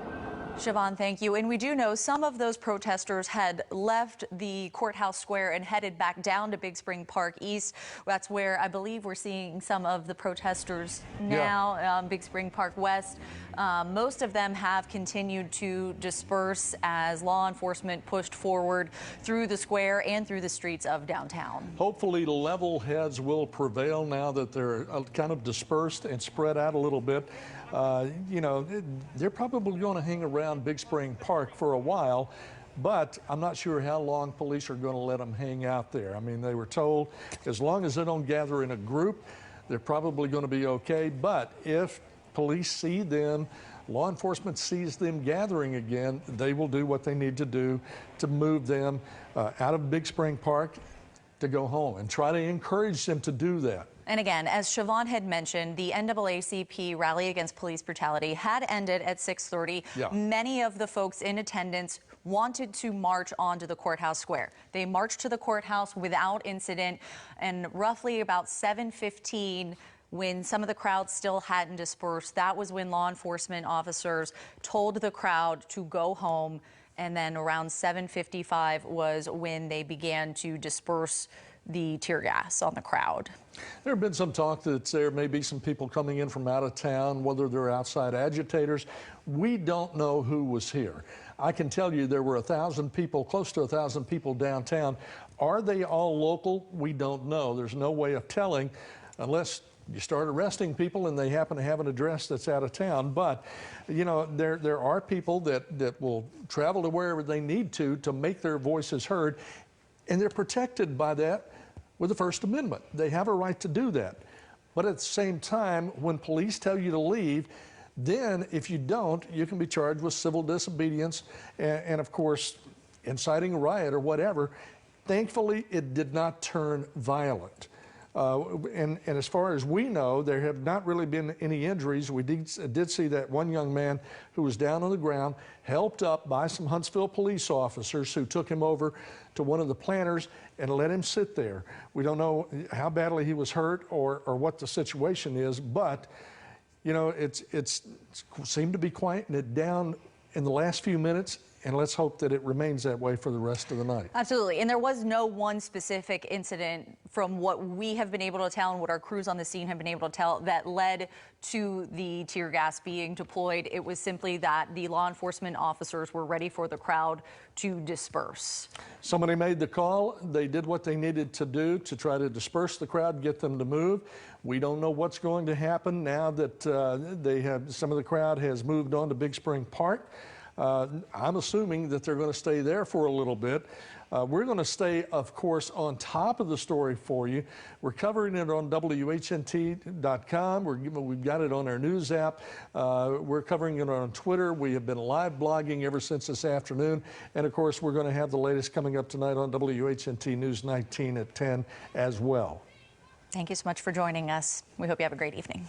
Siobhan, thank you. And we do know some of those protesters had left the courthouse square and headed back down to Big Spring Park East. That's where I believe we're seeing some of the protesters now, Big Spring Park West. Most of them have continued to disperse as law enforcement pushed forward through the square and through the streets of downtown. Hopefully level heads will prevail now that they're kind of dispersed and spread out a little bit. You know, they're probably going to hang around Big Spring Park for a while, but I'm not sure how long police are going to let them hang out there. I mean, they were told as long as they don't gather in a group, they're probably going to be okay. But if police see them, law enforcement sees them gathering again, they will do what they need to do to move them out of Big Spring Park to go home and try to encourage them to do that. And again, as Siobhan had mentioned, the NAACP rally against police brutality had ended at 6:30. Many of the folks in attendance wanted to march onto the courthouse square. They marched to the courthouse without incident, and roughly about 7:15, when some of the crowd still hadn't dispersed, that was when law enforcement officers told the crowd to go home. And then around 7:55 was when they began to disperse the tear gas on the crowd. There have been some talk that there may be some people coming in from out of town, whether they're outside agitators. We don't know who was here. I can tell you there were 1,000 people, close to 1,000 people downtown. Are they all local? We don't know. There's no way of telling unless you start arresting people and they happen to have an address that's out of town. But, you know, there are people that will travel to wherever they need to make their voices heard, and they're protected by that with the First Amendment. They have a right to do that. But at the same time, when police tell you to leave, then if you don't, you can be charged with civil disobedience and of course, inciting a riot or whatever. Thankfully, it did not turn violent. And as far as we know, there have not really been any injuries. We did see that one young man who was down on the ground, helped up by some Huntsville police officers who took him over to one of the planters and let him sit there. We don't know how badly he was hurt or what the situation is, but you know, it's seemed to be quieting it down in the last few minutes, and let's hope that it remains that way for the rest of the night. Absolutely. And there was no one specific incident from what we have been able to tell and what our crews on the scene have been able to tell that led to the tear gas being deployed. It was simply that the law enforcement officers were ready for the crowd to disperse. Somebody made the call. They did what they needed to do to try to disperse the crowd, get them to move. We don't know what's going to happen now that some of the crowd has moved on to Big Spring Park. I'm assuming that they're going to stay there for a little bit. We're going to stay, of course, on top of the story for you. We're covering it on WHNT.com. We've got it on our news app. We're covering it on Twitter. We have been live blogging ever since this afternoon. And, of course, we're going to have the latest coming up tonight on WHNT News 19 at 10 as well. Thank you so much for joining us. We hope you have a great evening.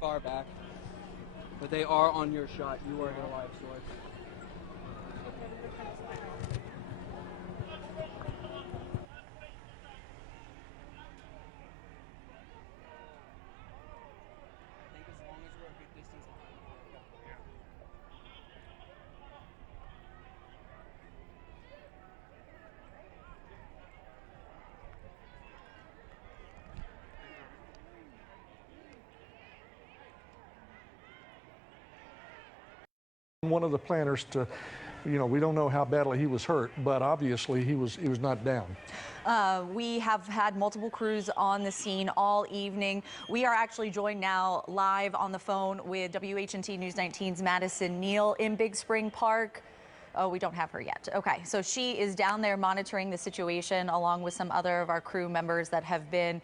Far back, but they are on your shot. You are their live source. One of the planners to, you know, we don't know how badly he was hurt, but obviously he was not down. We have had multiple crews on the scene all evening. We are actually joined now live on the phone with WHNT News 19's Madison Neal in Big Spring Park. Oh, we don't have her yet. Okay, so she is down there monitoring the situation along with some other of our crew members that have been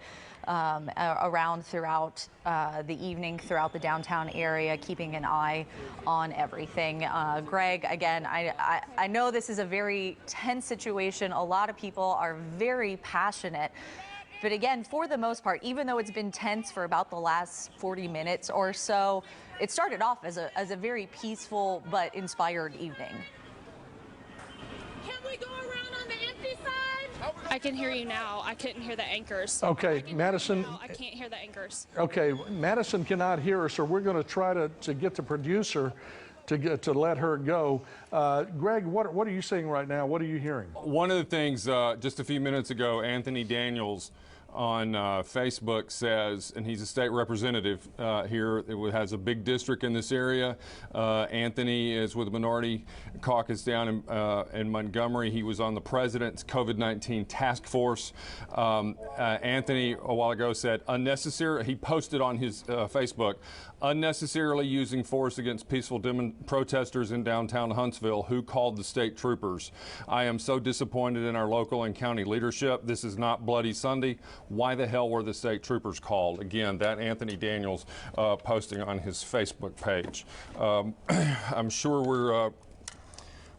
around throughout the evening, throughout the downtown area, keeping an eye on everything. Greg, again, I know this is a very tense situation. A lot of people are very passionate. But again, for the most part, even though it's been tense for about the last 40 minutes or so, it started off as a very peaceful but inspired evening. Can we go around on the empty side? I can hear you now. I couldn't hear the anchors. Okay, Madison. I can't hear the anchors. Okay, Madison cannot hear us, so we're going to try to get the producer to let her go. Greg, what are you seeing right now? What are you hearing? One of the things just a few minutes ago, Anthony Daniels on Facebook says, and he's a state representative here, it has a big district in this area. Anthony is with the minority caucus down in Montgomery. He was on the president's COVID-19 task force. Anthony, a while ago, said unnecessary. He posted on his Facebook, unnecessarily using force against peaceful protesters in downtown Huntsville who called the state troopers. I am so disappointed in our local and county leadership. This is not Bloody Sunday. Why the hell were the state troopers called? Again, that Anthony Daniels posting on his Facebook page. I'm sure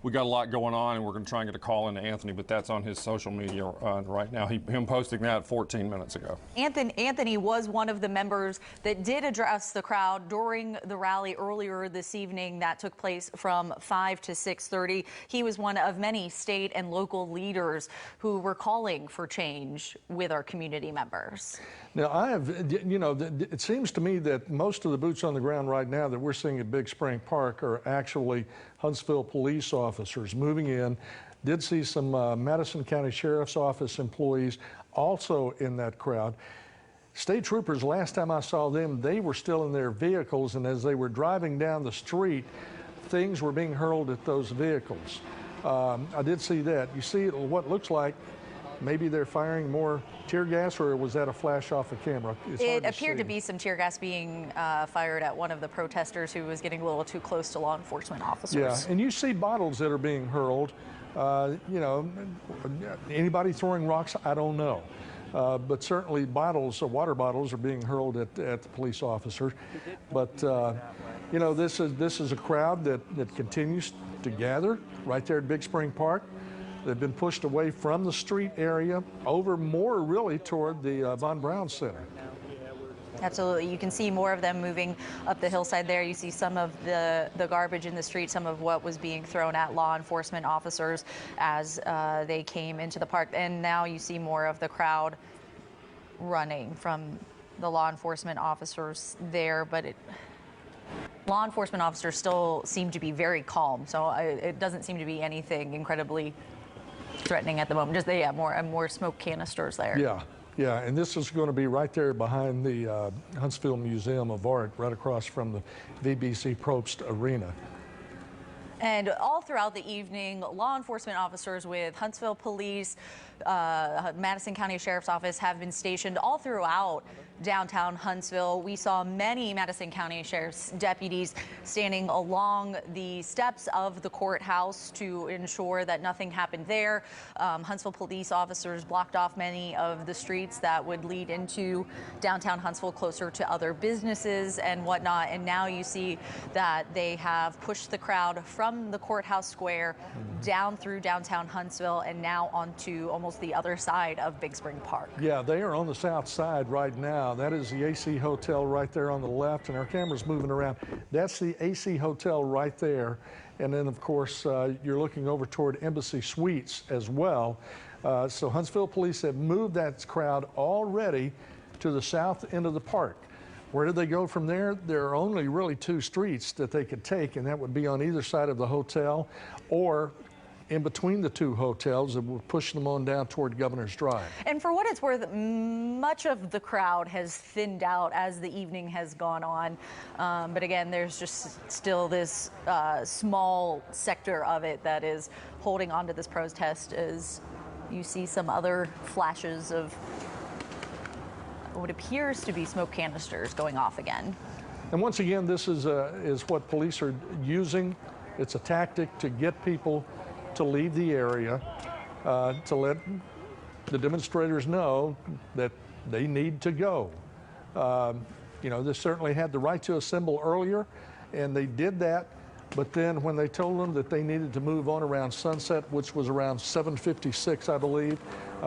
we got a lot going on, and we're going to try and get a call into Anthony, but that's on his social media right now. Him posting that 14 minutes ago. Anthony was one of the members that did address the crowd during the rally earlier this evening that took place from 5 to 6:30. He was one of many state and local leaders who were calling for change with our community members. Now, it seems to me that most of the boots on the ground right now that we're seeing at Big Spring Park are actually Huntsville police officers moving in. Did see some Madison County Sheriff's Office employees also in that crowd. State troopers, last time I saw them, they were still in their vehicles, and as they were driving down the street, things were being hurled at those vehicles. I did see that. You see what looks like maybe they're firing more tear gas, or was that a flash off a camera? It appeared to be some tear gas being fired at one of the protesters who was getting a little too close to law enforcement officers. Yeah, and you see bottles that are being hurled. Anybody throwing rocks, I don't know. But certainly water bottles are being hurled at the police officers. But, this is a crowd that continues to gather right there at Big Spring Park. They've been pushed away from the street area over more really toward the Von Braun Center. Absolutely. You can see more of them moving up the hillside there. You see some of the garbage in the street, some of what was being thrown at law enforcement officers as they came into the park. And now you see more of the crowd running from the law enforcement officers there. But law enforcement officers still seem to be very calm. So it doesn't seem to be anything incredibly threatening at the moment. Just more smoke canisters there. Yeah, and this is going to be right there behind the Huntsville Museum of Art, right across from the VBC Probst Arena. And all throughout the evening, law enforcement officers with Huntsville Police, Madison County Sheriff's Office have been stationed all throughout downtown Huntsville. We saw many Madison County Sheriff's deputies standing along the steps of the courthouse to ensure that nothing happened there. Huntsville police officers blocked off many of the streets that would lead into downtown Huntsville, closer to other businesses and whatnot. And now you see that they have pushed the crowd from the courthouse square down through downtown Huntsville and now onto almost the other side of Big Spring Park. Yeah, they are on the south side right now. That is the AC Hotel right there on the left, and our camera's moving around. That's the AC Hotel right there. And then, of course, you're looking over toward Embassy Suites as well. So Huntsville Police have moved that crowd already to the south end of the park. Where did they go from there? There are only really two streets that they could take, and that would be on either side of the hotel or in between the two hotels that would push them on down toward Governor's Drive. And for what it's worth, much of the crowd has thinned out as the evening has gone on. But again, there's just still this small sector of it that is holding on to this protest as you see some other flashes of what appears to be smoke canisters going off again. And once again, this is what police are using. It's a tactic to get people to leave the area, to let the demonstrators know that they need to go. They certainly had the right to assemble earlier, and they did that. But then when they told them that they needed to move on around sunset, which was around 7:56, I believe,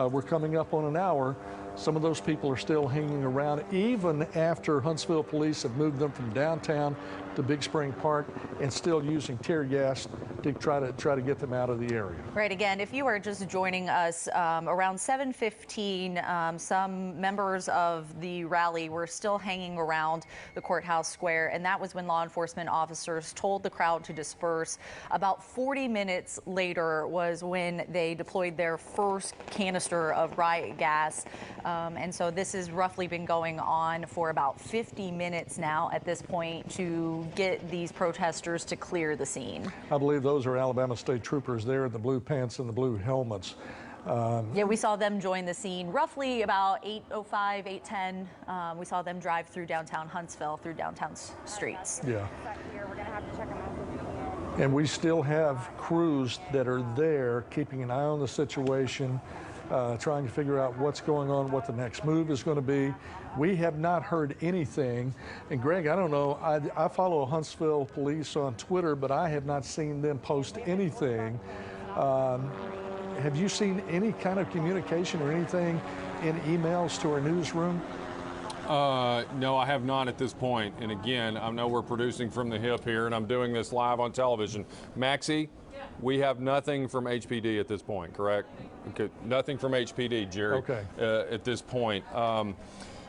we're coming up on an hour, some of those people are still hanging around, even after Huntsville Police have moved them from downtown to Big Spring Park and still using tear gas to try to get them out of the area. Right. Again, if you are just joining us, around 7:15, some members of the rally were still hanging around the courthouse square, and that was when law enforcement officers told the crowd to disperse. About 40 minutes later was when they deployed their first canister of riot gas. And so this has roughly been going on for about 50 minutes now at this point to get these protesters to clear the scene. I believe those are Alabama State Troopers there in the blue pants and the blue helmets. Yeah, we saw them join the scene roughly about 8:05, 8:10. We saw them drive through downtown Huntsville, through downtown streets. Yeah. And we still have crews that are there keeping an eye on the situation, trying to figure out what's going on, what the next move is going to be. We have not heard anything. And Greg, I don't know, I follow Huntsville police on Twitter, but I have not seen them post anything. Have you seen any kind of communication or anything in emails to our newsroom? No, I have not at this point. And again, I know we're producing from the hip here, and I'm doing this live on television. Maxie, we have nothing from HPD at this point, correct? Okay. Nothing from HPD, Jerry. Okay. At this point.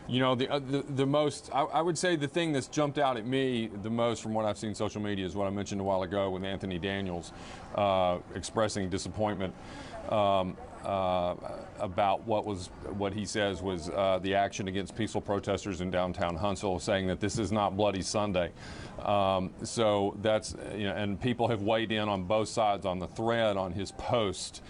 You know, the most, I would say the thing that's jumped out at me the most from what I've seen social media is what I mentioned a while ago with Anthony Daniels expressing disappointment about what he says was the action against peaceful protesters in downtown Huntsville, saying that this is not Bloody Sunday. So that's, you know, and people have weighed in on both sides on the thread on his post.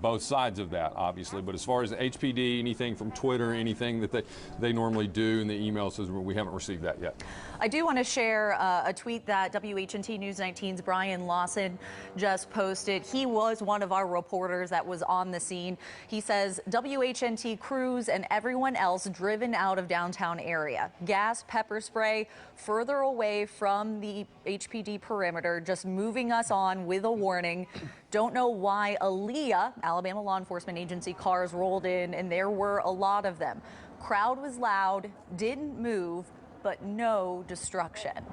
Both sides of that, obviously. But as far as HPD, anything from Twitter, anything that they normally do in the email says we haven't received that yet. I do want to share a tweet that WHNT News 19's Brian Lawson just posted. He was one of our reporters that was on the scene. He says, WHNT crews and everyone else driven out of downtown area. Gas, pepper spray, further away from the HPD perimeter, just moving us on with a warning. Don't know why ALEA, Alabama Law Enforcement Agency cars rolled in, and there were a lot of them. Crowd was loud, didn't move, but no destruction.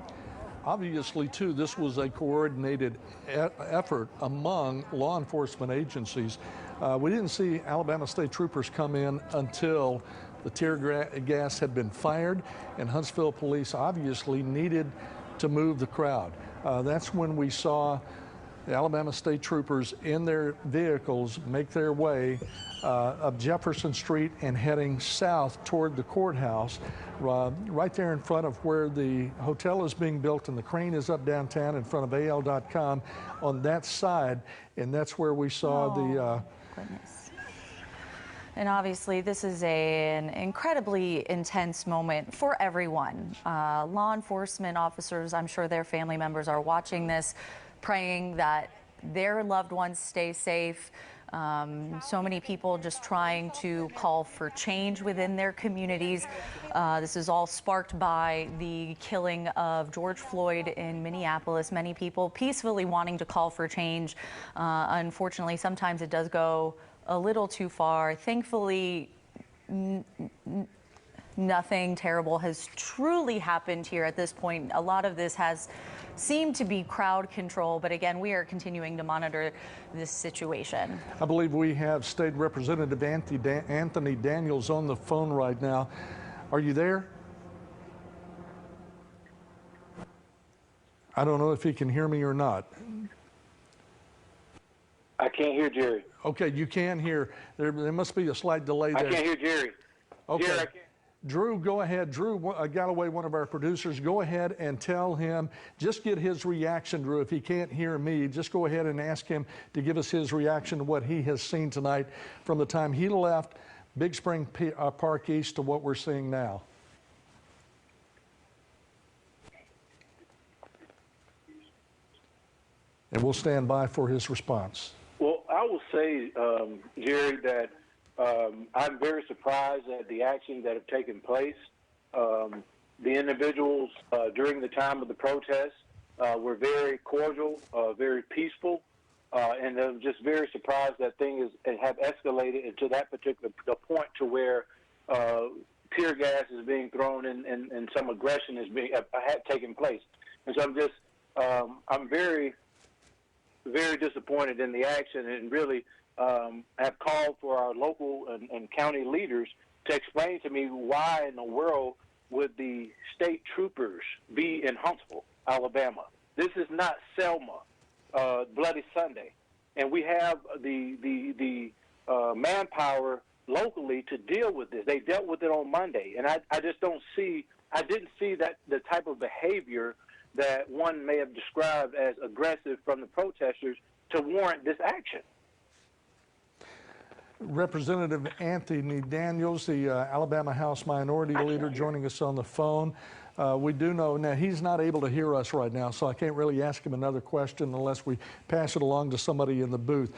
Obviously, too, this was a coordinated effort among law enforcement agencies. We didn't see Alabama State Troopers come in until the tear gas had been fired, and Huntsville police obviously needed to move the crowd. That's when we saw the Alabama State Troopers in their vehicles make their way up Jefferson Street and heading south toward the courthouse, right there in front of where the hotel is being built, and the crane is up downtown in front of AL.com on that side, and that's where we saw Goodness. And obviously, this is an incredibly intense moment for everyone. Law enforcement officers, I'm sure their family members are watching this, praying that their loved ones stay safe. So many people just trying to call for change within their communities. This is all sparked by the killing of George Floyd in Minneapolis. Many people peacefully wanting to call for change. Unfortunately, sometimes it does go a little too far. Thankfully, nothing terrible has truly happened here at this point. A lot of this has seemed to be crowd control, but again, we are continuing to monitor this situation. I believe we have State Representative Anthony Daniels on the phone right now. Are you there? I don't know if he can hear me or not. I can't hear Jerry. Okay, you can hear. There must be a slight delay there. I can't hear Jerry. Okay. Jerry, I can't. Drew, go ahead. Drew Galloway, one of our producers, go ahead and tell him, just get his reaction, Drew. If he can't hear me, just go ahead and ask him to give us his reaction to what he has seen tonight from the time he left Big Spring Park East to what we're seeing now. And we'll stand by for his response. Well, I will say, Jerry, that I'm very surprised at the actions that have taken place. The individuals during the time of the protest were very cordial, very peaceful, and I'm just very surprised that things have escalated into that particular point to where tear gas is being thrown and some aggression is had taken place. And so I'm just I'm very, very disappointed in the action, and really have called for our local and county leaders to explain to me why in the world would the state troopers be in Huntsville, Alabama. This is not Selma, Bloody Sunday, and we have the manpower locally to deal with this. They dealt with it on Monday, and I just don't see. I didn't see that the type of behavior that one may have described as aggressive from the protesters to warrant this action. Representative Anthony Daniels, the Alabama House Minority Leader, joining us on the phone. We do know, now he's not able to hear us right now, so I can't really ask him another question unless we pass it along to somebody in the booth.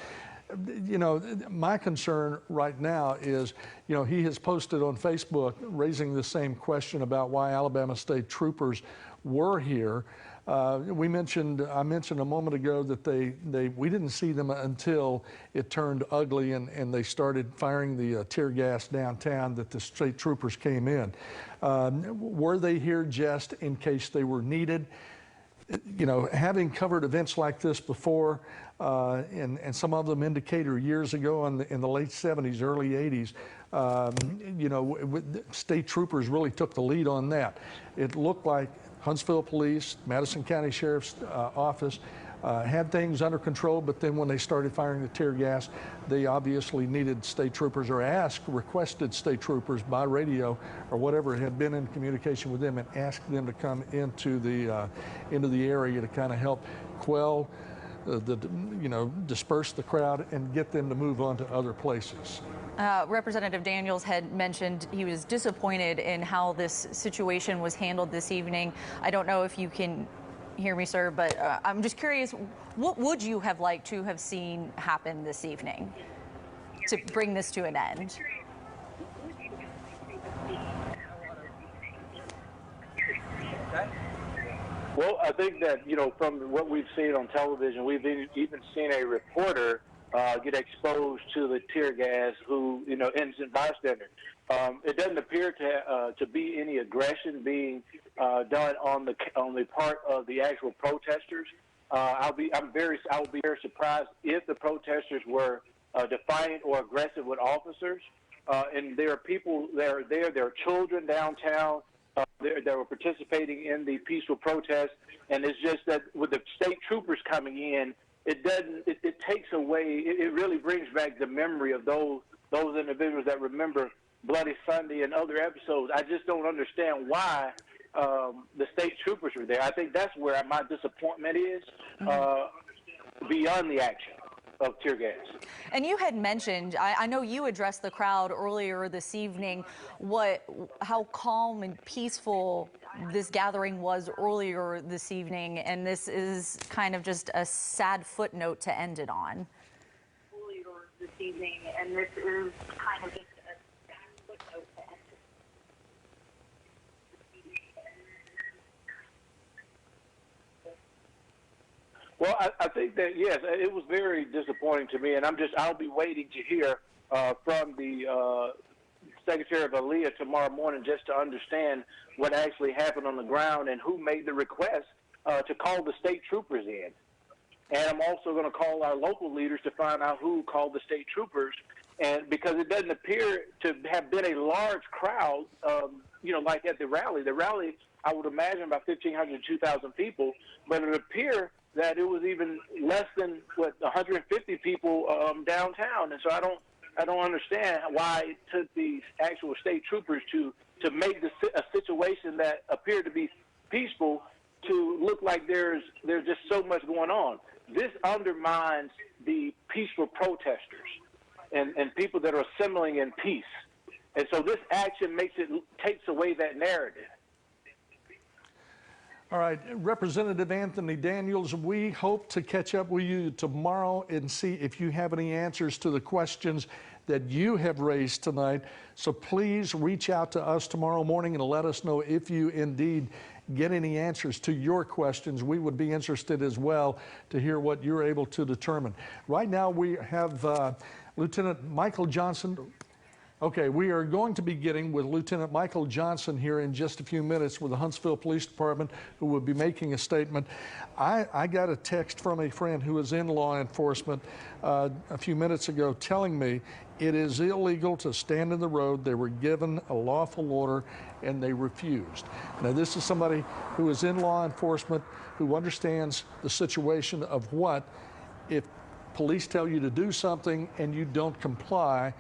you know, my concern right now is, you know, he has posted on Facebook raising the same question about why Alabama State Troopers were here. I mentioned a moment ago that we didn't see them until it turned ugly and they started firing the tear gas downtown, that the state troopers came in. Were they here just in case they were needed? You know, having covered events like this before, and some of them indicated years ago in the late 70s, early 80s, you know, state troopers really took the lead on that. It looked like Huntsville Police, Madison County Sheriff's Office had things under control, but then when they started firing the tear gas, they obviously needed state troopers, or requested state troopers by radio or whatever, had been in communication with them and asked them to come into the area to kind of help quell disperse the crowd and get them to move on to other places. Representative Daniels had mentioned he was disappointed in how this situation was handled this evening. I don't know if you can hear me, sir, but I'm just curious, what would you have liked to have seen happen this evening to bring this to an end? Well, I think that, you know, from what we've seen on television, we've even seen a reporter get exposed to the tear gas who, you know, innocent bystander. It doesn't appear to be any aggression being done on the part of the actual protesters. I would be very surprised if the protesters were defiant or aggressive with officers. And there are people there are children downtown that were participating in the peaceful protest, and it's just that with the state troopers coming in, it takes away, it really brings back the memory of those individuals that remember Bloody Sunday and other episodes. I just don't understand why the state troopers were there. I think that's where my disappointment is, beyond the action of tear gas. And you had mentioned, I know you addressed the crowd earlier this evening, how calm and peaceful this gathering was earlier this evening, and this is kind of just a sad footnote to end it on. Earlier this evening, and this is kind of just a sad footnote to end it. Well, I think that, yes, it was very disappointing to me, and I'll be waiting to hear from the Secretary of Aliyah tomorrow morning just to understand what actually happened on the ground and who made the request to call the state troopers in. And I'm also going to call our local leaders to find out who called the state troopers, and because it doesn't appear to have been a large crowd, you know, like at the rally. The rally, I would imagine about 1,500 to 2,000 people, but it appeared that it was even less than 150 people downtown, and so I don't understand why it took the actual state troopers to make a situation that appeared to be peaceful to look like there's just so much going on. This undermines the peaceful protesters and people that are assembling in peace, and so this action takes away that narrative. All right, Representative Anthony Daniels, we hope to catch up with you tomorrow and see if you have any answers to the questions that you have raised tonight. So please reach out to us tomorrow morning and let us know if you indeed get any answers to your questions. We would be interested as well to hear what you're able to determine. Right now we have Lieutenant Michael Johnson. Okay, we are going to be getting with Lieutenant Michael Johnson here in just a few minutes with the Huntsville Police Department, who will be making a statement. I got a text from a friend who is in law enforcement a few minutes ago telling me it is illegal to stand in the road. They were given a lawful order and they refused. Now, this is somebody who is in law enforcement, who understands the situation of what if police tell you to do something and you don't comply,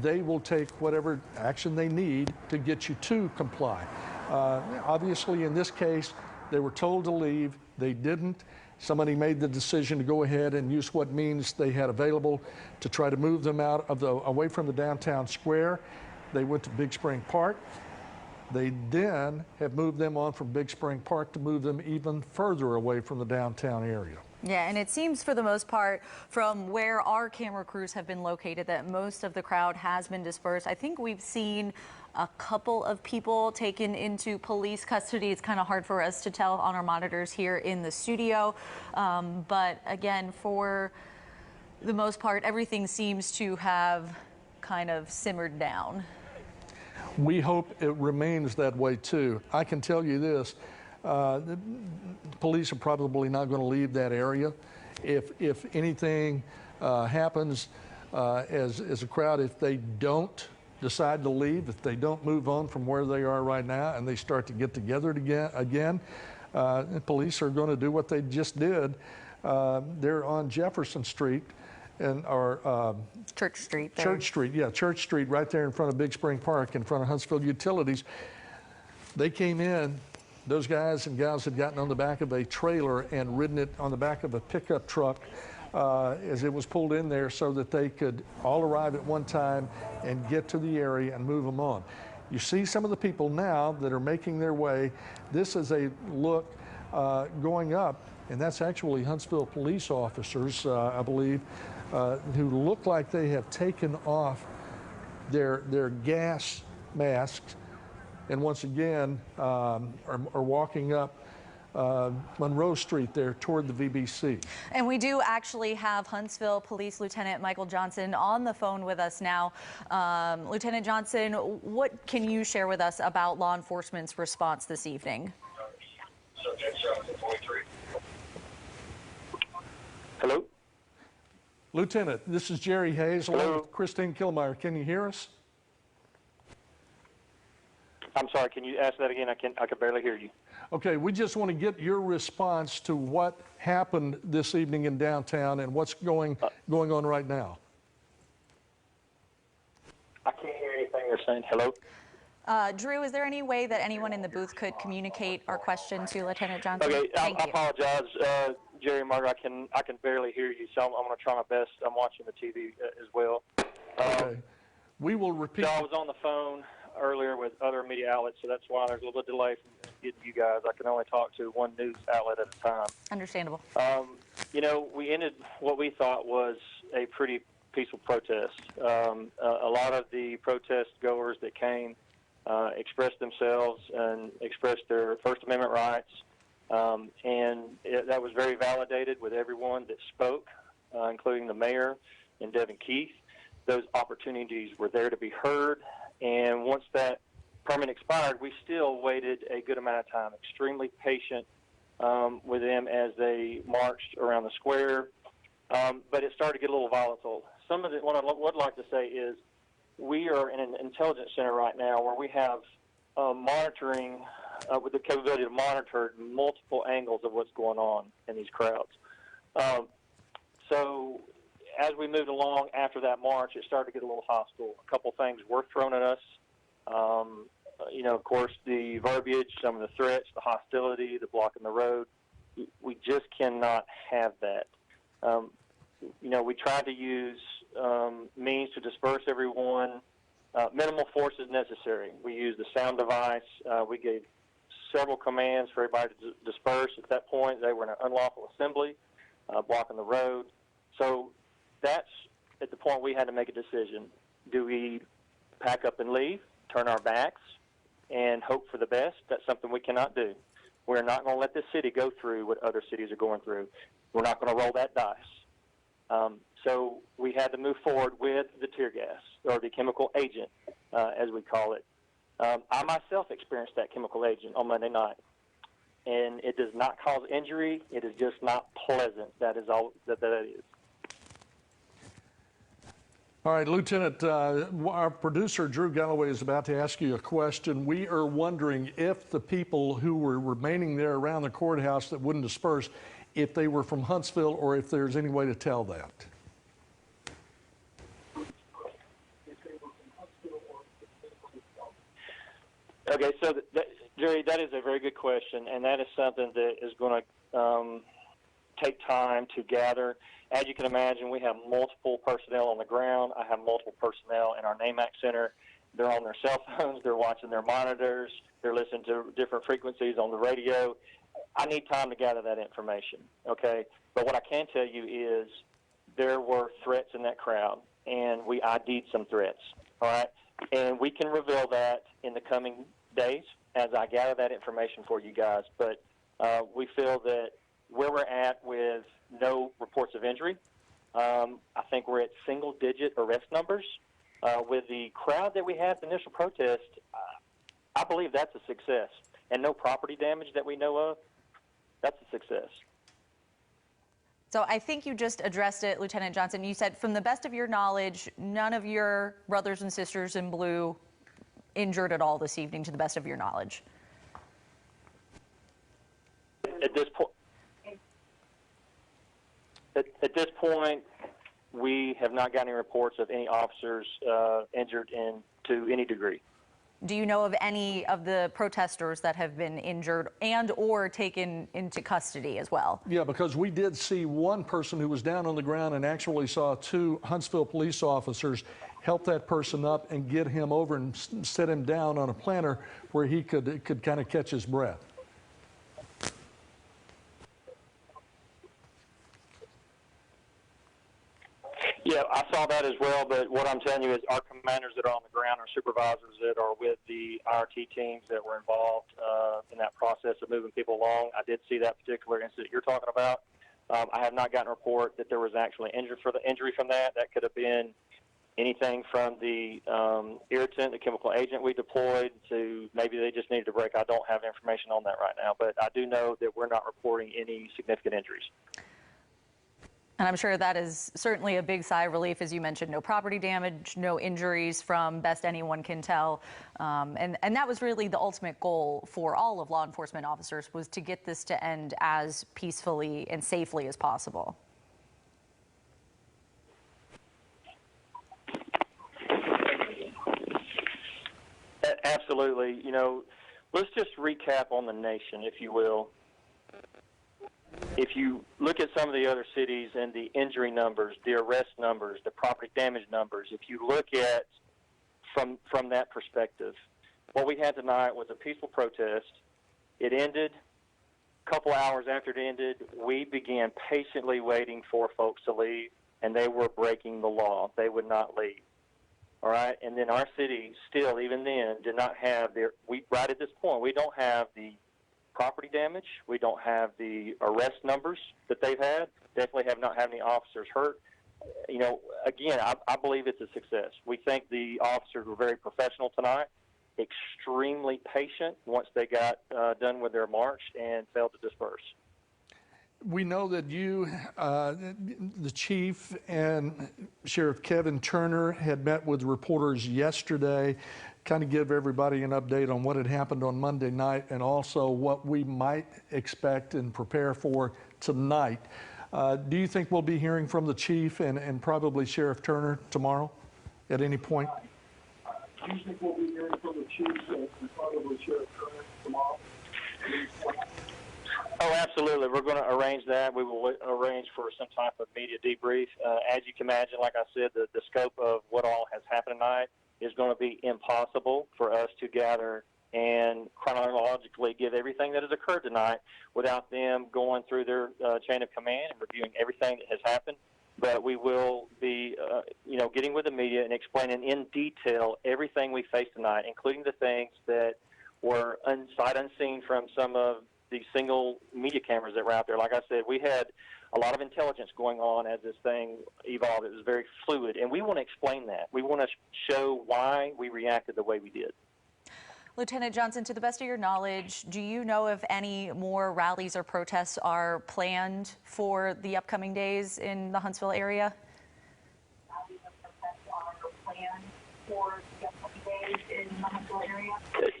they will take whatever action they need to get you to comply. Obviously, in this case, they were told to leave. They didn't. Somebody made the decision to go ahead and use what means they had available to try to move them away from the downtown square. They went to Big Spring Park. They then have moved them on from Big Spring Park to move them even further away from the downtown area. Yeah, and it seems for the most part from where our camera crews have been located that most of the crowd has been dispersed. I think we've seen a couple of people taken into police custody. It's kind of hard for us to tell on our monitors here in the studio. But again, for the most part, everything seems to have kind of simmered down. We hope it remains that way too. I can tell you this. The police are probably not going to leave that area. If anything happens as a crowd, if they don't decide to leave, if they don't move on from where they are right now and they start to get together again, police are going to do what they just did. They're on Jefferson Street and our Church Street. Church Street, yeah, Church Street, right there in front of Big Spring Park, in front of Huntsville Utilities. They came in. Those guys and gals had gotten on the back of a trailer and ridden it on the back of a pickup truck as it was pulled in there so that they could all arrive at one time and get to the area and move them on. You see some of the people now that are making their way. This is a look going up, and that's actually Huntsville police officers, I believe, who look like they have taken off their gas masks and once again are walking up Monroe Street there toward the VBC. And we do actually have Huntsville Police Lieutenant Michael Johnson on the phone with us now. Lieutenant Johnson, what can you share with us about law enforcement's response this evening? Hello? Lieutenant, this is Jerry Hayes along with Christine Kilmeyer. Can you hear us? I'm sorry, can you ask that again? I can barely hear you. Okay, we just want to get your response to what happened this evening in downtown and what's going on right now. I can't hear anything they're saying. Hello? Drew, is there any way that anyone in the booth could communicate our question to Lieutenant Johnson? Okay, Thank I you. apologize, Jerry Margaret. I can barely hear you, so I'm going to try my best. I'm watching the TV as well. Okay, we will repeat. So I was on the phone earlier with other media outlets, so that's why there's a little delay from getting you guys. I can only talk to one news outlet at a time. Understandable. You know, we ended what we thought was a pretty peaceful protest. A lot of the protest goers that came expressed themselves and expressed their First Amendment rights, and that was very validated with everyone that spoke, including the mayor and Devin Keith. Those opportunities were there to be heard. And once that permit expired, we still waited a good amount of time, extremely patient with them as they marched around the square. But it started to get a little volatile. Some of it, what I would like to say is we are in an intelligence center right now where we have monitoring with the capability to monitor multiple angles of what's going on in these crowds. So as we moved along after that march, it started to get a little hostile. A couple things were thrown at us. You know, of course, the verbiage, some of the threats, the hostility, the blocking the road. We just cannot have that. You know, we tried to use means to disperse everyone. Minimal force is necessary. We used the sound device. We gave several commands for everybody to disperse. At that point, they were in an unlawful assembly, blocking the road. So that's at the point we had to make a decision. Do we pack up and leave, turn our backs, and hope for the best? That's something we cannot do. We're not going to let this city go through what other cities are going through. We're not going to roll that dice. So we had to move forward with the tear gas, or the chemical agent, as we call it. I myself experienced that chemical agent on Monday night, and it does not cause injury. It is just not pleasant. That is all that is. All right, Lieutenant, our producer, Drew Galloway, is about to ask you a question. We are wondering if the people who were remaining there around the courthouse that wouldn't disperse, if they were from Huntsville or if there's any way to tell that. Okay, so Jerry, that is a very good question, and that is something that is going to take time to gather. As you can imagine, we have multiple personnel on the ground. I have multiple personnel in our NAACP center. They're on their cell phones. They're watching their monitors. They're listening to different frequencies on the radio. I need time to gather that information, okay? But what I can tell you is there were threats in that crowd, and we ID'd some threats, all right? And we can reveal that in the coming days as I gather that information for you guys. But we feel that where we're at with no reports of injury, I think we're at single-digit arrest numbers. With the crowd that we had at the initial protest, I believe that's a success. And no property damage that we know of, that's a success. So I think you just addressed it, Lieutenant Johnson. You said, from the best of your knowledge, none of your brothers and sisters in blue injured at all this evening, to the best of your knowledge. At this point, we have not got any reports of any officers injured to any degree. Do you know of any of the protesters that have been injured and or taken into custody as well? Yeah, because we did see one person who was down on the ground and actually saw 2 Huntsville police officers help that person up and get him over and set him down on a planter where he could kind of catch his breath. Yeah, I saw that as well, but what I'm telling you is our commanders that are on the ground, our supervisors that are with the IRT teams that were involved in that process of moving people along, I did see that particular incident you're talking about. I have not gotten a report that there was actually injury from that. That could have been anything from the irritant, the chemical agent we deployed, to maybe they just needed a break. I don't have information on that right now, but I do know that we're not reporting any significant injuries. And I'm sure that is certainly a big sigh of relief, as you mentioned, no property damage, no injuries from best anyone can tell. And that was really the ultimate goal for all of law enforcement officers, was to get this to end as peacefully and safely as possible. Absolutely. You know, let's just recap on the nation, if you will. If you look at some of the other cities and the injury numbers, the arrest numbers, the property damage numbers, if you look at from that perspective, what we had tonight was a peaceful protest. It ended. A couple hours after it ended, we began patiently waiting for folks to leave, and they were breaking the law. They would not leave. All right? And then our city still, even then, did not have right at this point, we don't have the property damage. We don't have the arrest numbers that they've had. Definitely have not had any officers hurt. You know, again, I believe it's a success. We think the officers were very professional tonight, extremely patient once they got done with their march, and failed to disperse. We know that you, the chief, and Sheriff Kevin Turner had met with reporters yesterday, kind of give everybody an update on what had happened on Monday night and also what we might expect and prepare for tonight. Do you think we'll be hearing from the chief and probably Sheriff Turner tomorrow at any point? Do you think we'll be hearing from the chief and probably Sheriff Turner tomorrow? Oh, absolutely. We're going to arrange that. We will arrange for some type of media debrief. As you can imagine, like I said, the scope of what all has happened tonight is going to be impossible for us to gather and chronologically give everything that has occurred tonight without them going through their chain of command and reviewing everything that has happened. But we will be, getting with the media and explaining in detail everything we faced tonight, including the things that were sight unseen from some of the single media cameras that were out there. Like I said, we had a lot of intelligence going on as this thing evolved. It was very fluid, and we want to explain that. We want to show why we reacted the way we did. Lieutenant Johnson, to the best of your knowledge, do you know if any more rallies or protests are planned for the upcoming days in the Huntsville area?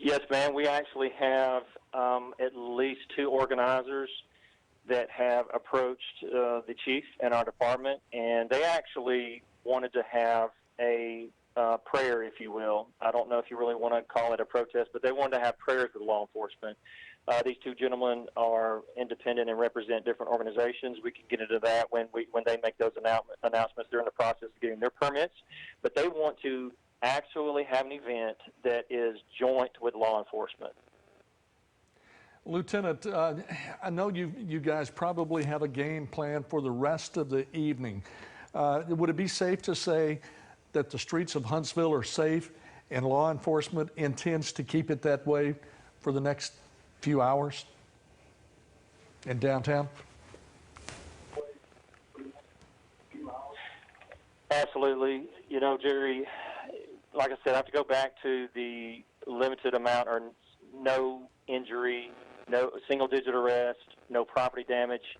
Yes, ma'am. We actually have at least 2 organizers that have approached the chief and our department, and they actually wanted to have a prayer, if you will. I don't know if you really want to call it a protest, but they wanted to have prayers with law enforcement. These 2 gentlemen are independent and represent different organizations. We can get into that when they make those announcements. They're in the process of getting their permits, but they want to actually have an event that is joint with law enforcement. Lieutenant, I know you guys probably have a game plan for the rest of the evening. Would it be safe to say that the streets of Huntsville are safe and law enforcement intends to keep it that way for the next few hours in downtown? Absolutely. You know, Jerry, like I said, I have to go back to the limited amount or no injury, no single-digit arrest, no property damage.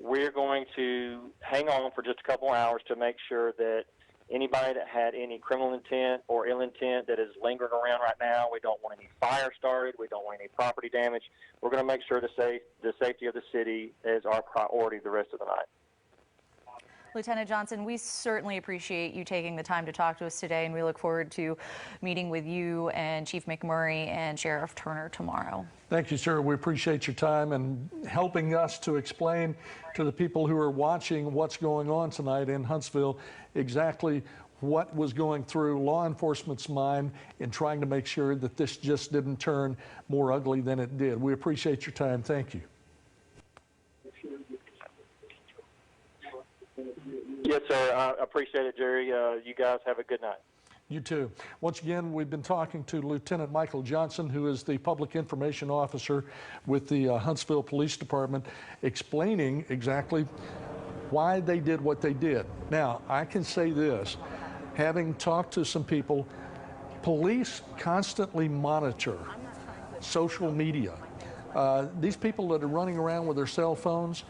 We're going to hang on for just a couple hours to make sure that anybody that had any criminal intent or ill intent that is lingering around right now, we don't want any fire started, we don't want any property damage. We're going to make sure the safety of the city is our priority the rest of the night. Lieutenant Johnson, we certainly appreciate you taking the time to talk to us today, and we look forward to meeting with you and Chief McMurray and Sheriff Turner tomorrow. Thank you, sir. We appreciate your time and helping us to explain to the people who are watching what's going on tonight in Huntsville exactly what was going through law enforcement's mind in trying to make sure that this just didn't turn more ugly than it did. We appreciate your time. Thank you. Yes, sir. I appreciate it, Jerry. You guys have a good night. You too. Once again, we've been talking to Lieutenant Michael Johnson, who is the Public Information Officer with the Huntsville Police Department, explaining exactly why they did what they did. Now, I can say this, having talked to some people, police constantly monitor social media. These people that are running around with their cell phones,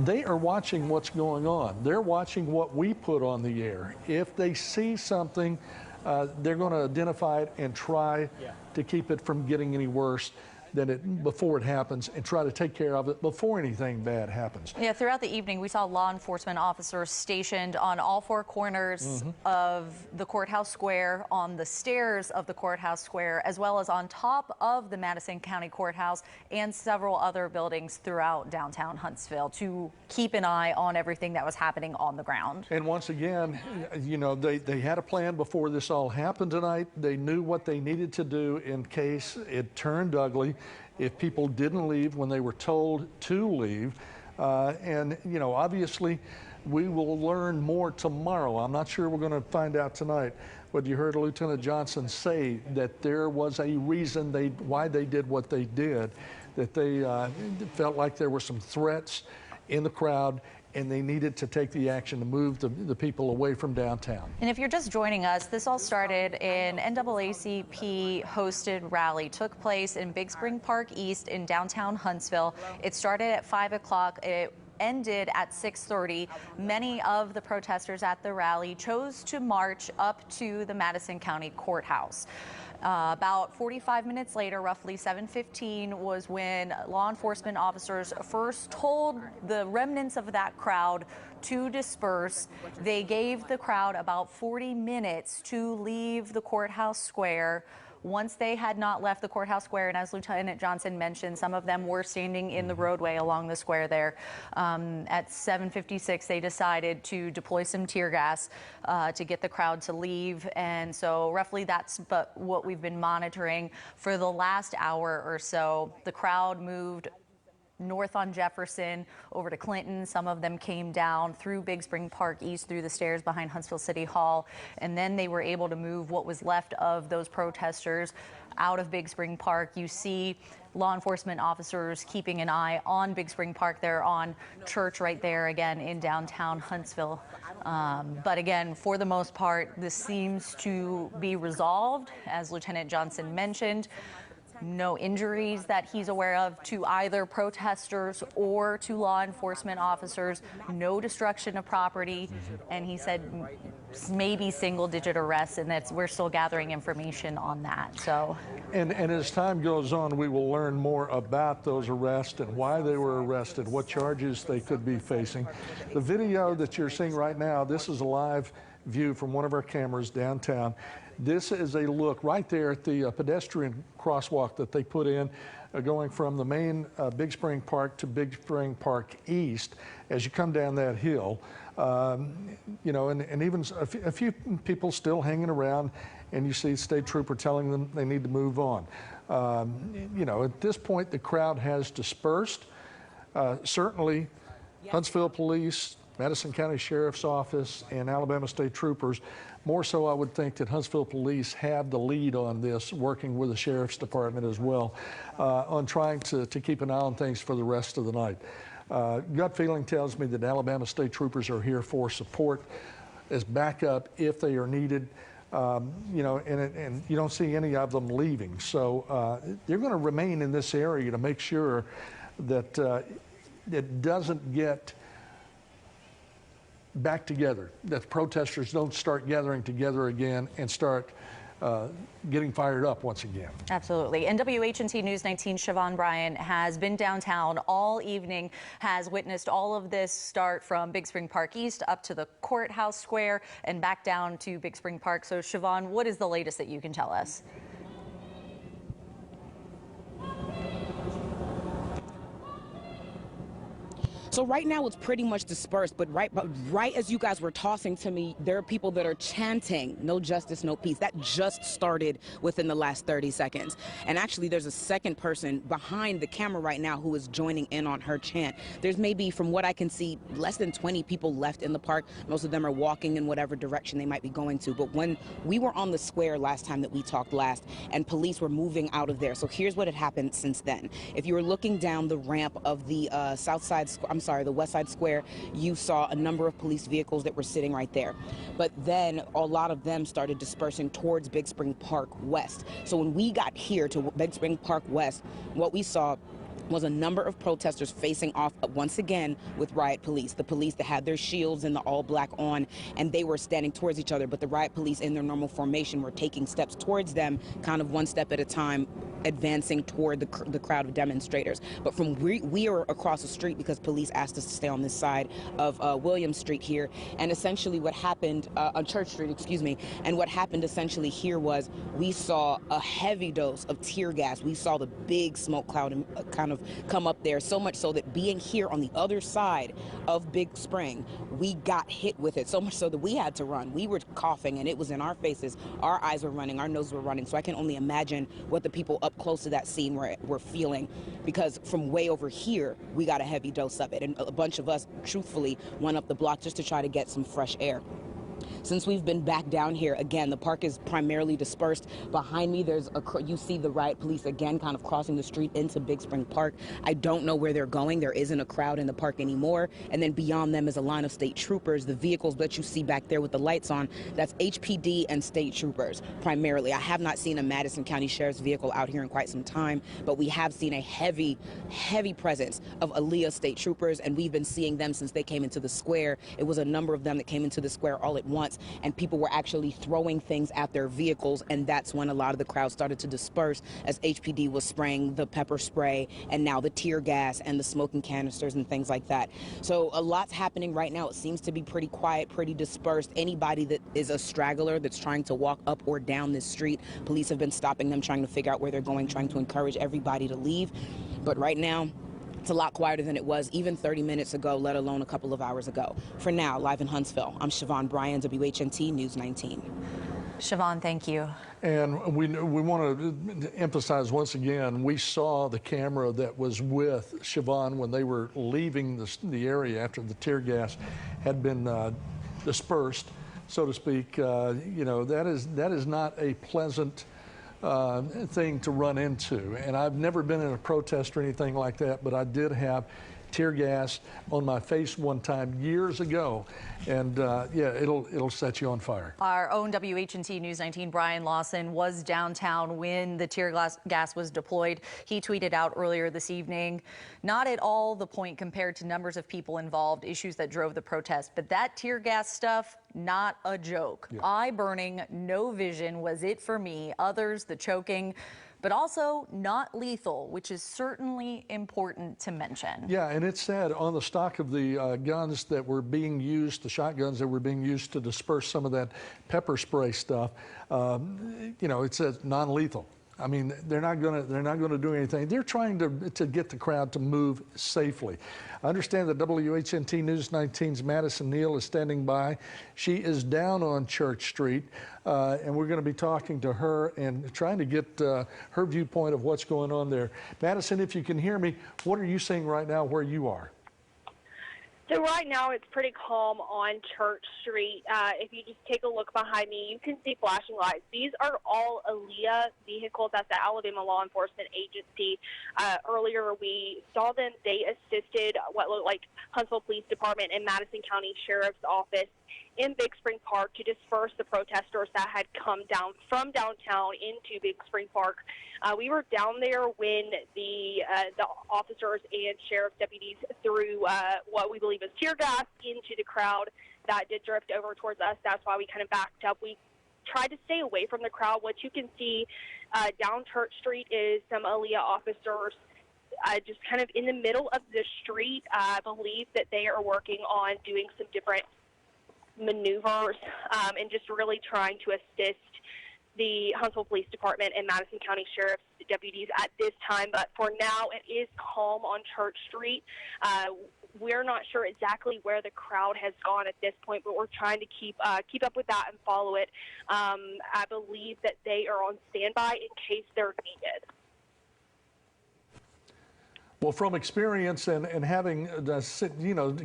they are watching what's going on. They're watching what we put on the air. If they see something, they're going to identify it and try to keep it from getting any worse than it before it happens, and try to take care of it before anything bad happens. Yeah, throughout the evening, we saw law enforcement officers stationed on all four corners of the courthouse square, on the stairs of the courthouse square, as well as on top of the Madison County Courthouse and several other buildings throughout downtown Huntsville to keep an eye on everything that was happening on the ground. And once again, you know, they had a plan before this all happened tonight. They knew what they needed to do in case it turned ugly, if people didn't leave when they were told to leave. And, you know, obviously we will learn more tomorrow. I'm not sure we're going to find out tonight, but you heard Lieutenant Johnson say that there was a reason why they did what they did, that they felt like there were some threats in the crowd, and they needed to take the action to move the people away from downtown. And if you're just joining us, this all started in NAACP hosted rally, took place in Big Spring Park East in downtown Huntsville. It started at 5 o'clock. It ended at 6:30. Many of the protesters at the rally chose to march up to the Madison County Courthouse. About 45 minutes later, roughly 7:15, was when law enforcement officers first told the remnants of that crowd to disperse. They gave the crowd about 40 minutes to leave the courthouse square. Once they had not left the courthouse square, and as Lieutenant Johnson mentioned, some of them were standing in the roadway along the square there. At 7:56, they decided to deploy some tear gas to get the crowd to leave. And so roughly that's what we've been monitoring for the last hour or so. The crowd moved north on Jefferson over to Clinton. Some of them came down through Big Spring Park East through the stairs behind Huntsville City Hall, and then they were able to move what was left of those protesters out of Big Spring Park. You see law enforcement officers keeping an eye on Big Spring Park. They're on Church right there again in downtown Huntsville. But again, for the most part, this seems to be resolved, as Lieutenant Johnson mentioned. No injuries that he's aware of to either protesters or to law enforcement officers, no destruction of property, and he said maybe single-digit arrests, and we're still gathering information on that. So, and as time goes on, we will learn more about those arrests and why they were arrested, what charges they could be facing. The video that you're seeing right now, this is a live view from one of our cameras downtown. This is a look right there at the pedestrian crosswalk that they put in, going from the main Big Spring Park to Big Spring Park East as you come down that hill. You know, and even a few people still hanging around, and you see state trooper telling them they need to move on. You know, at this point, the crowd has dispersed. Certainly, Huntsville Police, Madison County Sheriff's Office, and Alabama State Troopers. More so, I would think that Huntsville Police have the lead on this, working with the Sheriff's Department as well, on trying to keep an eye on things for the rest of the night. Gut feeling tells me that Alabama State Troopers are here for support as backup if they are needed. You know, and you don't see any of them leaving. So they're going to remain in this area to make sure that it doesn't get back together, that protesters don't start gathering together again and start getting fired up once again. Absolutely. And WHNT News 19 Siobhan Bryant has been downtown all evening, has witnessed all of this start from Big Spring Park East up to the Courthouse Square and back down to Big Spring Park. So Siobhan, what is the latest that you can tell us? So right now it's pretty much dispersed, but right as you guys were tossing to me, there are people that are chanting, "No justice, no peace." That just started within the last 30 seconds. And actually there's a second person behind the camera right now who is joining in on her chant. There's maybe, from what I can see, less than 20 people left in the park. Most of them are walking in whatever direction they might be going to. But when we were on the square last time that we talked last, and police were moving out of there. So here's what had happened since then. If you were looking down the ramp of the the West Side Square, you saw a number of police vehicles that were sitting right there. But then a lot of them started dispersing towards Big Spring Park West. So when we got here to Big Spring Park West, what we saw was a number of protesters facing off once again with riot police. The police that had their shields and the all black on, and they were standing towards each other, but the riot police in their normal formation were taking steps towards them, kind of one step at a time, advancing toward the crowd of demonstrators. But from we are across the street because police asked us to stay on this side of William Street here, and essentially what happened on Church Street, excuse me, and what happened essentially here was we saw a heavy dose of tear gas. We saw the big smoke cloud kind of come up there, so much so that being here on the other side of Big Spring, we got hit with it, so much so that we had to run. We were coughing and it was in our faces. Our eyes were running, our noses were running, so I can only imagine what the people up close to that scene were feeling, because from way over here, we got a heavy dose of it, and a bunch of us, truthfully, went up the block just to try to get some fresh air. Since we've been back down here, again, the park is primarily dispersed. Behind me, you see the riot police again kind of crossing the street into Big Spring Park. I don't know where they're going. There isn't a crowd in the park anymore. And then beyond them is a line of state troopers. The vehicles that you see back there with the lights on, that's HPD and state troopers, primarily. I have not seen a Madison County Sheriff's vehicle out here in quite some time, but we have seen a heavy, heavy presence of Aaliyah state troopers, and we've been seeing them since they came into the square. It was a number of them that came into the square all at once, and people were actually throwing things at their vehicles, and that's when a lot of the crowd started to disperse as HPD was spraying the pepper spray and now the tear gas and the smoking canisters and things like that. So a lot's happening right now. It seems to be pretty quiet, pretty dispersed. Anybody that is a straggler that's trying to walk up or down this street, police have been stopping them, trying to figure out where they're going, trying to encourage everybody to leave. But right now, it's a lot quieter than it was even 30 minutes ago, let alone a couple of hours ago. For now, live in Huntsville, I'm Siobhan Bryant, WHNT News 19. Siobhan, thank you. And we want to emphasize once again, we saw the camera that was with Siobhan when they were leaving the area after the tear gas had been dispersed, so to speak. You know, that is not a pleasant thing to run into. And I've never been in a protest or anything like that, but I did have tear gas on my face one time years ago, and yeah, it'll set you on fire. Our own WHNT News 19 Brian Lawson was downtown when the tear gas was deployed. He tweeted out earlier this evening, "Not at all the point compared to numbers of people involved, issues that drove the protest, but that tear gas stuff, not a joke. Yeah. Eye burning, no vision was it for me. Others, the choking, but also not lethal," which is certainly important to mention. Yeah, and it said on the stock of the guns that were being used, the shotguns that were being used to disperse some of that pepper spray stuff, you know, it says non-lethal. I mean, they're not gonna do anything. They're trying to get the crowd to move safely. I understand that WHNT News 19's Madison Neal is standing by. She is down on Church Street, and we're going to be talking to her and trying to get her viewpoint of what's going on there. Madison, if you can hear me, what are you seeing right now where you are? So right now it's pretty calm on Church Street. If you just take a look behind me, you can see flashing lights. These are all ALEA vehicles. That's the Alabama Law Enforcement Agency. Earlier we saw them. They assisted what looked like Huntsville Police Department and Madison County Sheriff's Office in Big Spring Park to disperse the protesters that had come down from downtown into Big Spring Park. We were down there when the officers and sheriff's deputies threw what we believe is tear gas into the crowd that did drift over towards us. That's why we kind of backed up. We tried to stay away from the crowd. What you can see down Church Street is some ALEA officers just kind of in the middle of the street. I believe that they are working on doing some different maneuvers and just really trying to assist the Huntsville Police Department and Madison County Sheriff's deputies at this time. But for now, it is calm on Church Street. We're not sure exactly where the crowd has gone at this point, but we're trying to keep up with that and follow it. I believe that they are on standby in case they're needed. Well, from experience and having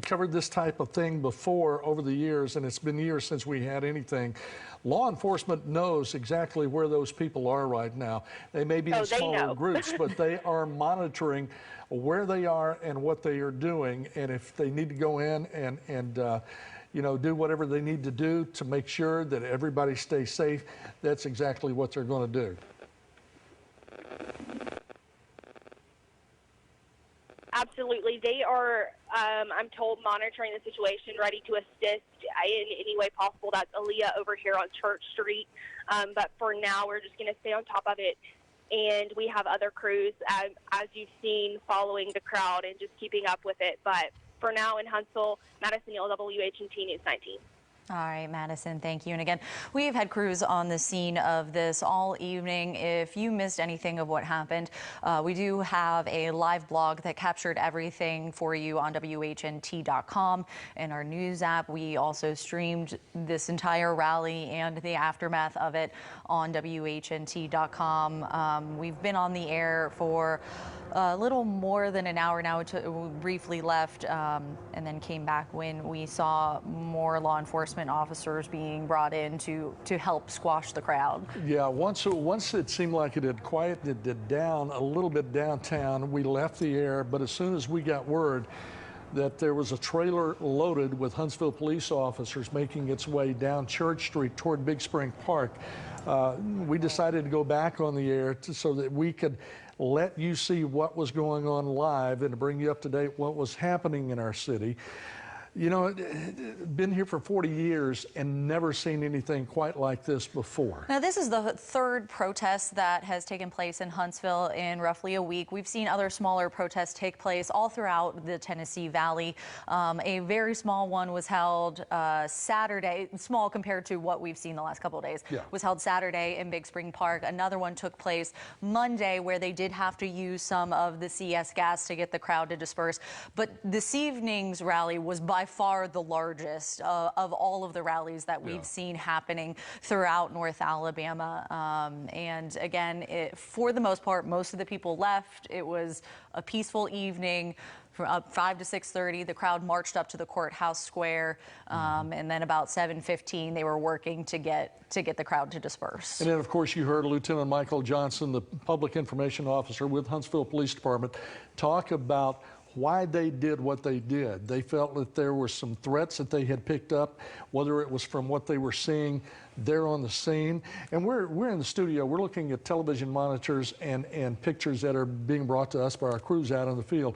covered this type of thing before over the years, and it's been years since we had anything, law enforcement knows exactly where those people are right now. They may be in smaller groups, but they are monitoring where they are and what they are doing, and if they need to go in and do whatever they need to do to make sure that everybody stays safe, that's exactly what they're going to do. Absolutely. They are, I'm told, monitoring the situation, ready to assist in any way possible. That's ALEA over here on Church Street. But for now, we're just going to stay on top of it. And we have other crews, as you've seen, following the crowd and just keeping up with it. But for now in Huntsville, Madison Neal, WHNT News 19. All right, Madison, thank you. And again, we've had crews on the scene of this all evening. If you missed anything of what happened, we do have a live blog that captured everything for you on WHNT.com and our news app. We also streamed this entire rally and the aftermath of it on WHNT.com. We've been on the air for a little more than an hour now. We briefly left and then came back when we saw more law enforcement officers being brought in to help squash the crowd. Yeah, once it seemed like it had quieted it down a little bit downtown, we left the air, but as soon as we got word that there was a trailer loaded with Huntsville police officers making its way down Church Street toward Big Spring Park, we decided to go back on the air so that we could let you see what was going on live and to bring you up to date what was happening in our city. You know, been here for 40 years and never seen anything quite like this before. Now, this is the third protest that has taken place in Huntsville in roughly a week. We've seen other smaller protests take place all throughout the Tennessee Valley. A very small one was held Saturday, small compared to what we've seen the last couple of days, was held Saturday in Big Spring Park. Another one took place Monday where they did have to use some of the CS gas to get the crowd to disperse. But this evening's rally was by far the largest of all of the rallies that we've seen happening throughout North Alabama. And again, for the most part, most of the people left. It was a peaceful evening. From 5 to 6:30, the crowd marched up to the courthouse square, and then about 7:15, they were working to get the crowd to disperse. And then, of course, you heard Lieutenant Michael Johnson, the public information officer with Huntsville Police Department, talk about why they did what they did. They felt that there were some threats that they had picked up, whether it was from what they were seeing there on the scene. And we're in the studio. We're looking at television monitors and pictures that are being brought to us by our crews out in the field.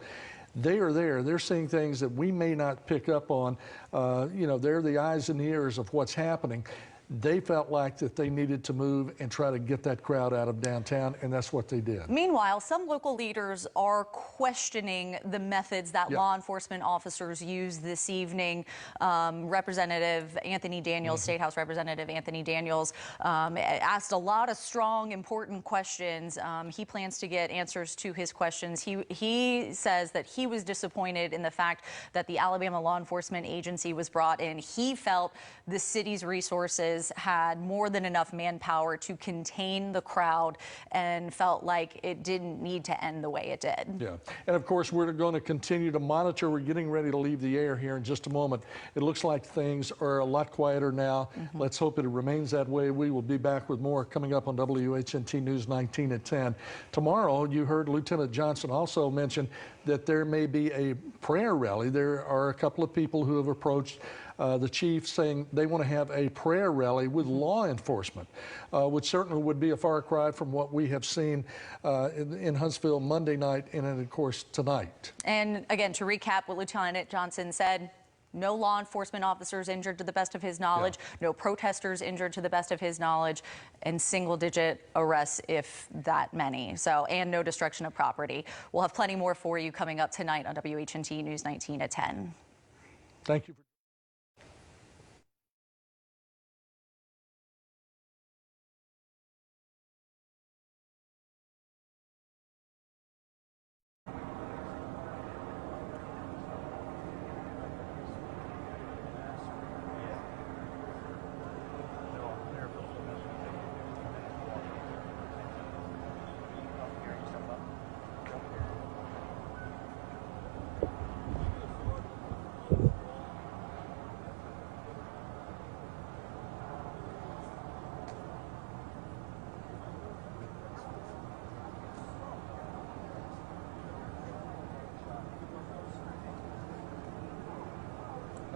They are there. They're seeing things that we may not pick up on. You know, they're the eyes and the ears of what's happening. They felt like that they needed to move and try to get that crowd out of downtown, and that's what they did. Meanwhile, some local leaders are questioning the methods that law enforcement officers used this evening. Representative Anthony Daniels, State House Representative Anthony Daniels, asked a lot of strong, important questions. He plans to get answers to his questions. He says that he was disappointed in the fact that the Alabama Law Enforcement Agency was brought in. He felt the city's resources had more than enough manpower to contain the crowd and felt like it didn't need to end the way it did. Yeah, and of course we're going to continue to monitor. We're getting ready to leave the air here in just a moment. It looks like things are a lot quieter now. Let's hope it remains that way. We will be back with more coming up on WHNT News 19 at 10. Tomorrow, you heard Lieutenant Johnson also mention that there may be a prayer rally. There are a couple of people who have approached the chief saying they want to have a prayer rally with law enforcement, which certainly would be a far cry from what we have seen in Huntsville Monday night and then, of course, tonight. And again, to recap what Lieutenant Johnson said, no law enforcement officers injured to the best of his knowledge, no protesters injured to the best of his knowledge, and single-digit arrests, if that many. So, and no destruction of property. We'll have plenty more for you coming up tonight on WHNT News 19 at 10. Thank you.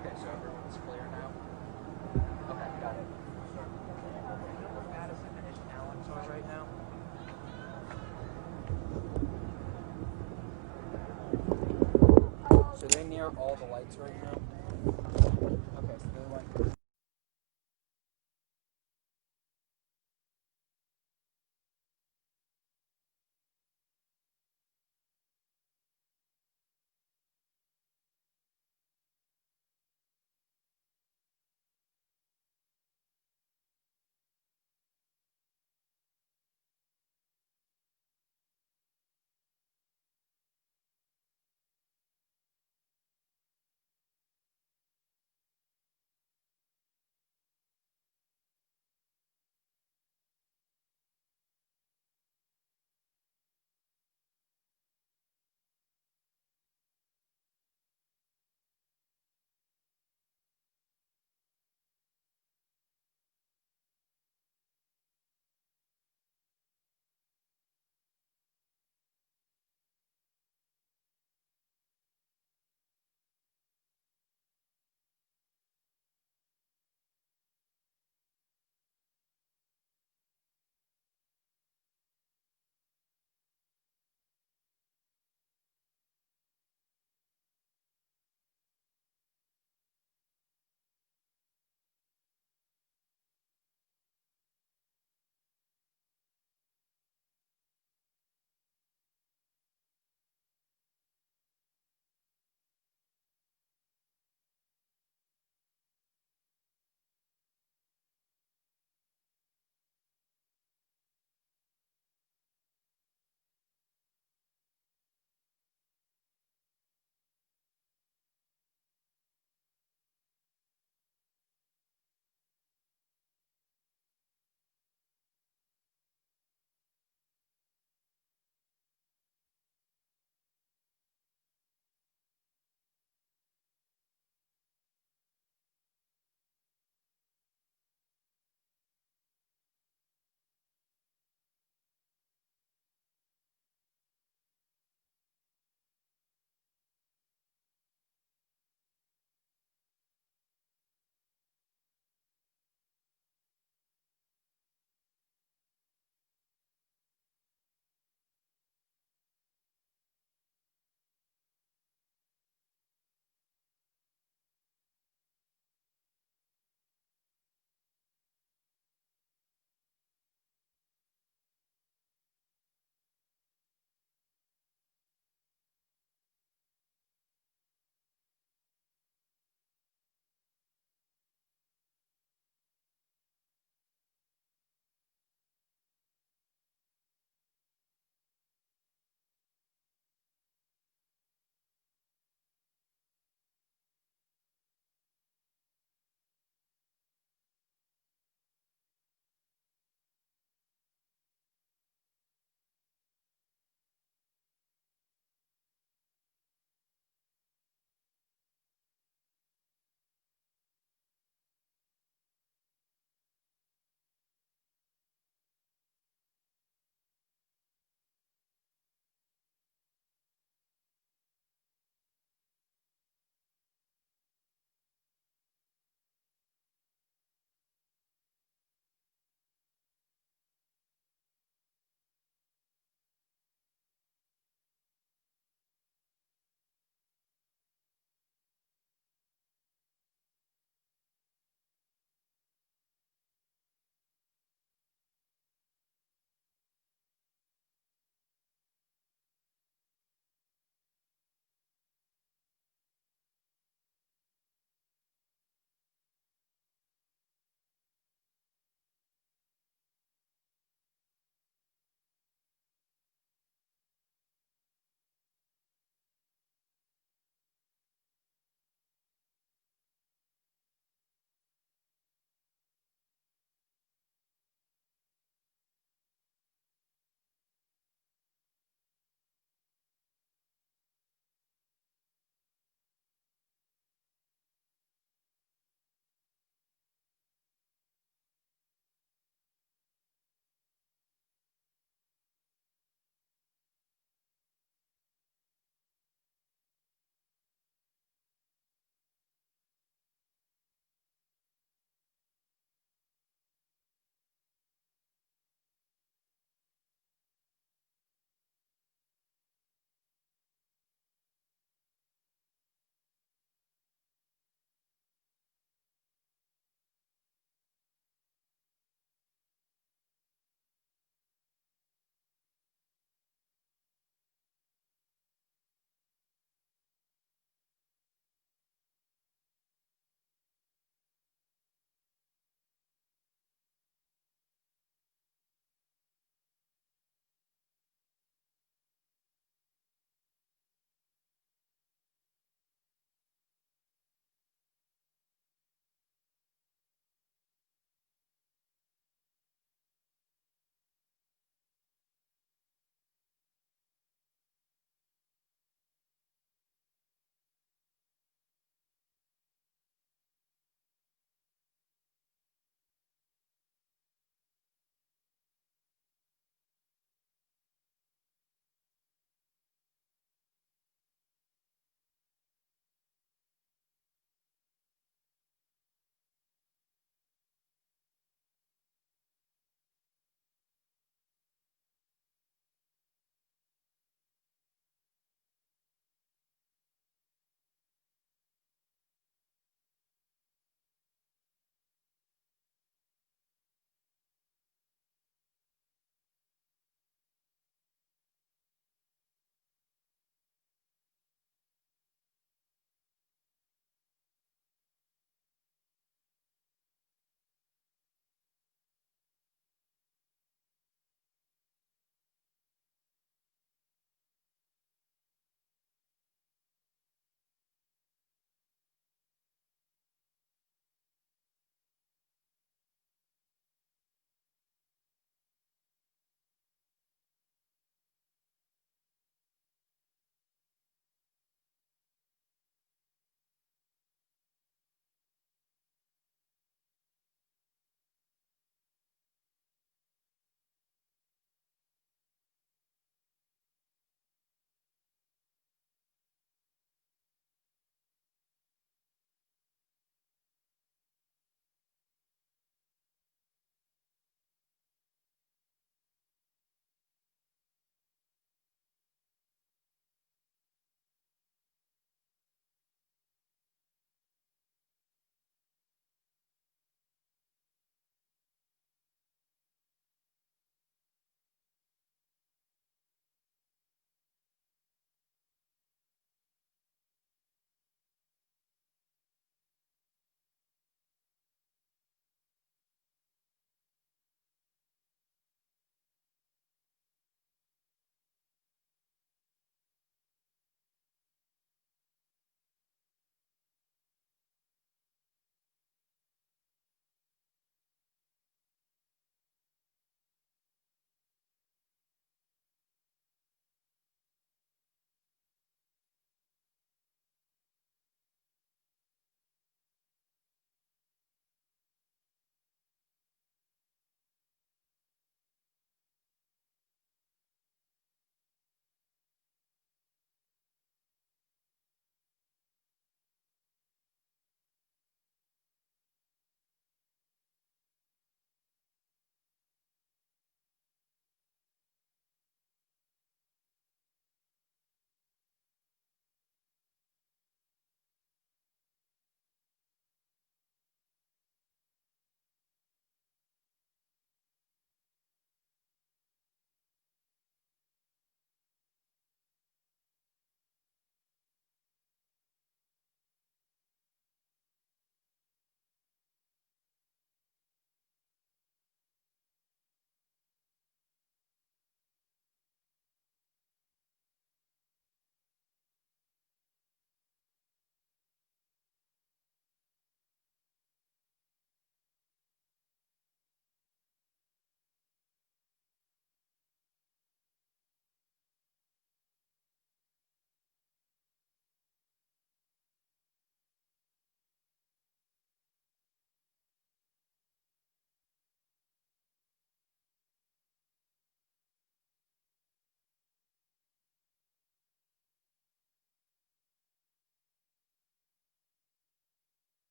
Okay, so everyone's clear now? Okay, got it. Madison and Allen's are right now? So they near all the lights right now? Okay, so they're like...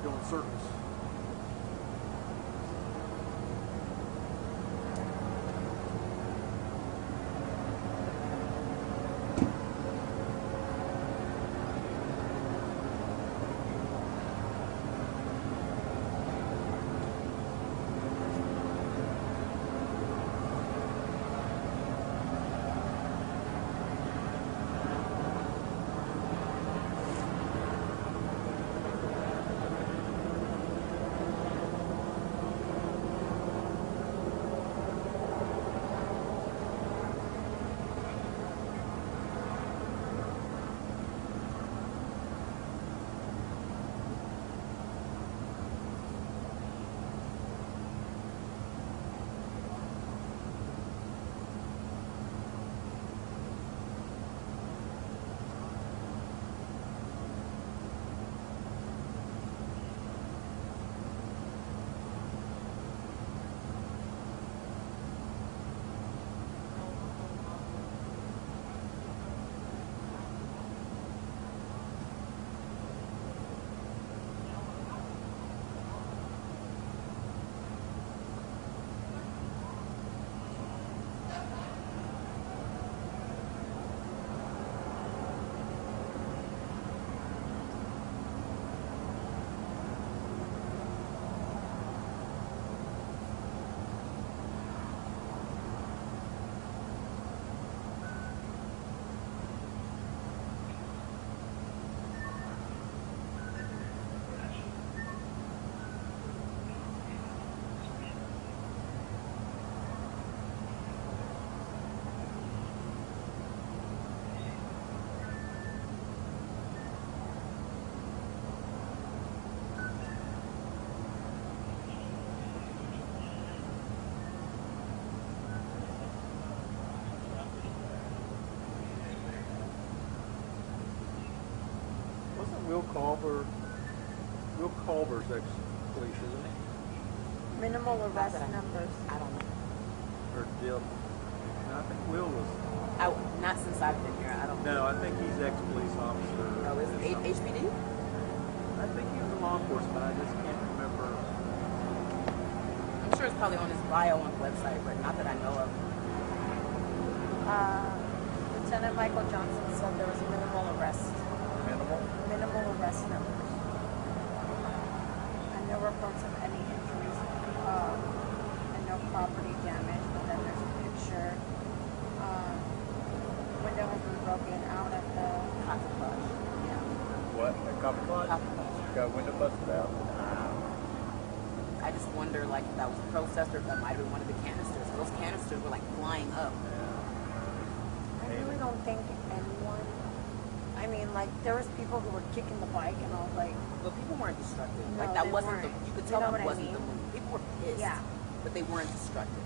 start doing circles. Will Culver's ex-police, isn't he? Minimal arrest numbers. I don't know. Or Dil? No, I think Will was. Not since I've been here. I don't. No, I think he's ex-police officer. Oh, is it HPD? I think he was law enforcement. I just can't remember. I'm sure it's probably on his bio on the website, but not that I know of. Lieutenant Michael Johnson said there was minimal arrest. Minimal arrest numbers. And no reports of any injuries and no property damage. But then there's a picture. Window has been broken out at the coffee clutch. Yeah. What? The coffee clutch? Got a window busted out? I just wonder, like, if that was a protester, if that might have been one of the canisters. Those canisters were like flying up. I really don't think anyone. I mean, like, there was people who were kicking the bike, and I was like, but people weren't destructive. No, like, that they wasn't weren't. the. You could tell You know that what I wasn't the mean? move. People were pissed. Yeah. But they weren't destructive.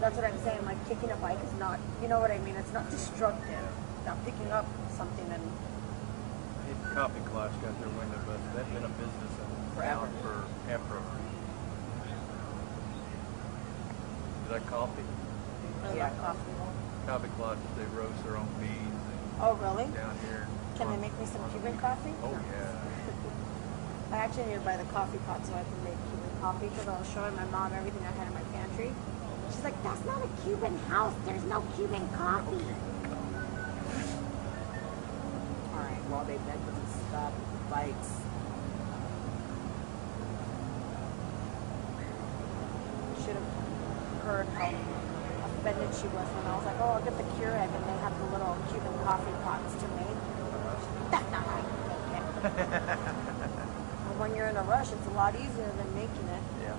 that's what I'm saying. Like, kicking a bike is not. You know what I mean? It's not destructive. Not picking up something and. The coffee clutch got their window busted. That's been a business in Forever. Forever. Is that coffee? Yeah, coffee. Coffee clutch, they roast their own beans. Oh, really? Down here. Can they make me some Cuban coffee? Oh, yeah. I actually need to buy the coffee pot so I can make Cuban coffee because I was showing my mom everything I had in my pantry. She's like, that's not a Cuban house. There's no Cuban coffee. All right. While they beg them to stop bikes. Should have heard how offended she was when I was like, oh, I'll get the Keurig, and they have the little Cuban coffee pots to make. That's not how you make it. And when you're in a rush, it's a lot easier than making it. Yeah.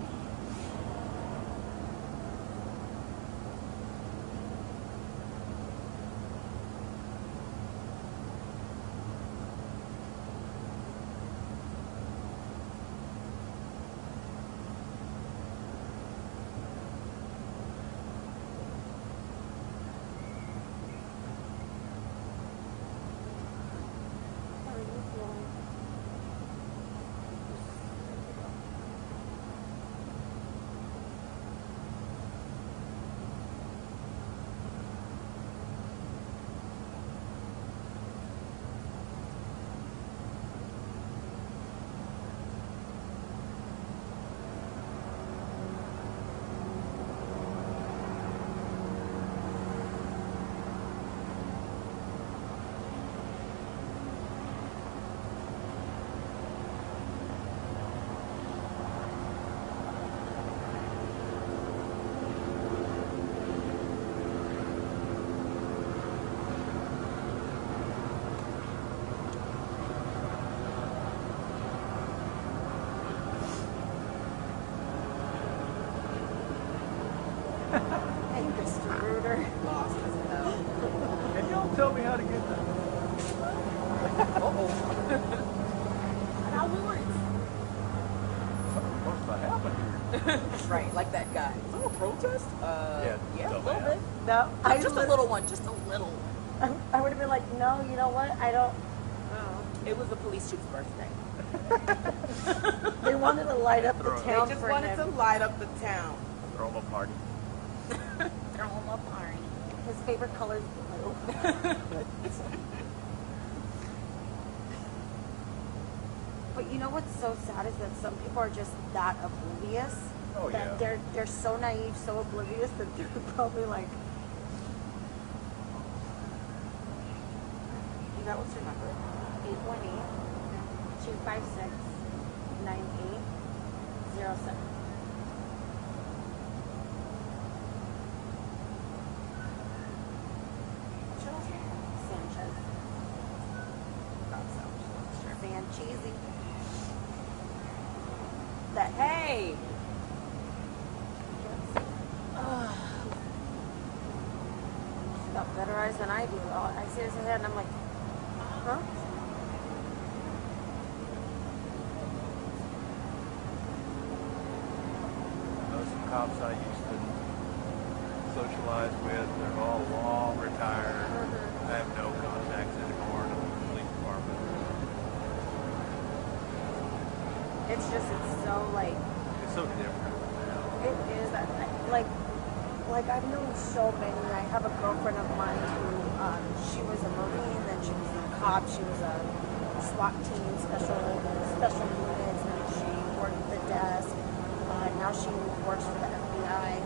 Right, like that guy. Is that a protest? Yeah, a little bit. No, Just a little one, just a little. I would have been like, no, you know what? I don't. It was the police chief's birthday. They wanted to light up the town They just for wanted him. to light up the town. Throw him a party. Throw him a party. His favorite color is blue. But you know what's so sad is that some people are just that oblivious. Oh, that yeah. they're so naive, so oblivious that they're probably like. You got what's your number? 818-256-9807. What's your last name? Sanchez. Sancheesy. That hey. She's got better eyes than I do. I see his head and I'm like, huh? Those cops I used to socialize with, they're all long retired. I have no contacts anymore in the police department. It's so like. It's so different now. It is. Like I've known so many. I have a girlfriend of mine who, she was a Marine, then she was a cop, she was a SWAT team, special units, and she worked the desk. Now she works for the FBI.